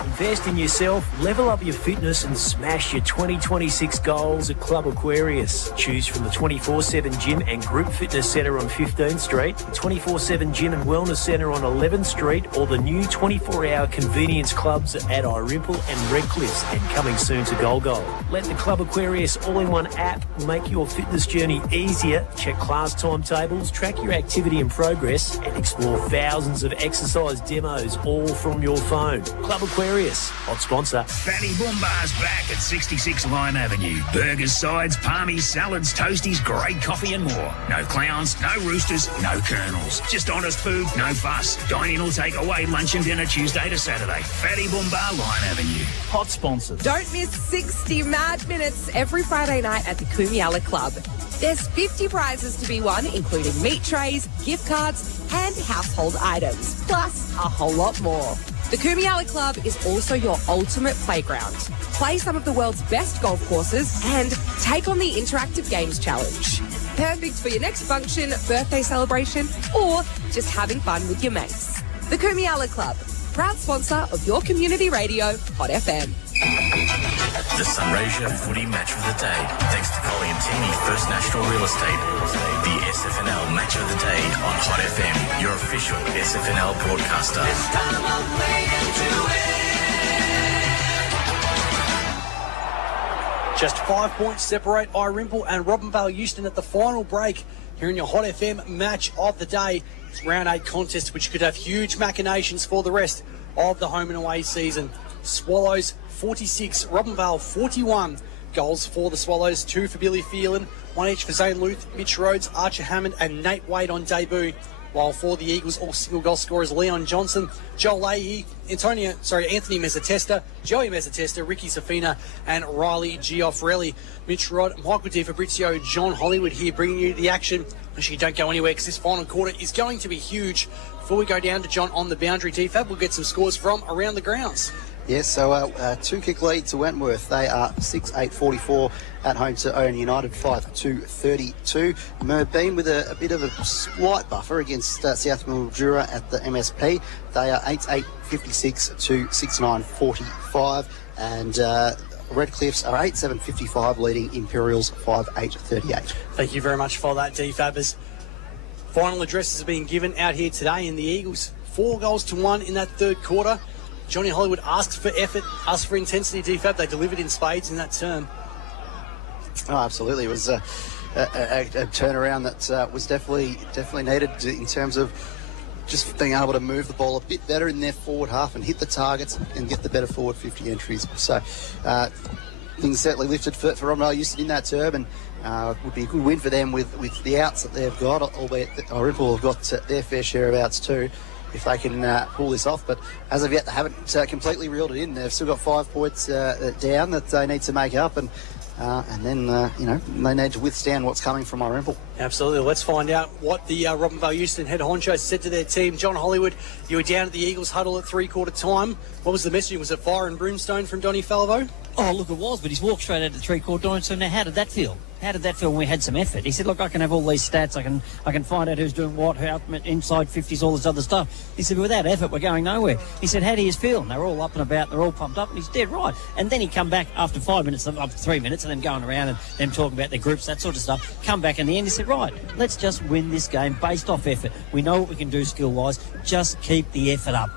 Invest in yourself, level up your fitness and smash your 2026 goals at Club Aquarius. Choose from the 24/7 gym and group fitness centre on 15th Street, the 24/7 gym and wellness centre on 11th Street, or the new 24-hour convenience clubs at Irymple and Redcliffe, and coming soon to Golgol. Let the Club Aquarius all-in-one app make your fitness journey easier. Check class timetables, track your activity and progress, and explore thousands of exercise demos all from your phone. Club Aquarius, hot sponsor. Fatty Bumba's back at 66 Lime Avenue. Burgers, sides, palmies, salads, toasties, great coffee and more. No clowns, no roosters, no colonels. Just honest food, no fuss. Dine in or take away lunch and dinner Tuesday to Saturday. Fatty Bumba, Lime Avenue. Hot sponsors. Don't miss 60 mad minutes every Friday night at the Kumiala Club. There's 50 prizes to be won, including meat trays, gift cards, and household items, plus a whole lot more. The Kumiala Club is also your ultimate playground. Play some of the world's best golf courses and take on the Interactive Games Challenge. Perfect for your next function, birthday celebration, or just having fun with your mates. The Kumiala Club, proud sponsor of your community radio, Hot FM. The Sunraysia Footy Match of the Day, thanks to Colin Tierney, First National Real Estate. The SFNL Match of the Day on Hot FM, your official SFNL broadcaster. This time I'm waiting to win. Just 5 points separate Irymple and Robinvale Euston at the final break here in your Hot FM match of the day. It's round 8 contest, which could have huge machinations for the rest of the home and away season. Swallows 46, Robinvale 41. Goals for the Swallows, 2 for Billy Phelan, 1 each for Zane Luth, Mitch Rhodes, Archer Hammond and Nate Wade on debut. While for the Eagles, all single goal scorers Leon Johnson, Joel Leahy, Anthony Mezzatesta, Joey Mezzatesta, Ricky Safina and Riley Gioffrelli. Mitch Rod, Michael Di Fabrizio, John Hollywood here bringing you the action. Make sure you don't go anywhere because this final quarter is going to be huge. Before we go down to John on the boundary, DFAB, we'll get some scores from around the grounds. Yes, so 2-kick lead to Wentworth. They are 6-8-44 at home to Owen United, 5-2-32. Merbeam with a bit of a slight buffer against South Mildura at the MSP. They are 8-8-56 to 6-9-45. And Redcliffs are 8-7-55, leading Imperials 5-8-38. Thank you very much for that, DFABers. Final addresses are being given out here today in the Eagles. 4-1 in that third quarter. Johnny Hollywood asks for effort, asks for intensity, DFAB. They delivered in spades in that term. Oh, absolutely. It was a turnaround that was definitely needed in terms of just being able to move the ball a bit better in their forward half and hit the targets and get the better forward 50 entries. So things certainly lifted for Robinvale Euston in that term, and would be a good win for them with the outs that they've got, albeit Irymple have got their fair share of outs too, if they can pull this off. But as of yet, they haven't completely reeled it in. They've still got 5 points down that they need to make up, and then they need to withstand what's coming from Irymple. Absolutely. Let's find out what the Robinvale Euston head honcho said to their team. John Hollywood, you were down at the Eagles huddle at three-quarter time. What was the messaging? Was it fire and brimstone from Donny Falvo? Oh, look, it was, but he's walked straight out to the three-quarter line. So now, how did that feel? How did that feel when we had some effort? He said, look, I can have all these stats. I can find out who's doing what, how inside 50s, all this other stuff. He said, without effort, we're going nowhere. He said, how do you feel? And they're all up and about. They're all pumped up. And he's dead right. And then he come back after 5 minutes, up to 3 minutes, and them going around and them talking about their groups, that sort of stuff. Come back in the end, he said, right, let's just win this game based off effort. We know what we can do skill-wise. Just keep the effort up.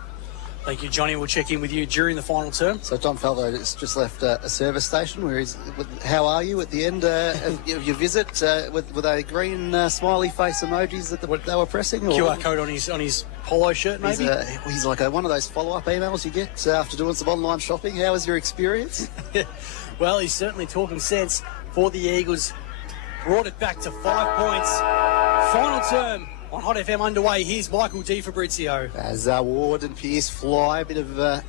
Thank you, Johnny. We'll check in with you during the final term. So Don Falvo has just left a service station where he's... How are you at the end of your visit? Were they green smiley face emojis that they were pressing? Or? QR code on his polo shirt, maybe? He's like one of those follow-up emails you get after doing some online shopping. How was your experience? Well, he's certainly talking sense for the Eagles. Brought it back to 5 points. Final term on Hot FM underway. Here's Michael Di Fabrizio. As Ward and Pearce fly, a bit of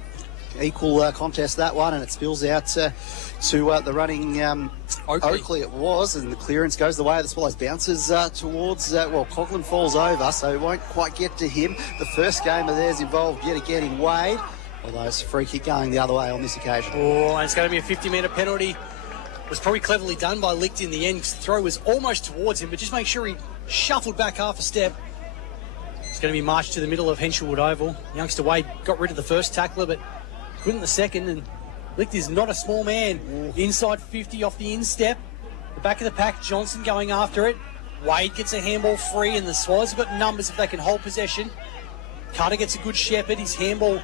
equal contest that one, and it spills out to the running Oakley it was, and the clearance goes the way of the Swallows. Bounces towards, Coughlin falls over, so it won't quite get to him. The first game of theirs involved yet again in Wade, although it's a free kick going the other way on this occasion. Oh, and it's going to be a 50-metre penalty. It was probably cleverly done by Licht in the end, because the throw was almost towards him, but just make sure he shuffled back half a step. It's going to be marched to the middle of Henshelwood Oval. Youngster Wade got rid of the first tackler, but couldn't the second, and Licht is not a small man. Inside 50 off the instep. The back of the pack, Johnson going after it. Wade gets a handball free, and the Swallows have got numbers if they can hold possession. Carter gets a good shepherd. His handball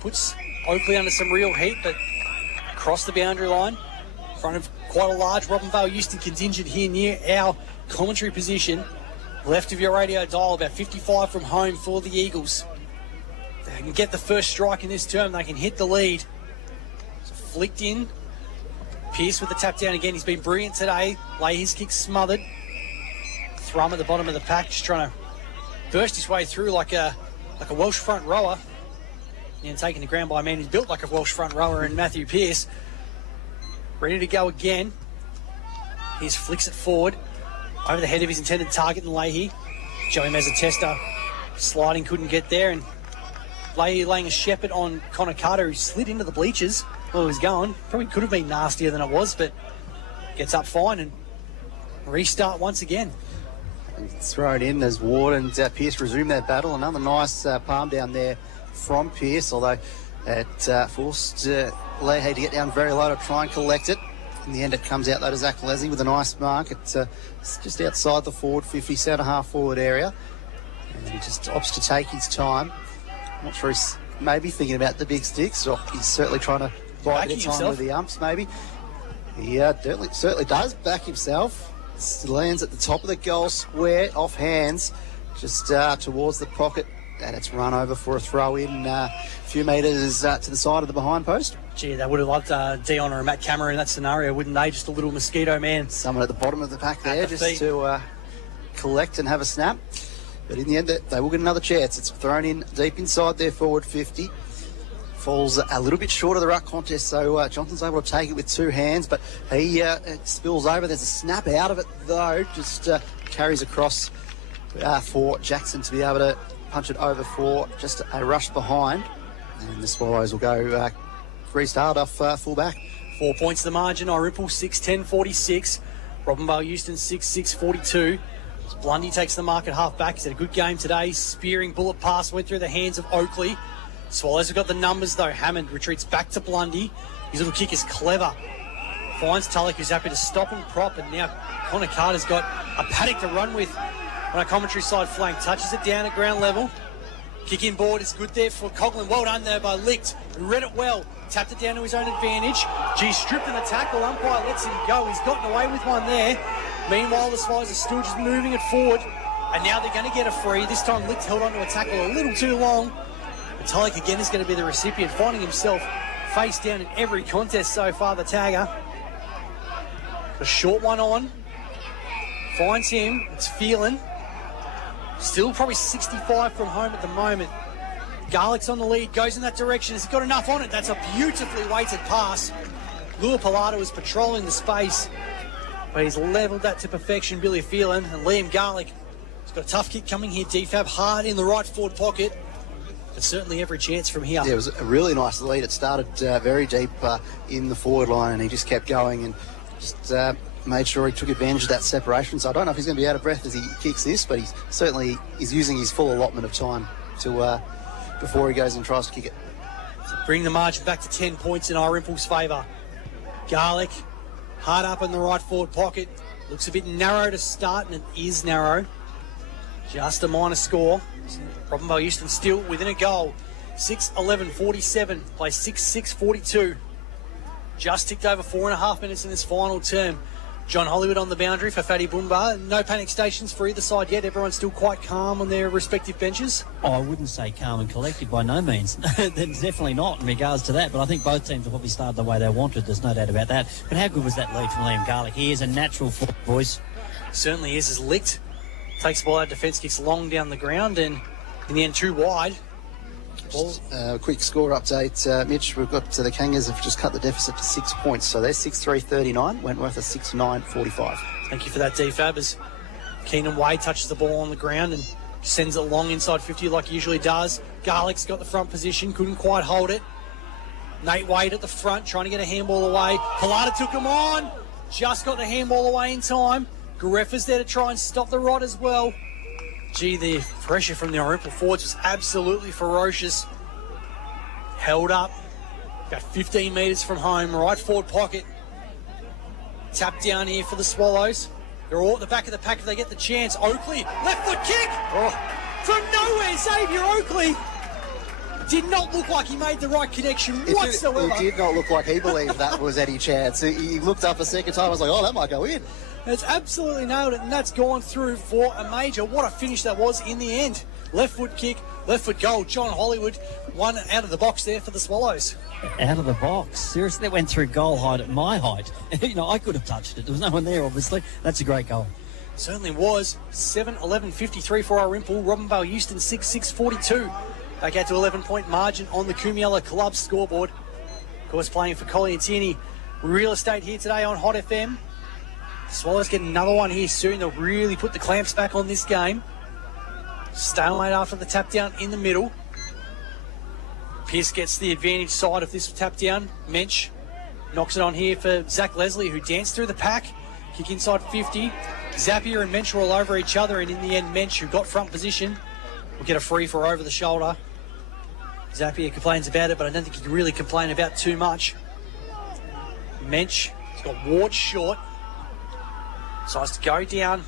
puts Oakley under some real heat, but across the boundary line, in front of quite a large Robinvale Euston contingent here near our commentary position. Left of your radio dial, about 55 from home for the Eagles. They can get the first strike in this term. They can hit the lead. So flicked in. Pearce with the tap down again. He's been brilliant today. Leahy's kick smothered. Thrum at the bottom of the pack, just trying to burst his way through like a Welsh front rower. And taking the ground by a man who's built like a Welsh front rower in Matthew Pearce. Ready to go again. Here's flicks it forward. Over the head of his intended target in Leahy. Joey Mezzatesta sliding, couldn't get there, and Leahy laying a shepherd on Connor Carter, who slid into the bleachers while he was going. Probably could have been nastier than it was, but gets up fine and restart once again. It's thrown in as Ward and Pearce resume their battle. Another nice palm down there from Pearce, although it forced Leahy to get down very low to try and collect it. In the end, it comes out though to Zach Leslie with a nice mark. It's just outside the forward 50, centre half forward area. And he just opts to take his time. I'm not sure he's maybe thinking about the big sticks, or he's certainly trying to buy a bit of time with the umps maybe. Yeah, certainly does back himself. Lands at the top of the goal square, off hands, just towards the pocket, and it's run over for a throw in a few metres to the side of the behind post. Gee, they would have loved Dion or Matt Cameron in that scenario, wouldn't they? Just a little mosquito man. Someone at the bottom of the pack there just to collect and have a snap. But in the end, they will get another chance. It's thrown in deep inside their forward 50. Falls a little bit short of the ruck contest, so Johnson's able to take it with two hands, but he spills over. There's a snap out of it, though. Just carries across for Jackson to be able to punch it over for just a rush behind. And the Swallows will go restart off full back. 4 points the margin. Irymple 6-10-46. Robinvale Euston 6-6-42. Blundy takes the mark at half back. He's had a good game today. Spearing bullet pass went through the hands of Oakley. Swallows have got the numbers though. Hammond retreats back to Blundy. His little kick is clever. Finds Tulloch, who's happy to stop and prop, and now Connor Carter's got a paddock to run with on a commentary side flank. Touches it down at ground level. Kick in board is good there for Coughlin. Well done there by Licht, who read it well. Tapped it down to his own advantage. Gee, stripped in the tackle. Umpire lets him go. He's gotten away with one there. Meanwhile, the Swallows are still just moving it forward. And now they're going to get a free. This time Licht held onto a tackle a little too long. Tulloch again is going to be the recipient, finding himself face down in every contest so far, the tagger. A short one on. Finds him. It's Phelan. Still probably 65 from home at the moment. Garlick's on the lead, goes in that direction. Has he got enough on it? That's a beautifully weighted pass. Lua Pilato is patrolling the space, but he's levelled that to perfection, Billy Phelan. And Liam Garlick has got a tough kick coming here. Defab hard in the right forward pocket. But certainly every chance from here. Yeah, it was a really nice lead. It started very deep in the forward line, and he just kept going and just made sure he took advantage of that separation. So I don't know if he's going to be out of breath as he kicks this, but he's certainly using his full allotment of time to before he goes and tries to kick it. So bring the margin back to 10 points in Irymple's favour. Garlick, hard up in the right forward pocket. Looks a bit narrow to start, and it is narrow. Just a minor score. Robinvale Euston still within a goal. 6-11-47, plays 6-6-42. Just ticked over 4.5 minutes in this final term. John Hollywood on the boundary for Fatty Boomba. No panic stations for either side yet. Everyone's still quite calm on their respective benches. Oh, I wouldn't say calm and collected by no means. Definitely not in regards to that. But I think both teams have probably started the way they wanted. There's no doubt about that. But how good was that lead from Liam Garlick? He is a natural forward voice. Certainly is. As Licht takes the ball out, defence kicks long down the ground, and in the end too wide. Quick score update, Mitch. We've got the Kangas have just cut the deficit to 6 points, so they're 6-3-39. Wentworth are 6-9-45. Thank you for that, DFAB. As Keenan Wade touches the ball on the ground and sends it long inside 50 like he usually does. Garlick's got the front position, couldn't quite hold it. Nate Wade at the front, trying to get a handball away. Pilata took him on, just got the handball away in time. Gareffa's there to try and stop the rod as well. Gee, the pressure from the Irymple forwards was absolutely ferocious. Held up, about 15 metres from home, right forward pocket. Tap down here for the Swallows. They're all at the back of the pack if they get the chance. Oakley, left foot kick! From nowhere, Xavier Oakley. Did not look like he made the right connection whatsoever. It did not look like he believed that was any chance. He looked up a second time, I was like, oh, that might go in. It's absolutely nailed it, and that's gone through for a major. What a finish that was in the end. Left foot kick, left foot goal. John Hollywood, one out of the box there for the Swallows. Out of the box. Seriously, that went through goal height at my height. I could have touched it. There was no one there, obviously. That's a great goal. Certainly was. 7-11-53 for Irymple. Robinvale Euston 6-6-42. Back out to 11-point margin on the Kumiella Club scoreboard. Of course, playing for Collie and Tierney Real Estate here today on Hot FM. Swallows get another one here soon. They'll really put the clamps back on this game. Stalemate after the tap down in the middle. Pearce gets the advantage side of this tap down. Mensch knocks it on here for Zach Leslie, who danced through the pack. Kick inside 50. Zapier and Mensch were all over each other, and in the end, Mensch, who got front position, will get a free for over the shoulder. Zapier complains about it, but I don't think he can really complain about too much. Mensch has got Ward short. So has to go down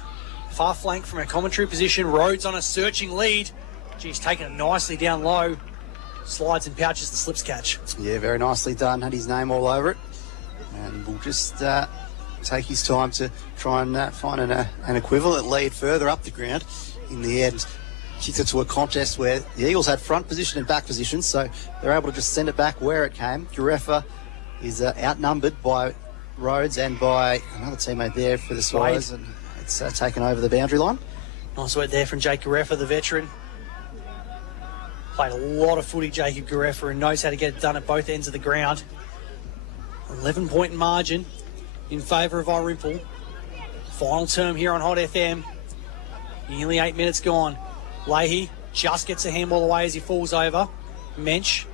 far flank from a commentary position. Rhodes on a searching lead. He's taken it nicely down low. Slides and pouches the slips catch. Yeah, very nicely done. Had his name all over it. and will just take his time to try and find an equivalent lead further up the ground. In the end, kicked it to a contest where the Eagles had front position and back position, so they're able to just send it back where it came. Garefa is outnumbered by Rhodes and by another teammate there for the Swallows, and it's taken over the boundary line. Nice work there from Jake Garefa, the veteran. Played a lot of footy, Jacob Garefa, and knows how to get it done at both ends of the ground. 11-point margin in favour of Irymple. Final term here on Hot FM. Nearly 8 minutes gone. Leahy just gets a handball away as he falls over. Mensch.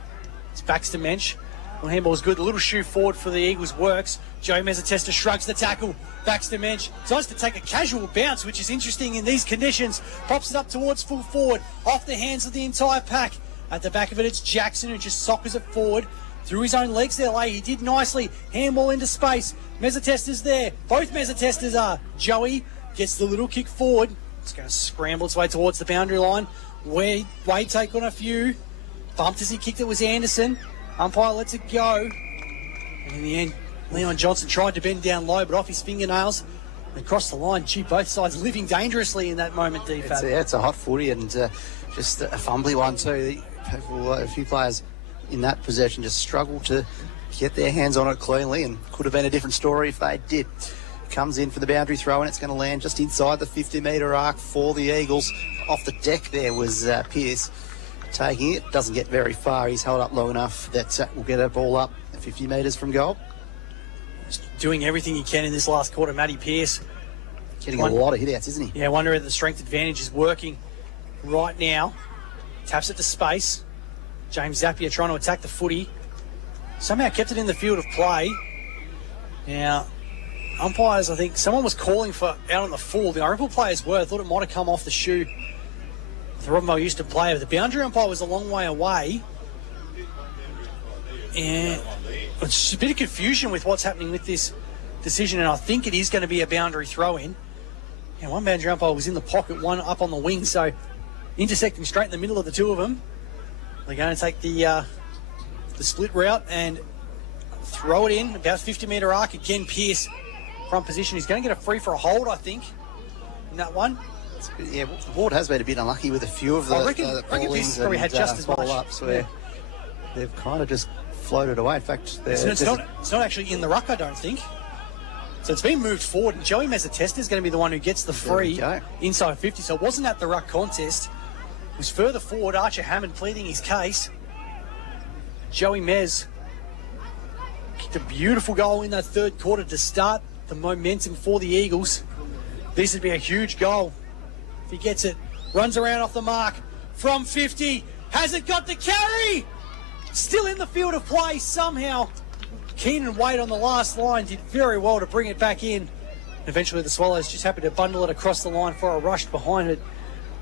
It's Baxter Mensch. Well, handball's good. The little shoe forward for the Eagles works. Joe Mezzatesta shrugs the tackle. Baxter Mensch decides to take a casual bounce, which is interesting in these conditions. Pops it up towards full forward. Off the hands of the entire pack. At the back of it, it's Jackson who just soccers it forward. Through his own legs there, Leahy did nicely. Handball into space. Mezzatesta's there. Both Mezzatestas are. Joey gets the little kick forward. It's going to scramble its way towards the boundary line. Wade take on a few. Bumped as he kicked it was Anderson. Umpire lets it go. And in the end, Leon Johnson tried to bend down low, but off his fingernails and across the line. Gee, both sides living dangerously in that moment, DFAB. It's a hot footy and just a fumbly one too. A few players in that possession just struggled to get their hands on it cleanly, and could have been a different story if they did. Comes in for the boundary throw, and it's going to land just inside the 50-metre arc for the Eagles. Off the deck there was Pearce taking it. Doesn't get very far. He's held up long enough that will get a ball up 50 metres from goal. Just doing everything he can in this last quarter, Matty Pearce. Getting a lot of hit-outs, isn't he? Yeah, I wonder if the strength advantage is working right now. Taps it to space. James Zappia trying to attack the footy. Somehow kept it in the field of play. Now, umpires, I think someone was calling for out on the full. The Irymple players were. Thought it might have come off the shoe. The Robinvale Euston player. The boundary umpire was a long way away. And it's a bit of confusion with what's happening with this decision, and I think it is going to be a boundary throw-in. And one boundary umpire was in the pocket, one up on the wing, so intersecting straight in the middle of the two of them. They're going to take the split route and throw it in, about 50-metre arc. Again, Pearce, front position. He's going to get a free for a hold, I think, in that one. Yeah, the board has been a bit unlucky with a few of the I reckon Pearce probably had just as much. Ups where they've kind of just floated away. In fact, it's not actually in the ruck, I don't think. So it's been moved forward, and Joey Mezzatesta is going to be the one who gets the free inside 50. So it wasn't at the ruck contest. It was further forward. Archer Hammond pleading his case. Joey Mez kicked a beautiful goal in that third quarter to start the momentum for the Eagles. This would be a huge goal if he gets it. Runs around off the mark from 50. Hasn't got the carry. Still in the field of play somehow. Keenan Wade on the last line did very well to bring it back in. Eventually the Swallows just happened to bundle it across the line for a rush behind it.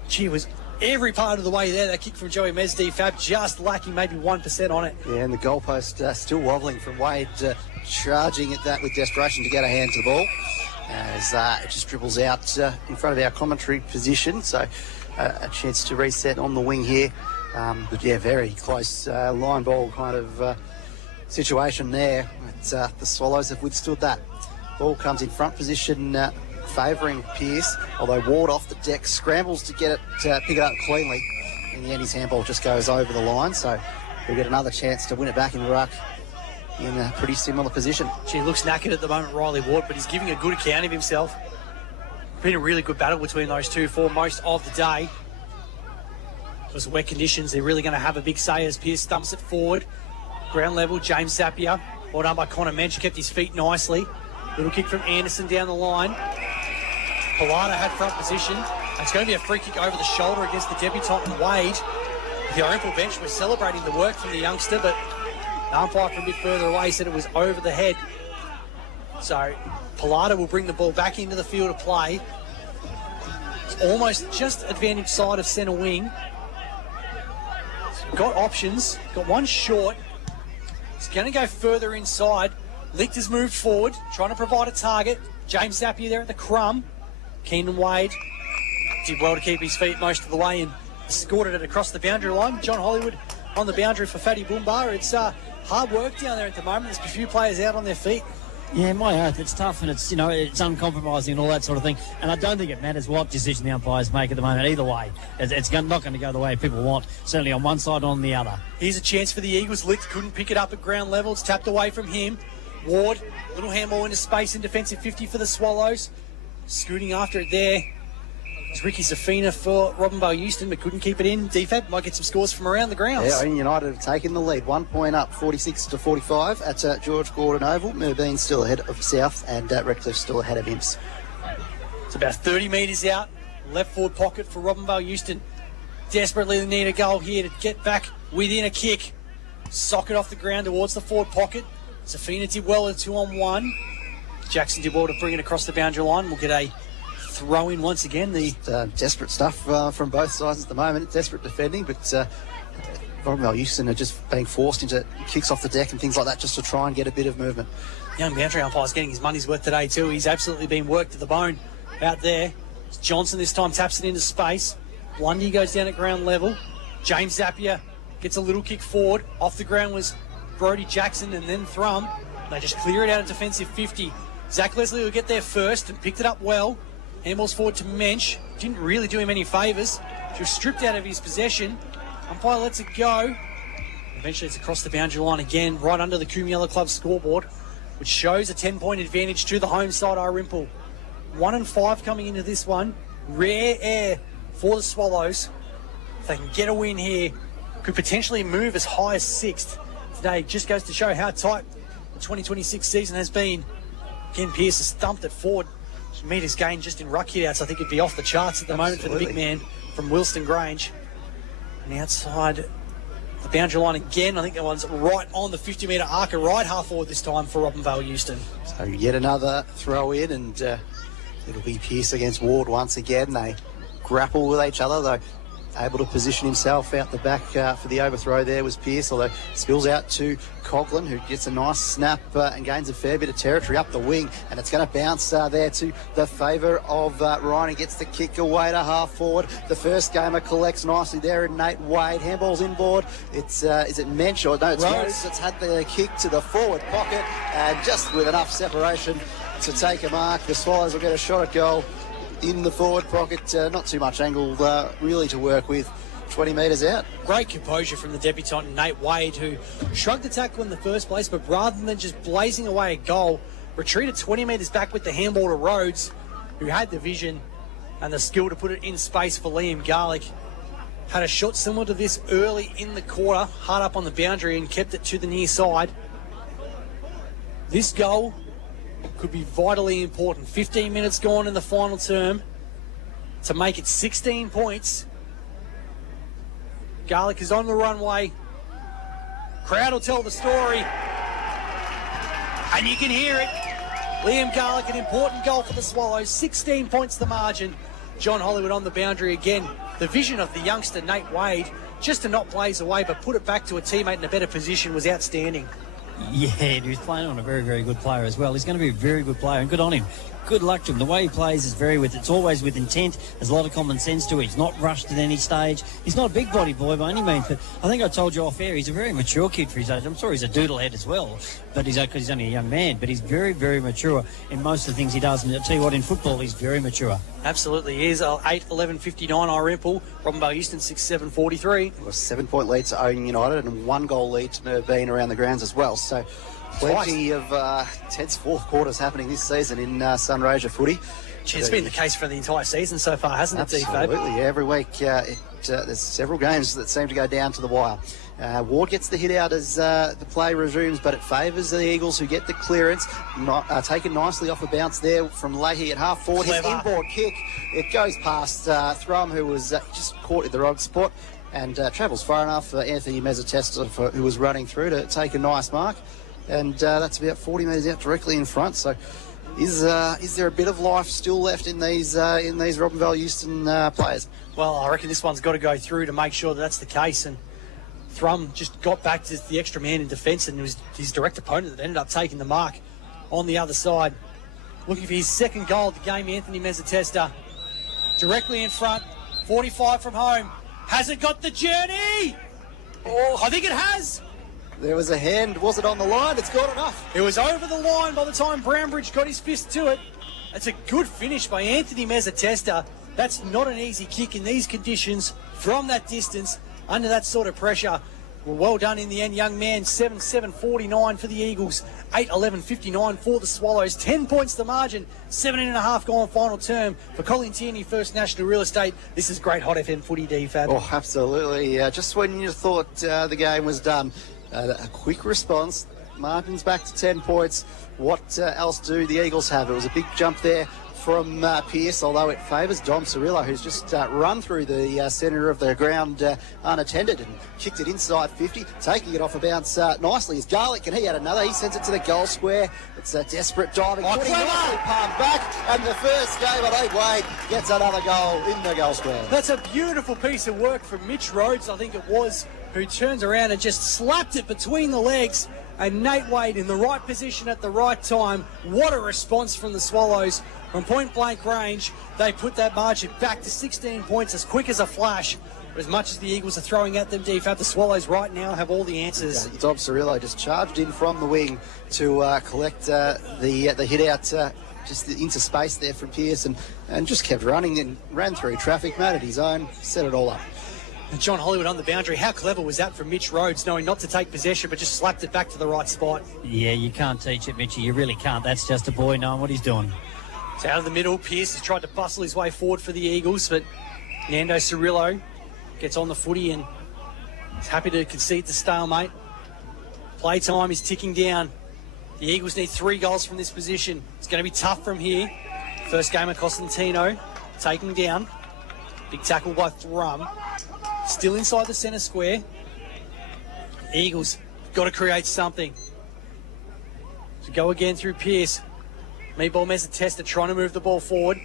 Gee, it was every part of the way there. That kick from Joey Mez, DFAB, just lacking maybe 1% on it. Yeah, and the goalpost still wobbling from Wade, charging at that with desperation to get a hand to the ball. As it just dribbles out in front of our commentary position. So a chance to reset on the wing here. But yeah, very close line ball kind of situation there. But the Swallows have withstood that. Ball comes in front position, favouring Pearce, although Ward off the deck scrambles to get it, pick it up cleanly. In the end, his handball just goes over the line, so we'll get another chance to win it back in the ruck in a pretty similar position. Gee, looks knackered at the moment, Riley Ward, but he's giving a good account of himself. Been a really good battle between those two for most of the day. Those wet conditions, they're really going to have a big say as Pearce stumps it forward. Ground level, James Zappia. Well done by Connor Mensch, kept his feet nicely. Little kick from Anderson down the line. Pilata had front position. It's going to be a free kick over the shoulder against the debutant Wade. The Irymple bench was celebrating the work from the youngster, but the umpire from a bit further away said it was over the head. So Pilata will bring the ball back into the field of play. It's almost just advantage side of centre wing. Got options, got one short. He's going to go further inside. Lichter's moved forward, trying to provide a target. James Zappia there at the crumb. Keenan Wade did well to keep his feet most of the way and escorted it across the boundary line. John Hollywood on the boundary for Fatty Boomba. It's hard work down there at the moment. There's a few players out on their feet. Yeah, my oath, it's tough and it's, it's uncompromising and all that sort of thing. And I don't think it matters what decision the umpires make at the moment. Either way, it's not going to go the way people want, certainly on one side or on the other. Here's a chance for the Eagles. Licht couldn't pick it up at ground level. It's tapped away from him. Ward, little handball into space in defensive 50 for the Swallows. Scooting after it there. It's Ricky Zafina for Robinvale Euston, but couldn't keep it in. DFAB might get some scores from around the grounds. Yeah, Owen United have taken the lead. 1 point up, 46-45 at George Gordon Oval. Merbein still ahead of South and Redcliffe still ahead of Imps. It's about 30 metres out. Left forward pocket for Robinvale Euston. Desperately need a goal here to get back within a kick. Sock it off the ground towards the forward pocket. Zafina did well at 2-on-1. Jackson did well to bring it across the boundary line. We'll get a throw in once again. The desperate stuff from both sides at the moment. Desperate defending, but Robinvale Euston are just being forced into kicks off the deck and things like that just to try and get a bit of movement. Young boundary umpire's getting his money's worth today too. He's absolutely been worked to the bone out there. Johnson this time taps it into space. Lundy goes down at ground level. James Zapier gets a little kick forward. Off the ground was Brody Jackson and then Thrum. They just clear it out of defensive 50. Zach Leslie will get there first and picked it up well. Handballs forward to Mensch. Didn't really do him any favours. She was stripped out of his possession. Umpire lets it go. Eventually it's across the boundary line again, right under the Coomiella Club scoreboard, which shows a 10-point advantage to the home side, Irymple. 1 and 5 coming into this one. Rare air for the Swallows. If they can get a win here, could potentially move as high as 6th. Today just goes to show how tight the 2026 season has been. Again, Pearce has thumped it forward. Metres gained just in ruck hitouts. I think it'd be off the charts at the moment for the big man from Wilston Grange. And outside the boundary line again, I think that one's right on the 50-metre arc, right half forward this time for Robinvale Euston. So yet another throw in, and it'll be Pearce against Ward once again. They grapple with each other, though able to position himself out the back for the overthrow there was Pearce, although spills out to Coughlin, who gets a nice snap and gains a fair bit of territory up the wing, and it's going to bounce there to the favour of Ryan. He gets the kick away to half forward. The first gamer collects nicely there in Nate Wade. Handball's inboard. It's is it Mensch or no? It's Rose that's had the kick to the forward pocket, and just with enough separation to take a mark, the Swallows will get a shot at goal in the forward pocket. Not too much angle really to work with. 20 metres out. Great composure from the debutant Nate Wade, who shrugged the tackle in the first place, but rather than just blazing away a goal, retreated 20 metres back with the handball to Rhodes, who had the vision and the skill to put it in space for Liam Garlick. Had a shot similar to this early in the quarter, hard up on the boundary, and kept it to the near side. This goal could be vitally important. 15 minutes gone in the final term to make it 16 points. Garlick is on the runway. Crowd will tell the story. And you can hear it. Liam Garlick, an important goal for the Swallows. 16 points the margin. John Hollywood on the boundary again. The vision of the youngster Nate Wade, just to not blaze away but put it back to a teammate in a better position, was outstanding. Yeah, he's playing on a very, very good player as well. He's going to be a very good player, and good on him. Good luck to him. The way he plays is it's always with intent. There's a lot of common sense to it. He's not rushed at any stage. He's not a big body boy by any means, but I think I told you off air, he's a very mature kid for his age. I'm sure he's a doodlehead as well, but because he's only a young man, but he's very, very mature in most of the things he does. And I'll tell you what, in football, he's very mature. Absolutely. He is 8-11-59 Irymple. Robinvale Euston 6-7-43. A 7-point lead to Owen United and 1 goal lead to Merbein around the grounds as well. So plenty of tense fourth quarters happening this season in Sunraysia footy. It's been the case for the entire season so far, hasn't it, DFAB? Absolutely, yeah. Every week there's several games that seem to go down to the wire. Ward gets the hit out as the play resumes, but it favours the Eagles, who get the clearance. Taken nicely off a bounce there from Leahy at half forward. His inboard kick, it goes past Thrum, who was just caught in the wrong spot, and travels far enough for Anthony Mezzatesta, who was running through, to take a nice mark. And that's about 40 metres out directly in front. So is there a bit of life still left in these Robinvale Euston players? Well, I reckon this one's got to go through to make sure that that's the case. And Thrum just got back to the extra man in defence, and it was his direct opponent that ended up taking the mark on the other side. Looking for his second goal of the game, Anthony Mezzatesta. Directly in front, 45 from home. Has it got the journey? Oh, I think it has. There was a hand. Was it on the line? It's got enough. It was over the line by the time Brownbridge got his fist to it. It's a good finish by Anthony Mezzatesta. That's not an easy kick in these conditions from that distance under that sort of pressure. Well done in the end, young man. 7-7-49 for the Eagles. 8-11-59 for the Swallows. 10 points the margin. 17.5 gone final term for Colin Tierney, First National Real Estate. This is great Hot FM footy, D-Fab. Oh, absolutely. Just when you thought the game was done, a quick response. Martin's back to 10 points. What else do the Eagles have? It was a big jump there from Pearce, although it favours Dom Cirillo, who's just run through the centre of the ground unattended and kicked it inside 50, taking it off a bounce nicely. Is Garlick, and he had another. He sends it to the goal square. It's a desperate diving. Putting nicely palm back, and the first game, I think Wade gets another goal in the goal square. That's a beautiful piece of work from Mitch Rhodes, I think it was, who turns around and just slapped it between the legs. And Nate Wade in the right position at the right time. What a response from the Swallows. From point-blank range, they put that margin back to 16 points as quick as a flash. But as much as the Eagles are throwing at them, D-Fab, the Swallows right now have all the answers. Dom Cirillo just charged in from the wing to collect the hit out just into space there from Pearce and just kept running and ran through traffic, made it his own, set it all up. And John Hollywood on the boundary. How clever was that from Mitch Rhodes, knowing not to take possession but just slapped it back to the right spot? Yeah, you can't teach it, Mitchy. You really can't. That's just a boy knowing what he's doing. It's out of the middle. Pearce has tried to bustle his way forward for the Eagles, but Nando Cirillo gets on the footy and is happy to concede the stalemate. Playtime is ticking down. The Eagles need 3 goals from this position. It's going to be tough from here. First game of Costantino, taken down. Big tackle by Thrum. Still inside the centre square. Eagles got to create something. To go again through Pearce. Meatball Mezzatesta trying to move the ball forward.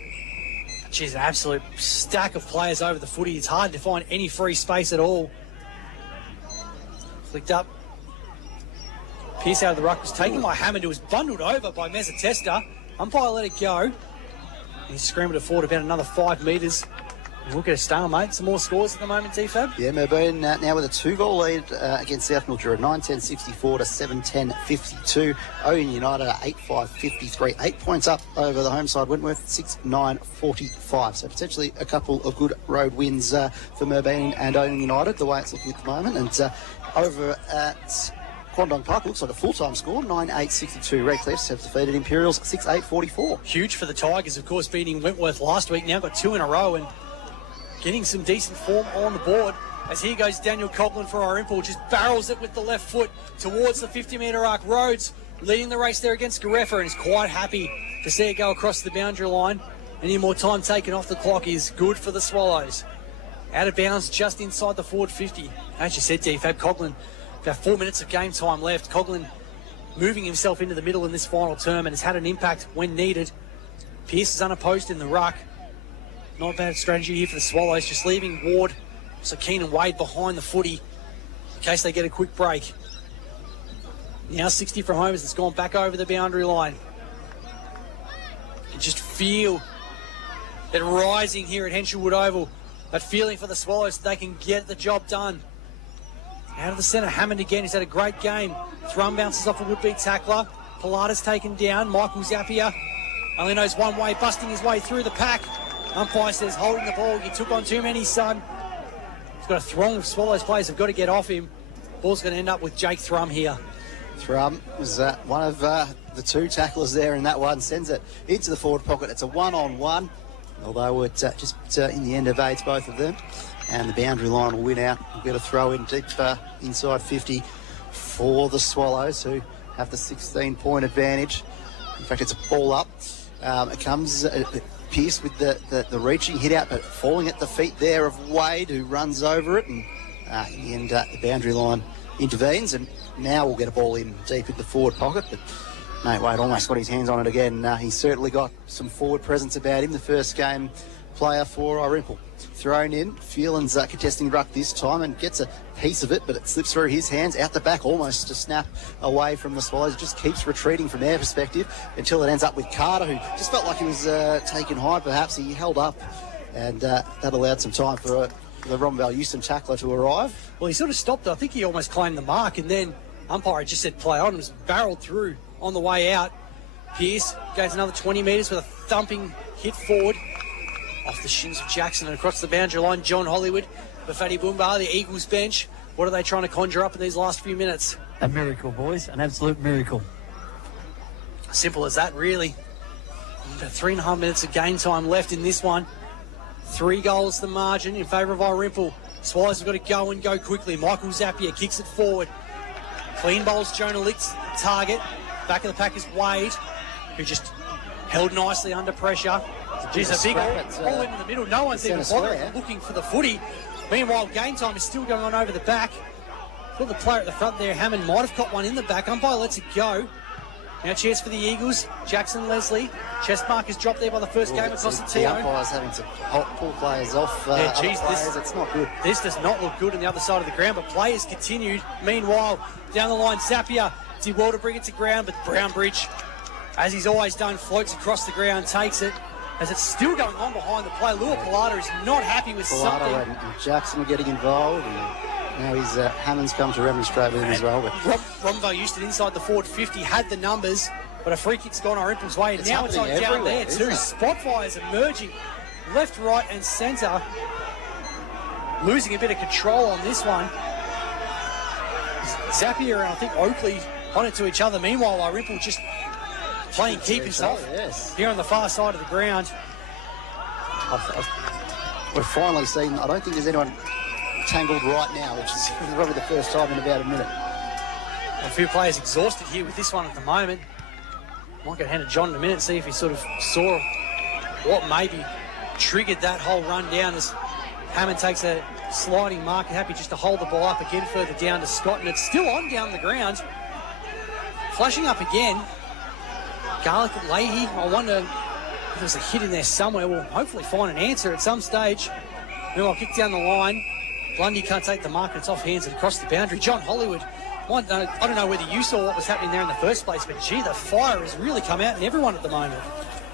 Geez, an absolute stack of players over the footy. It's hard to find any free space at all. Flicked up. Pearce out of the ruck was taken by Hammond, who was bundled over by Mezzatesta. Umpire let it go. He scrambled it forward about another 5 metres. We'll get a stalemate. Some more scores at the moment, T-Fab. Yeah, Melbourne now with a 2-goal lead against South Mildura, 9-10-64 to 7-10-52. Owen United are 8-5-53, 8 points up over the home side Wentworth, 6-9-45. So potentially a couple of good road wins for Melbourne and Owen United, the way it's looking at the moment. And over at Quandong Park, looks like a full-time score, 9-8-62. Redcliffs have defeated Imperials 6-8-44. Huge for the Tigers, of course, beating Wentworth last week. Now got 2 in a row and getting some decent form on the board. As here goes Daniel Coughlin for Irymple, just barrels it with the left foot towards the 50-metre arc. Rhodes leading the race there against Gareffa and is quite happy to see it go across the boundary line. Any more time taken off the clock is good for the Swallows. Out of bounds just inside the forward 50. As you said, D-Fab, Coughlin, about 4 minutes of game time left. Coughlin moving himself into the middle in this final term and has had an impact when needed. Pearce is unopposed in the ruck. Not a bad strategy here for the Swallows, just leaving Ward, so Keenan Wade behind the footy in case they get a quick break. Now 60 for Holmes, it's gone back over the boundary line. You can just feel it rising here at Henshelwood Oval. That feeling for the Swallows that they can get the job done. Out of the centre, Hammond again, he's had a great game. Thrum bounces off a would-be tackler. Pilata's taken down. Michael Zappia only knows one way, busting his way through the pack. Umpire says, holding the ball, you took on too many, son. He's got a throng of Swallows players have got to get off him. Ball's going to end up with Jake Thrum here. Thrum was one of the 2 tacklers there in that one. Sends it into the forward pocket. It's a 1-on-1, although it just in the end evades both of them. And the boundary line will win out. We'll get a throw in deep inside 50 for the Swallows, who have the 16-point advantage. In fact, it's a ball up. It comes... Pearce with the reaching hit out, but falling at the feet there of Wade, who runs over it, and in the end the boundary line intervenes, and now we'll get a ball in deep in the forward pocket, but Nate Wade almost got his hands on it again. He's certainly got some forward presence about him, the first game player for Irymple. Thrown in, Phelan's contesting ruck this time and gets a piece of it, but it slips through his hands, out the back almost to snap away from the Swallows. It just keeps retreating from their perspective until it ends up with Carter, who just felt like he was taken high perhaps. He held up and that allowed some time for the Robinvale Euston tackler to arrive. Well, he sort of stopped. I think he almost claimed the mark and then Umpire just said play on, was barreled through on the way out. Pearce goes another 20 metres with a thumping hit forward off the shins of Jackson and across the boundary line. John Hollywood, Bafati Boomba, the Eagles bench. What are they trying to conjure up in these last few minutes? A miracle, boys. An absolute miracle. Simple as that, really. About 3.5 minutes of game time left in this one. 3 goals the margin in favour of Irymple. Swallows have got to go and go quickly. Michael Zapier kicks it forward. Clean bowls Jonah Lick's target. Back of the pack is Wade, who just held nicely under pressure. Geez, a big all in the middle. No one's even bothering looking for the footy. Meanwhile, game time is still going on over the back. Got the player at the front there. Hammond might have caught one in the back. Umpire lets it go. Now chance for the Eagles. Jackson Leslie. Chest mark is dropped there by the first game across the TO. The umpire's having to pull players off. It's not good. This does not look good on the other side of the ground, but play has continued. Meanwhile, down the line, Zapier did well to bring it to ground, but Brownbridge, as he's always done, floats across the ground, takes it. As it's still going on behind the play, Lua Pilata is not happy with something. And Jackson are getting involved. And now Hammond's come to remonstrate with him as well. Robinvale Euston inside the forward 50 had the numbers, but a free kick's gone Irymple's way. And now it's on down there too. Spot fires emerging left, right and centre. Losing a bit of control on this one. Zapier and I think Oakley on it to each other. Meanwhile, Irymple just playing keep himself here on the far side of the ground. We've finally seen, I don't think there's anyone tangled right now, which is probably the first time in about a minute. A few players exhausted here with this one at the moment. Might get a hand to John in a minute, see if he sort of saw what maybe triggered that whole run down as Hammond takes a sliding mark, happy just to hold the ball up again further down to Scott, and it's still on down the ground. Flashing up again. Garlic at Leahy. I wonder if there's a hit in there somewhere. We'll hopefully find an answer at some stage. Then I'll kick down the line. Blundy can't take the mark, and it's off hands and across the boundary. John Hollywood. I don't know whether you saw what was happening there in the first place, but gee, the fire has really come out in everyone at the moment.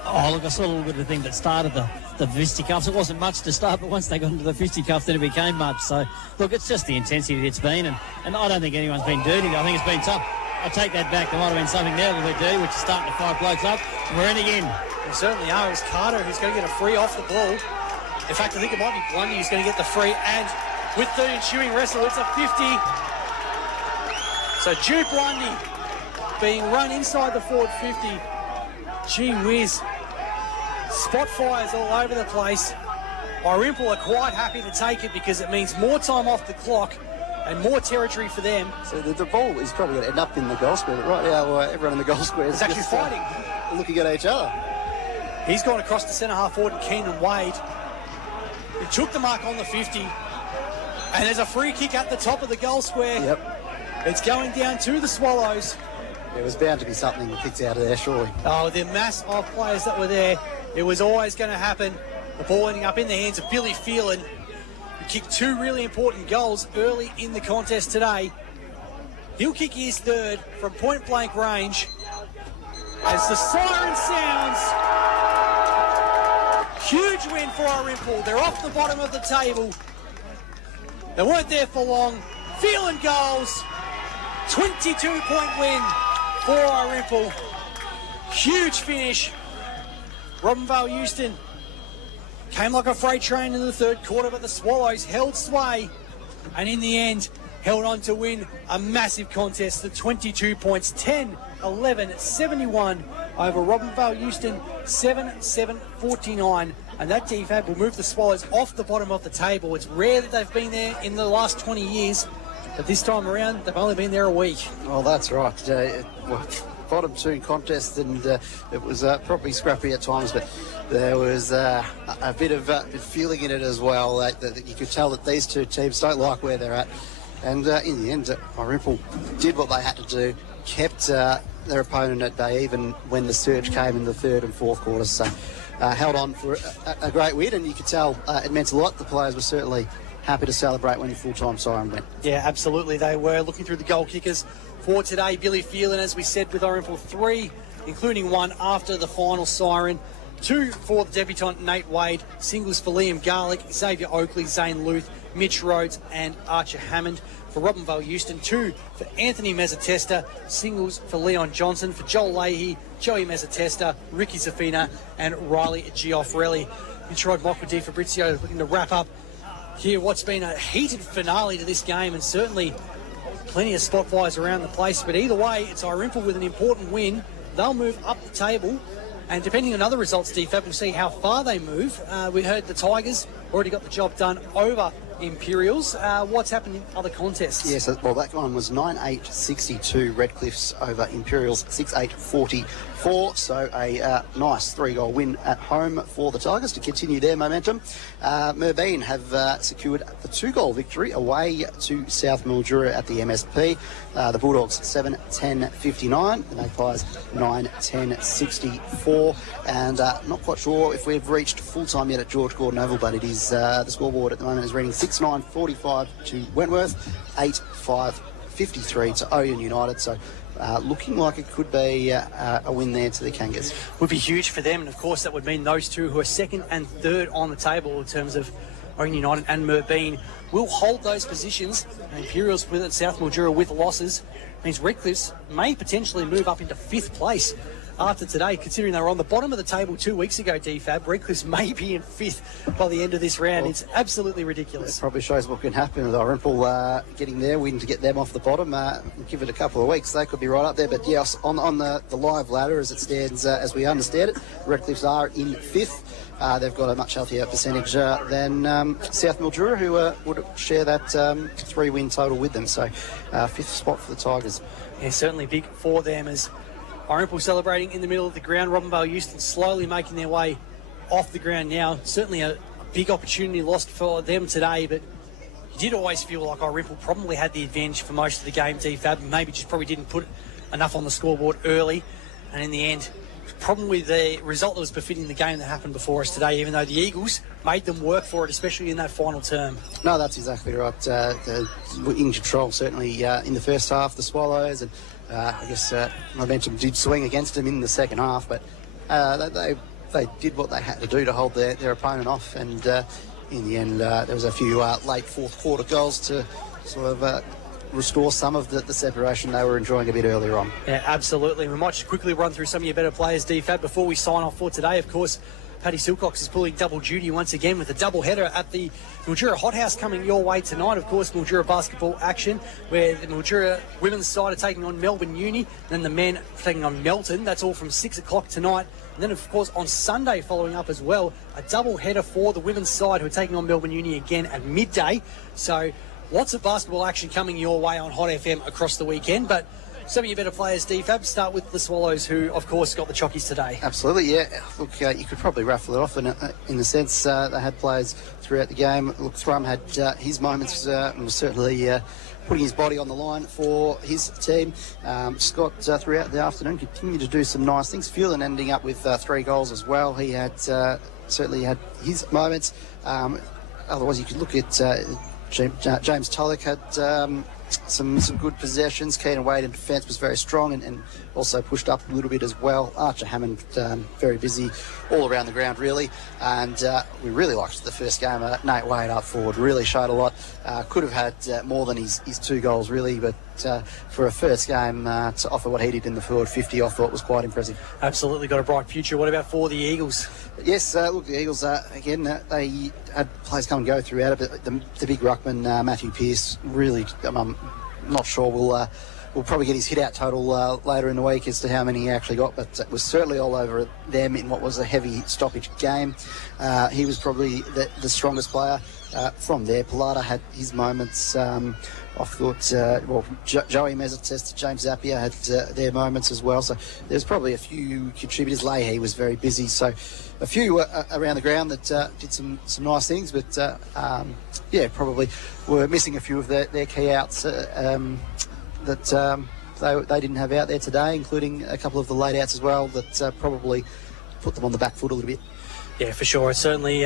Oh, look, I saw a little bit of the thing that started the fisticuffs. It wasn't much to start, but once they got into the fisticuffs, then it became much. So, look, it's just the intensity it's been, and I don't think anyone's been dirty. I think it's been tough. I take that back. There might have been something there a little bit dirty, which is starting to fire blokes up. We're in again. We certainly are. It was Carter who's going to get a free off the ball. In fact, I think it might be Blundy who's going to get the free, and with the ensuing wrestle, it's a 50. So Jude Blundy being run inside the forward 50. Gee whiz. Spot fires all over the place. Irymple are quite happy to take it because it means more time off the clock and more territory for them. So the ball is probably going to end up in the goal square, but right now everyone in the goal square is actually just, fighting. Looking at each other. He's gone across the centre half forward, Keenan Wade. He took the mark on the 50. And there's a free kick at the top of the goal square. Yep. It's going down to the Swallows. There was bound to be something that kicked out of there, surely. Oh, the mass of players that were there. It was always going to happen. The ball ending up in the hands of Billy Phelan, who kicked 2 really important goals early in the contest today. He'll kick his third from point-blank range. As the siren sounds, huge win for Irymple. They're off the bottom of the table. They weren't there for long. Phelan goals. 22-point win for Irymple. Huge finish. Robinvale Euston came like a freight train in the third quarter, but the Swallows held sway and in the end held on to win a massive contest. The 22 points, 10-11-71 over Robinvale Euston, 7-7-49. And that DFAB will move the Swallows off the bottom of the table. It's rare that they've been there in the last 20 years, but this time around, they've only been there a week. Well, that's right. Bottom 2 contest, and it was probably scrappy at times, but there was a bit of feeling in it as well. That you could tell that these two teams don't like where they're at. And in the end, Irymple did what they had to do, kept their opponent at bay even when the surge came in the third and fourth quarters. So held on for a great win, and you could tell it meant a lot. The players were certainly happy to celebrate when the full-time siren went. Yeah, absolutely. They were looking through the goal kickers for today. Billy Phelan, as we said, with Irymple, 3, including 1 after the final siren. 2 for the debutant Nate Wade. Singles for Liam Garlick, Xavier Oakley, Zane Luth, Mitch Rhodes and Archer Hammond. For Robinvale Euston, 2 for Anthony Mezzatesta, singles for Leon Johnson, for Joel Leahy, Joey Mezzatesta, Ricky Zafina and Riley Gioffrelli. Mitch Rod Mokwadi Fabrizio looking to wrap up here what's been a heated finale to this game, and certainly plenty of spot fires around the place. But either way, it's Irymple with an important win. They'll move up the table, and depending on other results, DFAB, we'll see how far they move. We heard the Tigers already got the job done over Imperials. What's happened in other contests? Yes, well, that one was 9-8-62 Redcliffs over Imperials 6-8-44. So a nice 3-goal win at home for the Tigers to continue their momentum. Merbein have secured the 2-goal victory away to South Mildura at the MSP. The Bulldogs 7-10-59, the Magpies 9-10-64. And not quite sure if we've reached full time yet at George Gordon Oval, but it is the scoreboard at the moment is reading 6-9-45 to Wentworth, 8-5-53 to Oyen United. So looking like it could be a win there to the Kangas. Would be huge for them, and of course that would mean those two who are second and third on the table in terms of Oyen United and Merbein will hold those positions. Imperials with it, South Mildura with losses means Redcliffs may potentially move up into 5th place after today, considering they were on the bottom of the table 2 weeks ago, DFAB. Redcliffs may be in 5th by the end of this round. Well, it's absolutely ridiculous. It probably shows what can happen with Irymple getting their win to get them off the bottom. Give it a couple of weeks, they could be right up there. But yes, on the live ladder as it stands, as we understand it, Redcliffs are in 5th. They've got a much healthier percentage than South Mildura, who would share that 3-win total with them. So 5th spot for the Tigers. Yeah, certainly big for them as Irymple celebrating in the middle of the ground. Robinvale Euston slowly making their way off the ground now. Certainly a big opportunity lost for them today, but you did always feel like Irymple probably had the advantage for most of the game, DFAB. Maybe just probably didn't put enough on the scoreboard early, and in the end, probably the result that was befitting the game that happened before us today, even though the Eagles made them work for it, especially in that final term. No, that's exactly right. In control, certainly in the first half, the Swallows, and I guess momentum did swing against them in the second half, but they did what they had to do to hold their opponent off, and in the end, there was a few late fourth quarter goals to sort of restore some of the separation they were enjoying a bit earlier on. Yeah, absolutely. We might just quickly run through some of your better players, DFAB, before we sign off for today. Of course, Paddy Silcox is pulling double duty once again with a double header at the Mildura Hothouse coming your way tonight. Of course, Mildura basketball action, where the Mildura women's side are taking on Melbourne Uni, then the men taking on Melton. That's all from 6 o'clock tonight. And then, of course, on Sunday following up as well, a double header for the women's side who are taking on Melbourne Uni again at midday. So lots of basketball action coming your way on Hot FM across the weekend, but some of your better players, DFAB, start with the Swallows, who, of course, got the chockies today. Absolutely, yeah. Look, you could probably raffle it off in the sense they had players throughout the game. Look, Thrum had his moments and was certainly putting his body on the line for his team. Scott, throughout the afternoon, continued to do some nice things. Phelan ending up with 3 goals as well. He had certainly had his moments. Otherwise, you could look at James Tulloch had some good possessions. Keenan Wade in defence was very strong and also pushed up a little bit as well. Archer Hammond very busy all around the ground really, and we really liked the first game. Nate Wade up forward really showed a lot. Could have had more than his 2 goals really, but for a first game to offer what he did in the forward 50, I thought was quite impressive. Absolutely got a bright future. What about for the Eagles? Yes, look, the Eagles, again, they had players come and go throughout it, but the big ruckman, Matthew Pearce, really, I'm not sure we'll probably get his hit-out total later in the week as to how many he actually got, but it was certainly all over them in what was a heavy stoppage game. He was probably the strongest player. From there, Pilata had his moments. I thought, Joey Mezzatesta, James Zappia had their moments as well. So there's probably a few contributors. Leahy was very busy. So a few around the ground that did some nice things. But, probably were missing a few of their key outs that they didn't have out there today, including a couple of the late outs as well that probably put them on the back foot a little bit. Yeah, for sure. It's certainly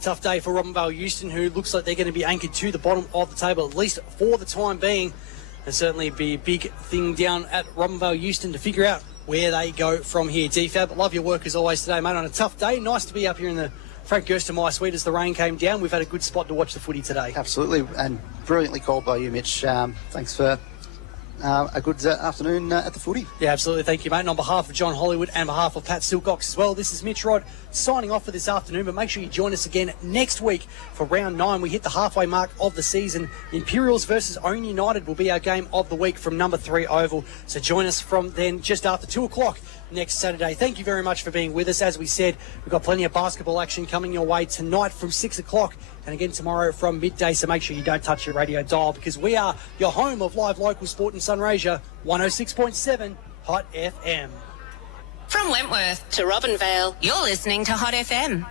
tough day for Robinvale Euston, who looks like they're going to be anchored to the bottom of the table, at least for the time being. And certainly be a big thing down at Robinvale Euston to figure out where they go from here. DFAB, love your work as always today, mate, on a tough day. Nice to be up here in the Frank Gerstenmeier, sweet as the rain came down. We've had a good spot to watch the footy today. Absolutely, and brilliantly called by you, Mitch. Thanks for a good afternoon at the footy. Yeah, absolutely. Thank you, mate. And on behalf of John Hollywood and on behalf of Pat Silcox as well, this is Mitch Rod signing off for this afternoon. But make sure you join us again next week for round 9. We hit the halfway mark of the season. Imperials versus Own United will be our game of the week from number 3 Oval. So join us from then just after 2 o'clock next Saturday. Thank you very much for being with us. As we said, we've got plenty of basketball action coming your way tonight from 6 o'clock. And again tomorrow from midday, so make sure you don't touch your radio dial because we are your home of live local sport in Sunraysia, 106.7 Hot FM. From Wentworth to Robinvale, you're listening to Hot FM.